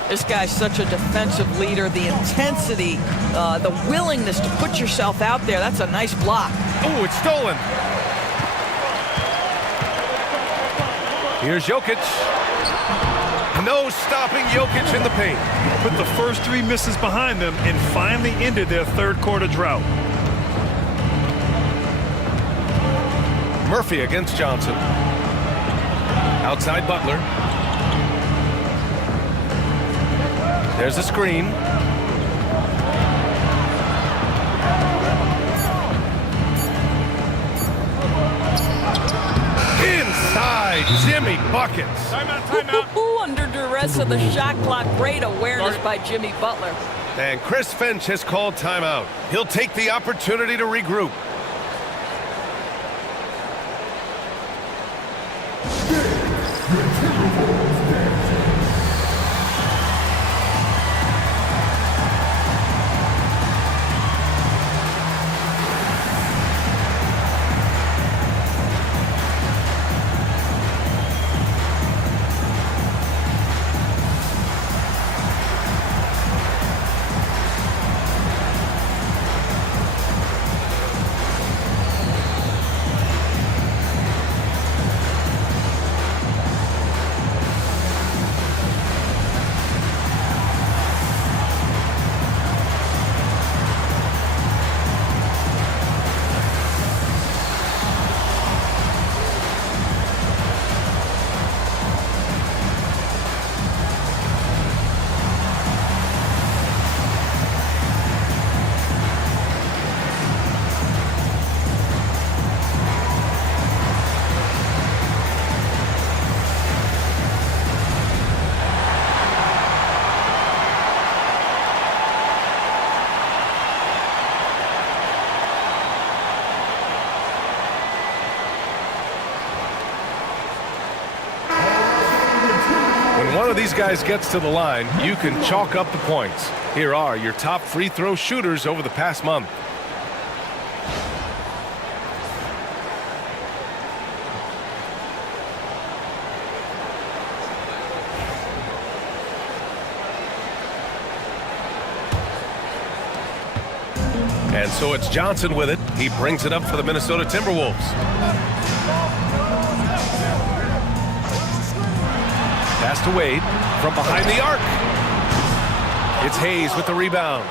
This guy's such a defensive leader. The intensity, the willingness to put yourself out there, that's a nice block. Oh, it's stolen. Here's Jokic. No stopping Jokic in the paint. Put the first 3 misses behind them and finally ended their third quarter drought. Murphy against Johnson. Outside Butler. There's a screen. Inside, Jimmy buckets. Timeout. Under duress of the shot clock, great awareness by Jimmy Butler. And Chris Finch has called timeout. He'll take the opportunity to regroup. When one of these guys gets to the line, you can chalk up the points. Here are your top free throw shooters over the past month. And so it's Johnson with it. He brings it up for the Minnesota Timberwolves. Pass to Wade from behind the arc. It's Hayes with the rebound.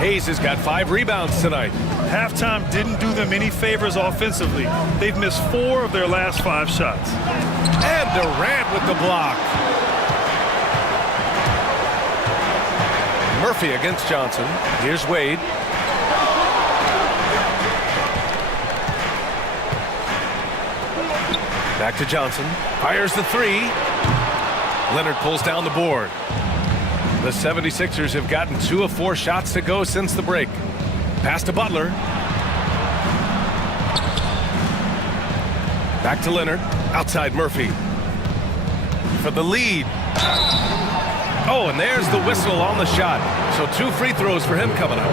Hayes has got 5 rebounds tonight. Halftime didn't do them any favors offensively. They've missed 4 of their last 5 shots. And Durant with the block. Murphy against Johnson. Here's Wade. Back to Johnson. Fires the 3. Leonard pulls down the board. The 76ers have gotten 2 of 4 shots to go since the break. Pass to Butler. Back to Leonard. Outside Murphy. For the lead. Oh, and there's the whistle on the shot. So 2 free throws for him coming up.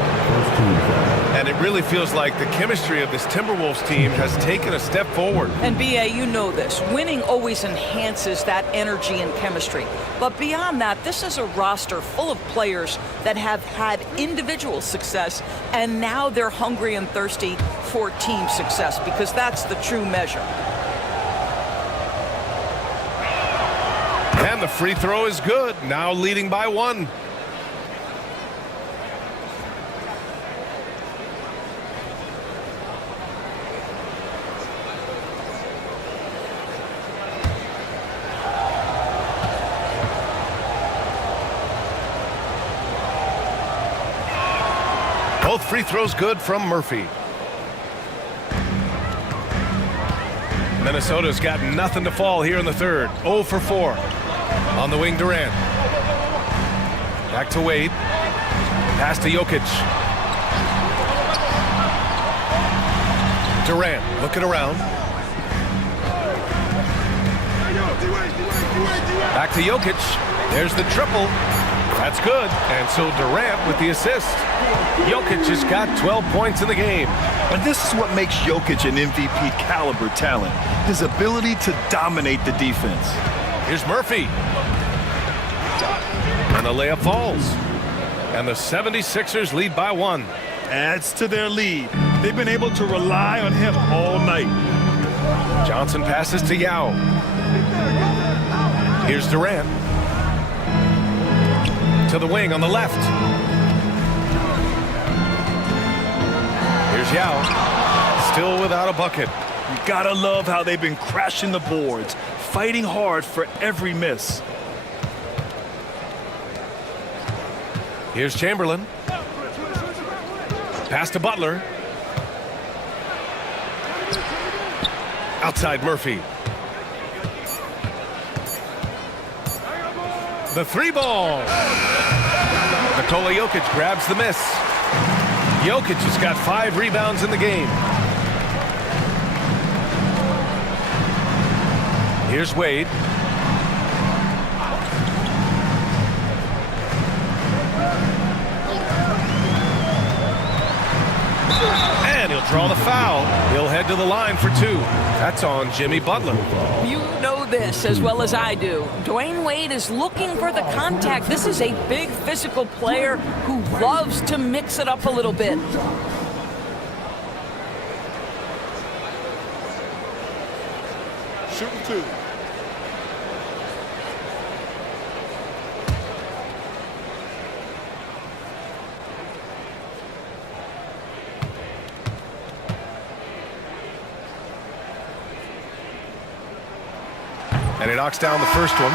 And it really feels like the chemistry of this Timberwolves team has taken a step forward. And B.A., you know this. Winning always enhances that energy and chemistry. But beyond that, this is a roster full of players that have had individual success, and now they're hungry and thirsty for team success, because that's the true measure. And the free throw is good, now leading by 1. free throws good from Murphy. Minnesota's got nothing to fall here in the third. 0 for 4. On the wing, Durant. Back to Wade. Pass to Jokic. Durant looking around. Back to Jokic. There's the triple. That's good. And so Durant with the assist. Jokic has got 12 points in the game. And this is what makes Jokic an MVP caliber talent. His ability to dominate the defense. Here's Murphy. And the layup falls. And the 76ers lead by 1. Adds to their lead. They've been able to rely on him all night. Johnson passes to Yao. Here's Durant. To the wing on the left. Here's Yao. Still without a bucket. You gotta love how they've been crashing the boards, fighting hard for every miss. Here's Chamberlain. Pass to Butler. Outside Murphy. The 3-ball. Nikola Jokic grabs the miss. Jokic has got 5 rebounds in the game. Here's Wade. And he'll draw the foul. He'll head to the line for 2. That's on Jimmy Butler. You know this as well as I do. Dwayne Wade is looking for the contact. This is a big physical player who loves to mix it up a little bit. Shooting 2. And he knocks down the first one.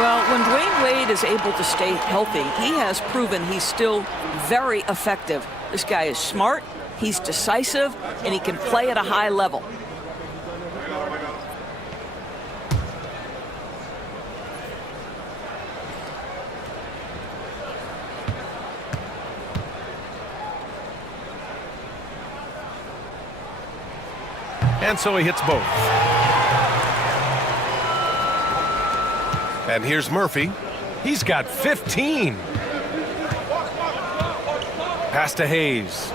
Well, when Dwayne Wade is able to stay healthy, he has proven he's still very effective. This guy is smart, he's decisive, and he can play at a high level. And so he hits both. And here's Murphy. He's got 15. Pass to Hayes.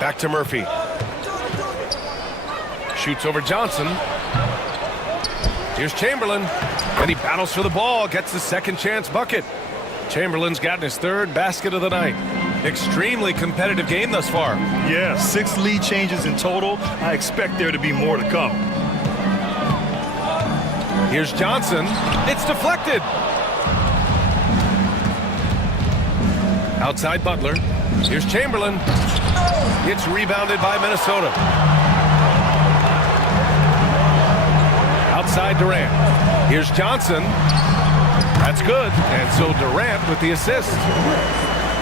Back to Murphy. Shoots over Johnson. Here's Chamberlain. And he battles for the ball. Gets the second chance bucket. Chamberlain's gotten his 3rd basket of the night. Extremely competitive game thus far. Yeah, 6 lead changes in total. I expect there to be more to come. Here's Johnson. It's deflected. Outside Butler. Here's Chamberlain. It's rebounded by Minnesota. Outside Durant. Here's Johnson. That's good. And so Durant with the assist.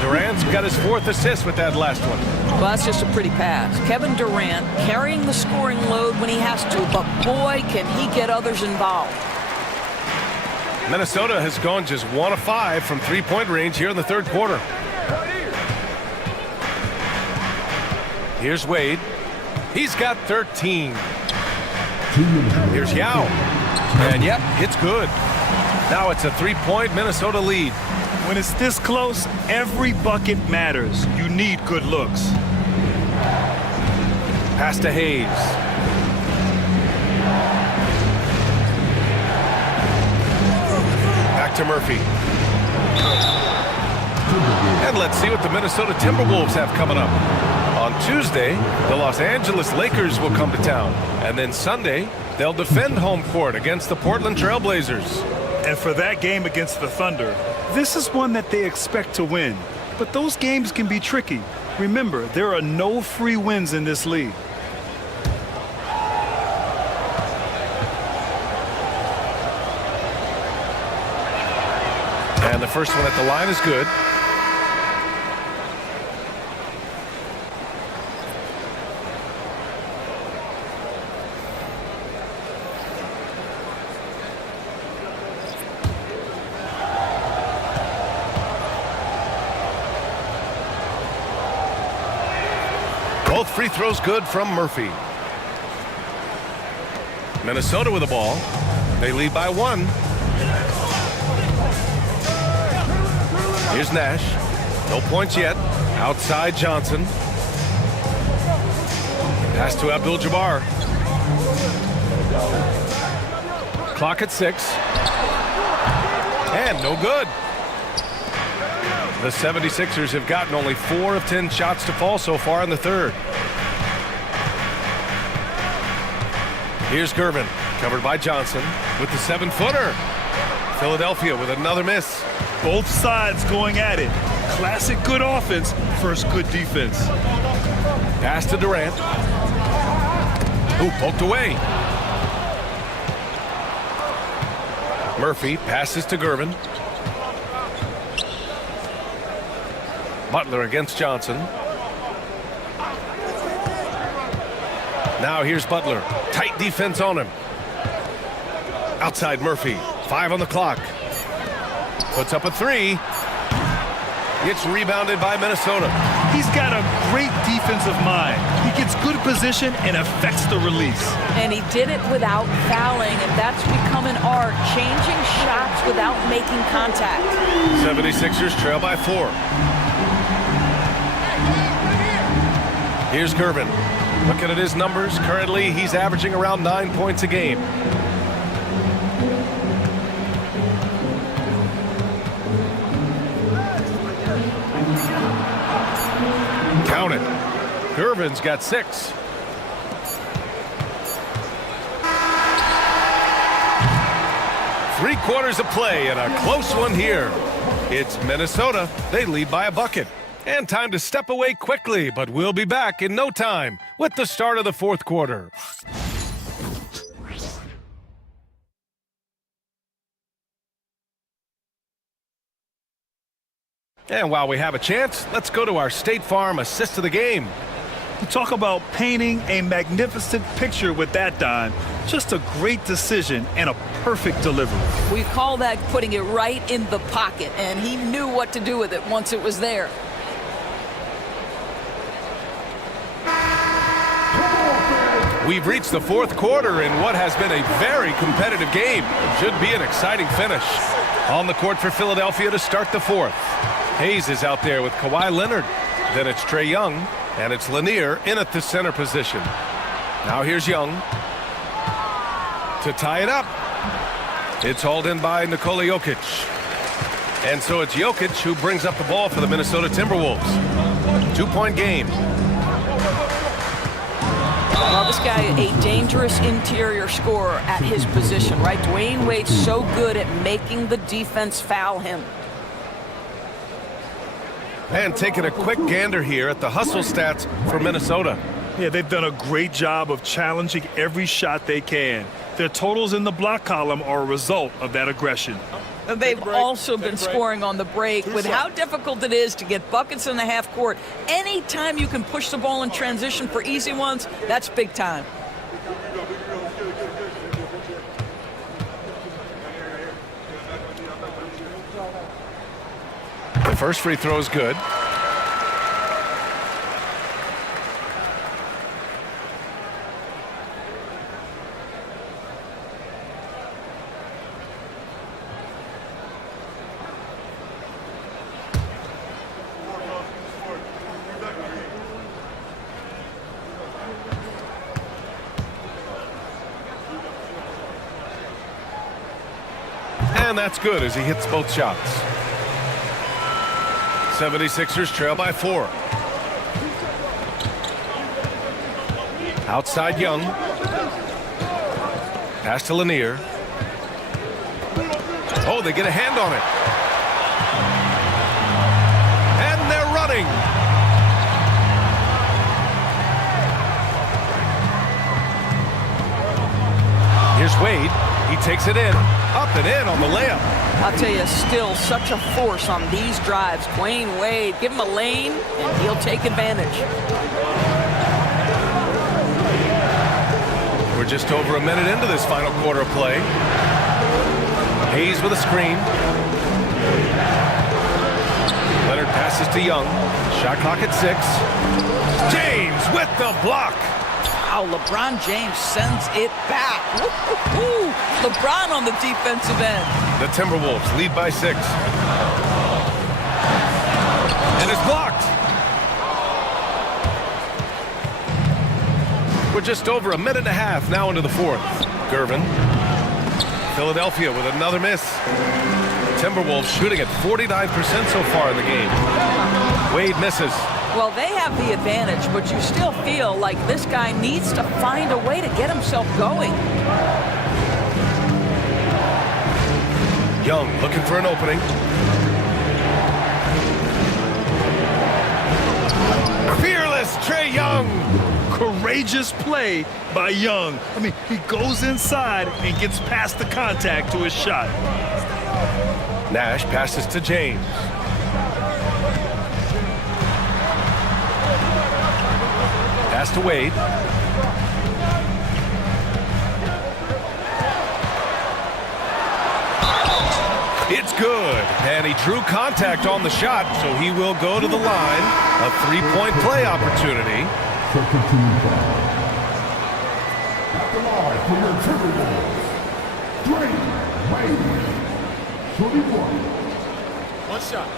Durant's got his 4th assist with that last one. Well, that's just a pretty pass. Kevin Durant carrying the scoring load when he has to, but boy, can he get others involved. Minnesota has gone just 1 of 5 from 3-point range here in the 3rd quarter. Here's Wade. He's got 13. Here's Yao. And yep, it's good. Now it's a 3-point Minnesota lead. When it's this close, every bucket matters. You need good looks. Pass to Hayes. Back to Murphy. And let's see what the Minnesota Timberwolves have coming up. On Tuesday, the Los Angeles Lakers will come to town. And then Sunday, they'll defend home court against the Portland Trail Blazers. And for that game against the Thunder, this is one that they expect to win. But those games can be tricky. Remember, there are no free wins in this league. And the first one at the line is good. free throw's good from Murphy. Minnesota with the ball. They lead by 1. Here's Nash. No points yet. Outside Johnson. Pass to Abdul-Jabbar. Clock at 6. And no good. The 76ers have gotten only 4 of 10 shots to fall so far in the third. Here's Gervin, covered by Johnson with the 7-footer. Philadelphia with another miss. Both sides going at it. Classic good offense, first good defense. Pass to Durant. Ooh, poked away. Murphy passes to Gervin. Butler against Johnson. Now here's Butler. Tight defense on him. Outside Murphy. 5 on the clock. Puts up a 3. It's rebounded by Minnesota. He's got a great defensive mind. He gets good position and affects the release. And he did it without fouling, and that's become an art, changing shots without making contact. 76ers trail by 4. Here's Gervin. Looking at his numbers, currently he's averaging around 9 points a game. Count it. Gervin's got 6. Three-quarters of play and a close one here. It's Minnesota. They lead by a bucket. And time to step away quickly, but we'll be back in no time with the start of the fourth quarter. And while we have a chance, let's go to our State Farm assist of the game. You talk about painting a magnificent picture with that, Don. Just a great decision and a perfect delivery. We call that putting it right in the pocket, and he knew what to do with it once it was there. We've reached the fourth quarter in what has been a very competitive game. Should be an exciting finish. On the court for Philadelphia to start the fourth. Hayes is out there with Kawhi Leonard. Then it's Trae Young, and it's Lanier in at the center position. Now here's Young to tie it up. It's hauled in by Nikola Jokic. And so it's Jokic who brings up the ball for the Minnesota Timberwolves. 2-point game. Well, this guy, a dangerous interior scorer at his position, right? Dwayne Wade's so good at making the defense foul him. And taking a quick gander here at the hustle stats for Minnesota. Yeah, they've done a great job of challenging every shot they can. Their totals in the block column are a result of that aggression. They've also been scoring on the break with how difficult it is to get buckets in the half court. Anytime you can push the ball in transition for easy ones, that's big time. The first free throw is good. And that's good as he hits both shots. 76ers trail by 4. Outside Young. Pass to Lanier. Oh, they get a hand on it. And they're running. Here's Wade. He takes it in. Up and in on the layup. I'll tell you, still such a force on these drives. Dwayne Wade, give him a lane, and he'll take advantage. We're just over a minute into this final quarter of play. Hayes with a screen. Leonard passes to Young. Shot clock at 6. James with the block. Wow, LeBron James sends it back. Woo-hoo-hoo. LeBron on the defensive end. The Timberwolves lead by 6. And it's blocked. We're just over a minute and a half now into the 4th. Gervin. Philadelphia with another miss. Timberwolves shooting at 49% so far in the game. Wade misses. Well, they have the advantage, but you still feel like this guy needs to find a way to get himself going. Young looking for an opening. Fearless Trae Young. Courageous play by Young. I mean, he goes inside and gets past the contact to his shot. Nash passes to James. Pass to Wade. It's good. And he drew contact on the shot, so he will go to the line. A 3-point play opportunity. Second team foul. At the line for your Timberwolves, Wade. Shooting one. One shot.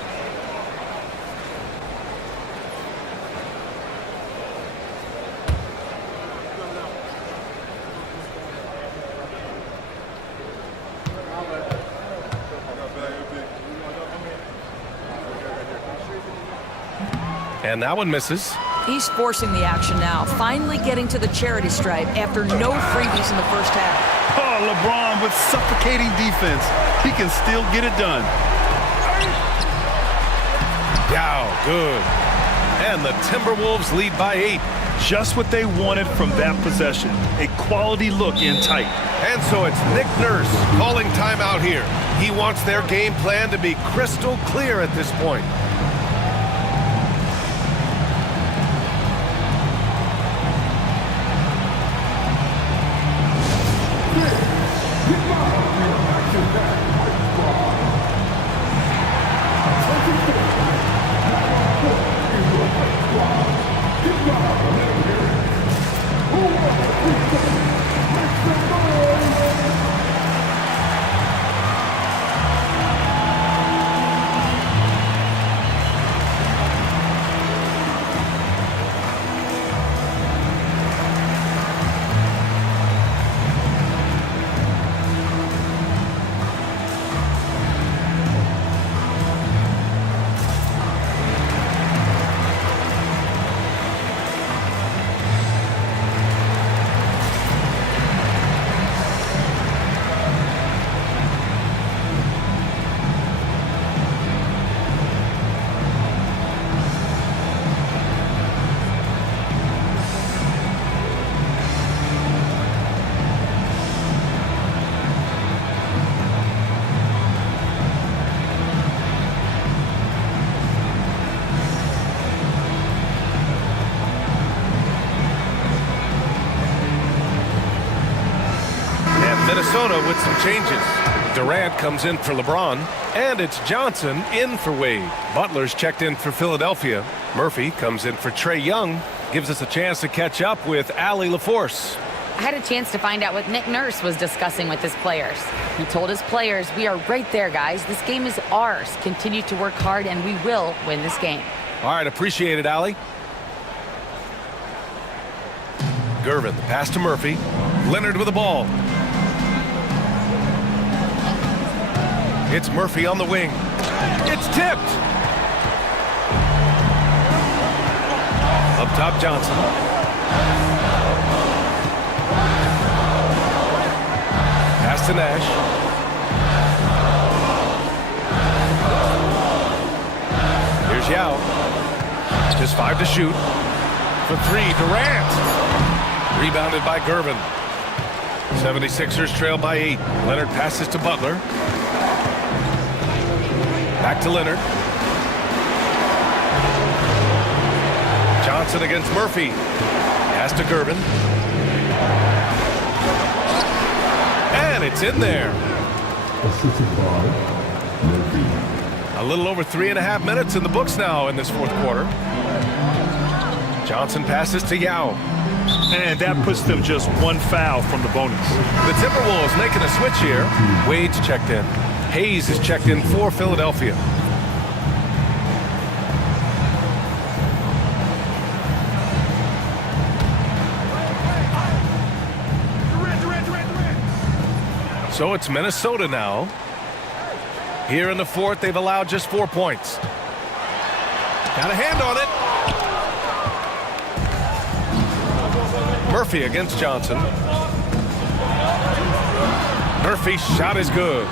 And that one misses. He's forcing the action now, finally getting to the charity stripe after no freebies in the first half. Oh, LeBron with suffocating defense. He can still get it done. Dow, good. And the Timberwolves lead by 8. Just what they wanted from that possession. A quality look in tight. And so it's Nick Nurse calling timeout here. He wants their game plan to be crystal clear at this point. Minnesota with some changes. Durant comes in for LeBron, and it's Johnson in for Wade. Butler's checked in for Philadelphia. Murphy comes in for Trae Young. Gives us a chance to catch up with Allie LaForce. I had a chance to find out what Nick Nurse was discussing with his players. He told his players, we are right there, guys. This game is ours. Continue to work hard, and we will win this game. All right, appreciate it, Allie. Gervin, the pass to Murphy. Leonard with the ball. It's Murphy on the wing. It's tipped. Up top, Johnson. Pass to Nash. Here's Yao. Just 5 to shoot. For 3, Durant. Rebounded by Gervin. 76ers trail by 8. Leonard passes to Butler. Back to Leonard. Johnson against Murphy. Pass to Gervin. And it's in there. Assisted by Murphy. A little over 3.5 minutes in the books now in this fourth quarter. Johnson passes to Yao. And that puts them just one foul from the bonus. The Timberwolves making a switch here. Wade's checked in. Hayes is checked in for Philadelphia. So it's Minnesota now. Here in the fourth, they've allowed just 4 points. Got a hand on it. Murphy against Johnson. Murphy's shot is good.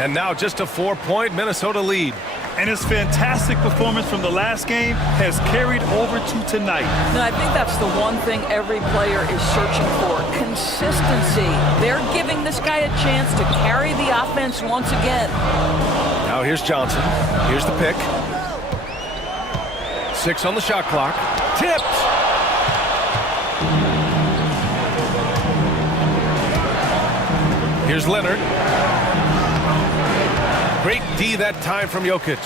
And now just a 4-point Minnesota lead. And his fantastic performance from the last game has carried over to tonight. No, I think that's the one thing every player is searching for. Consistency. They're giving this guy a chance to carry the offense once again. Now here's Johnson. Here's the pick. 6 on the shot clock. Tipped. Here's Leonard. Great D that time from Jokic.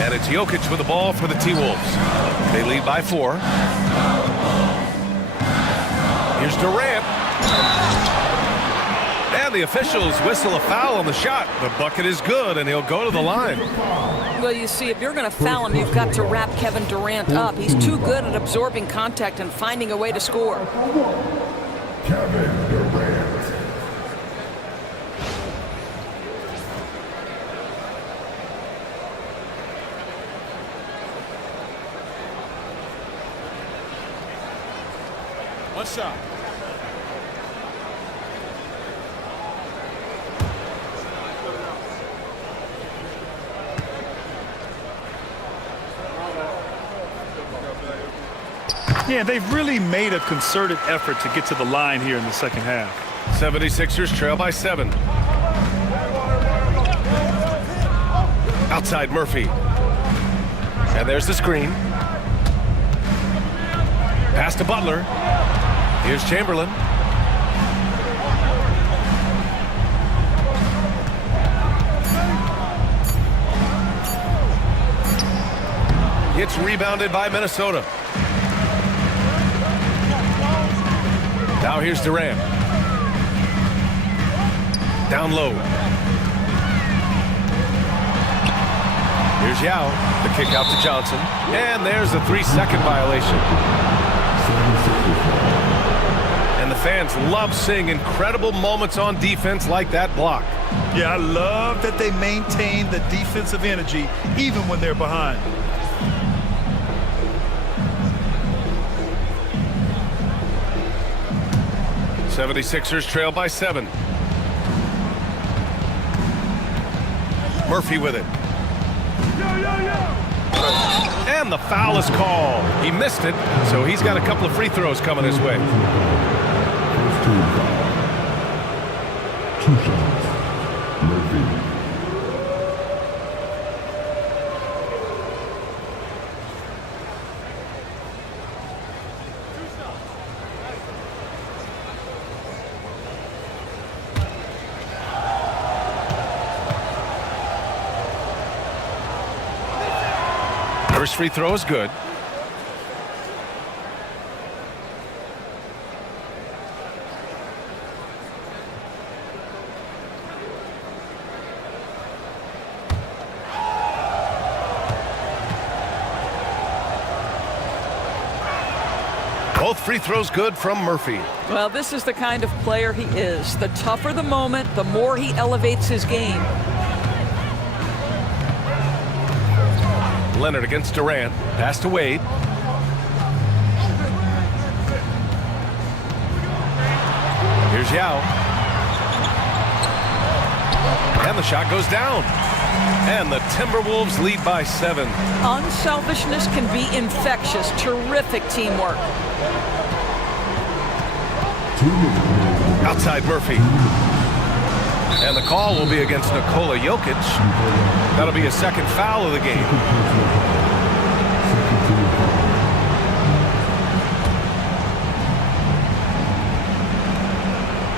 And it's Jokic with the ball for the T-Wolves. They lead by 4. Here's Durant. And the officials whistle a foul on the shot. The bucket is good, and he'll go to the line. Well, you see, if you're going to foul him, you've got to wrap Kevin Durant up. He's too good at absorbing contact and finding a way to score. Kevin Durant. One shot. Yeah, they've really made a concerted effort to get to the line here in the second half. 76ers trail by 7. Outside Murphy. And there's the screen. Pass to Butler. Here's Chamberlain. It's rebounded by Minnesota. Now here's Durant. Down low. Here's Yao. The kick out to Johnson. And there's a 3-second violation. And the fans love seeing incredible moments on defense like that block. Yeah, I love that they maintain the defensive energy even when they're behind. The 76ers trail by 7. Murphy with it. And the foul is called. He missed it, so he's got a couple of free throws coming his way. First team foul. 2 shots. Murphy. First free throw is good. Both free throws good from Murphy. Well, this is the kind of player he is. The tougher the moment, the more he elevates his game. Leonard against Durant. Pass to Wade. Here's Yao. And the shot goes down. And the Timberwolves lead by 7. Unselfishness can be infectious. Terrific teamwork. Outside Murphy. And the call will be against Nikola Jokic. That'll be a second foul of the game.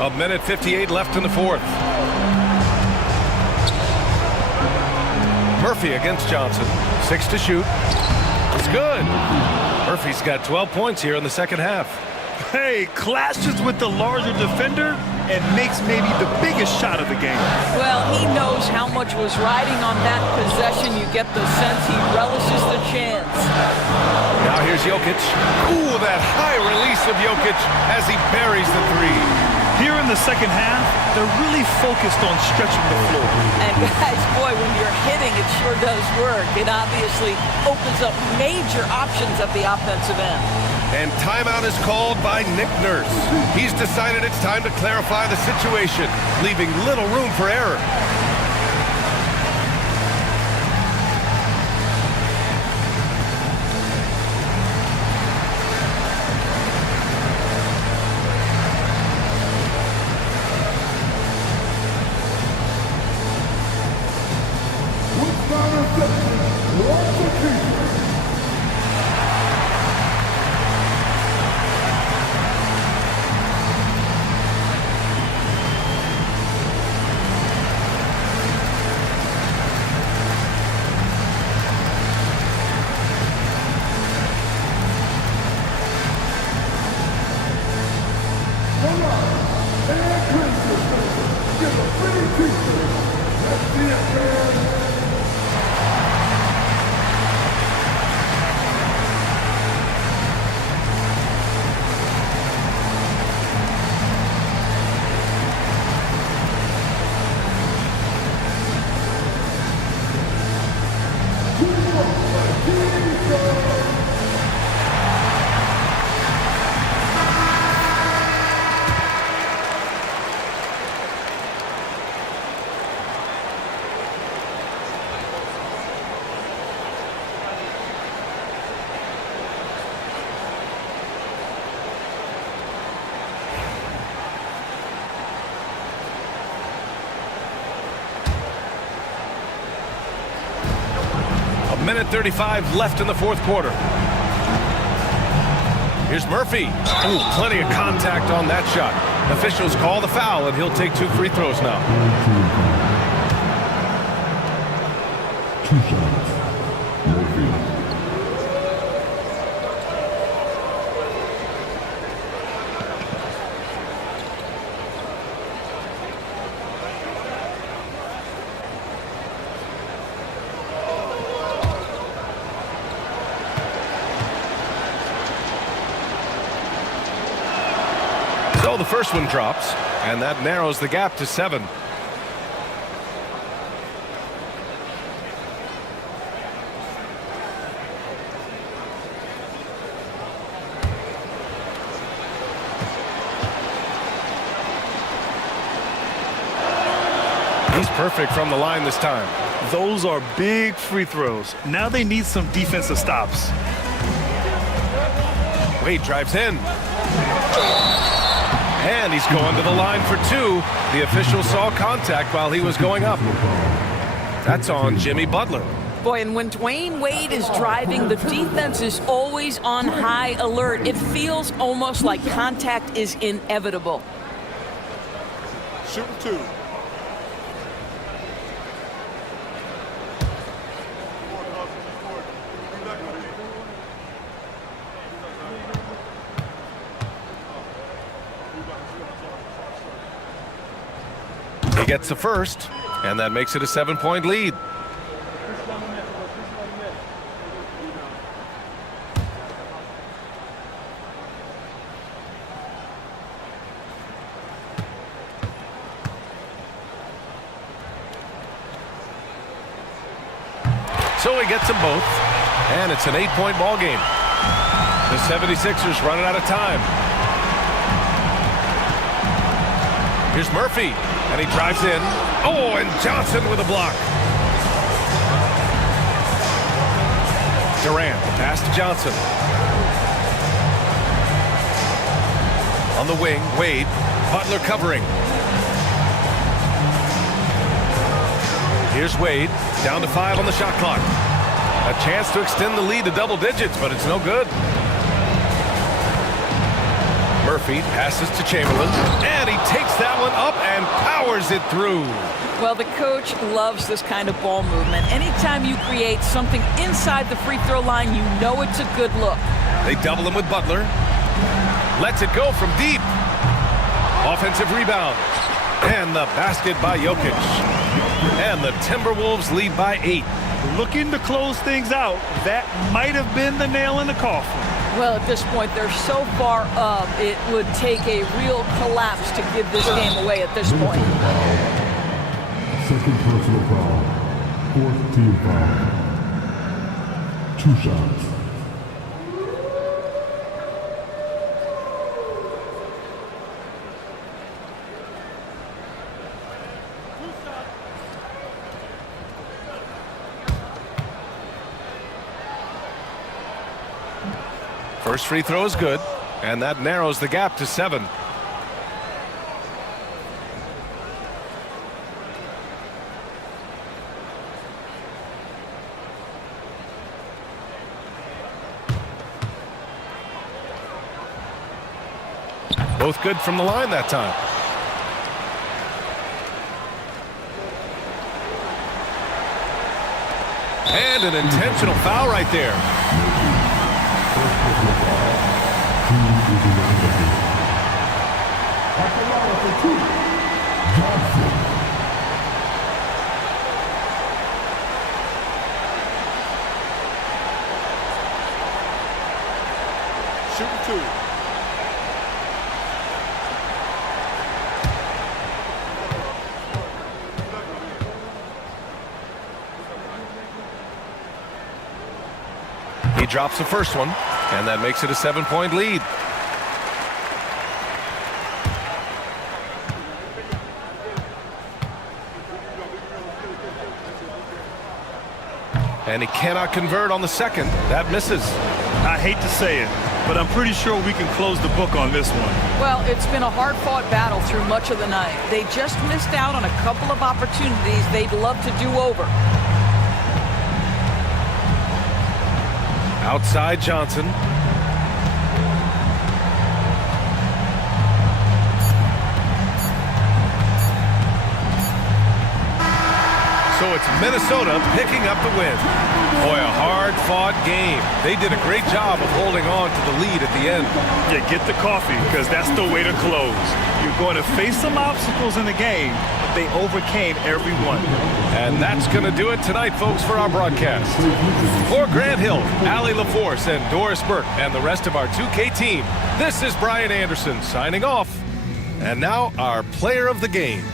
A minute 58 left in the fourth. Murphy against Johnson. 6 to shoot. It's good. Murphy's got 12 points here in the second half. Hey, clashes with the larger defender and makes maybe the biggest shot of the game. Well, he knows how much was riding on that possession. You get the sense he relishes the chance. Now here's Jokic. Ooh, that high release of Jokic as he buries the three. Here in the second half, they're really focused on stretching the floor. And guys, boy, when you're hitting, it sure does work. It obviously opens up major options at the offensive end. And timeout is called by Nick Nurse. He's decided it's time to clarify the situation, leaving little room for error. Minute 35 left in the fourth quarter. Here's Murphy. Ooh, plenty of contact on that shot. Officials call the foul, and he'll take 2 free throws now. 2 shots. Murphy. So the first one drops, and that narrows the gap to 7. He's perfect from the line this time. Those are big free throws. Now they need some defensive stops. Wade drives in. And he's going to the line for 2. The official saw contact while he was going up. That's on Jimmy Butler. Boy, and when Dwayne Wade is driving, the defense is always on high alert. It feels almost like contact is inevitable. Shoot 2. He gets the first, and that makes it a 7-point lead. So he gets them both, and it's an 8-point ball game. The 76ers running out of time. Here's Murphy, and he drives in. Oh, and Johnson with a block. Durant, the pass to Johnson. On the wing, Wade, Butler covering. Here's Wade, down to 5 on the shot clock. A chance to extend the lead to double digits, but it's no good. Murphy passes to Chamberlain, and he takes that one up and powers it through. Well, the coach loves this kind of ball movement. Anytime you create something inside the free throw line, you know it's a good look. They double him with Butler. Lets it go from deep. Offensive rebound. And the basket by Jokic. And the Timberwolves lead by 8. Looking to close things out. That might have been the nail in the coffin. Well, at this point, they're so far up, it would take a real collapse to give this game away at this point. Second personal foul. Fourth team foul. 2 shots. First free throw is good, and that narrows the gap to 7. Both good from the line that time. And an intentional foul right there. Shooting 2. He drops the first one, and that makes it a 7-point lead. And he cannot convert on the second. That misses. I hate to say it, but I'm pretty sure we can close the book on this one. Well, it's been a hard-fought battle through much of the night. They just missed out on a couple of opportunities they'd love to do over. Outside Johnson. So it's Minnesota picking up the win. Boy, a hard-fought game. They did a great job of holding on to the lead at the end. Yeah, get the coffee, because that's the way to close. You're going to face some obstacles in the game, but they overcame every one. And that's going to do it tonight, folks, for our broadcast. For Grant Hill, Allie LaForce, and Doris Burke, and the rest of our 2K team, this is Brian Anderson signing off. And now our player of the game.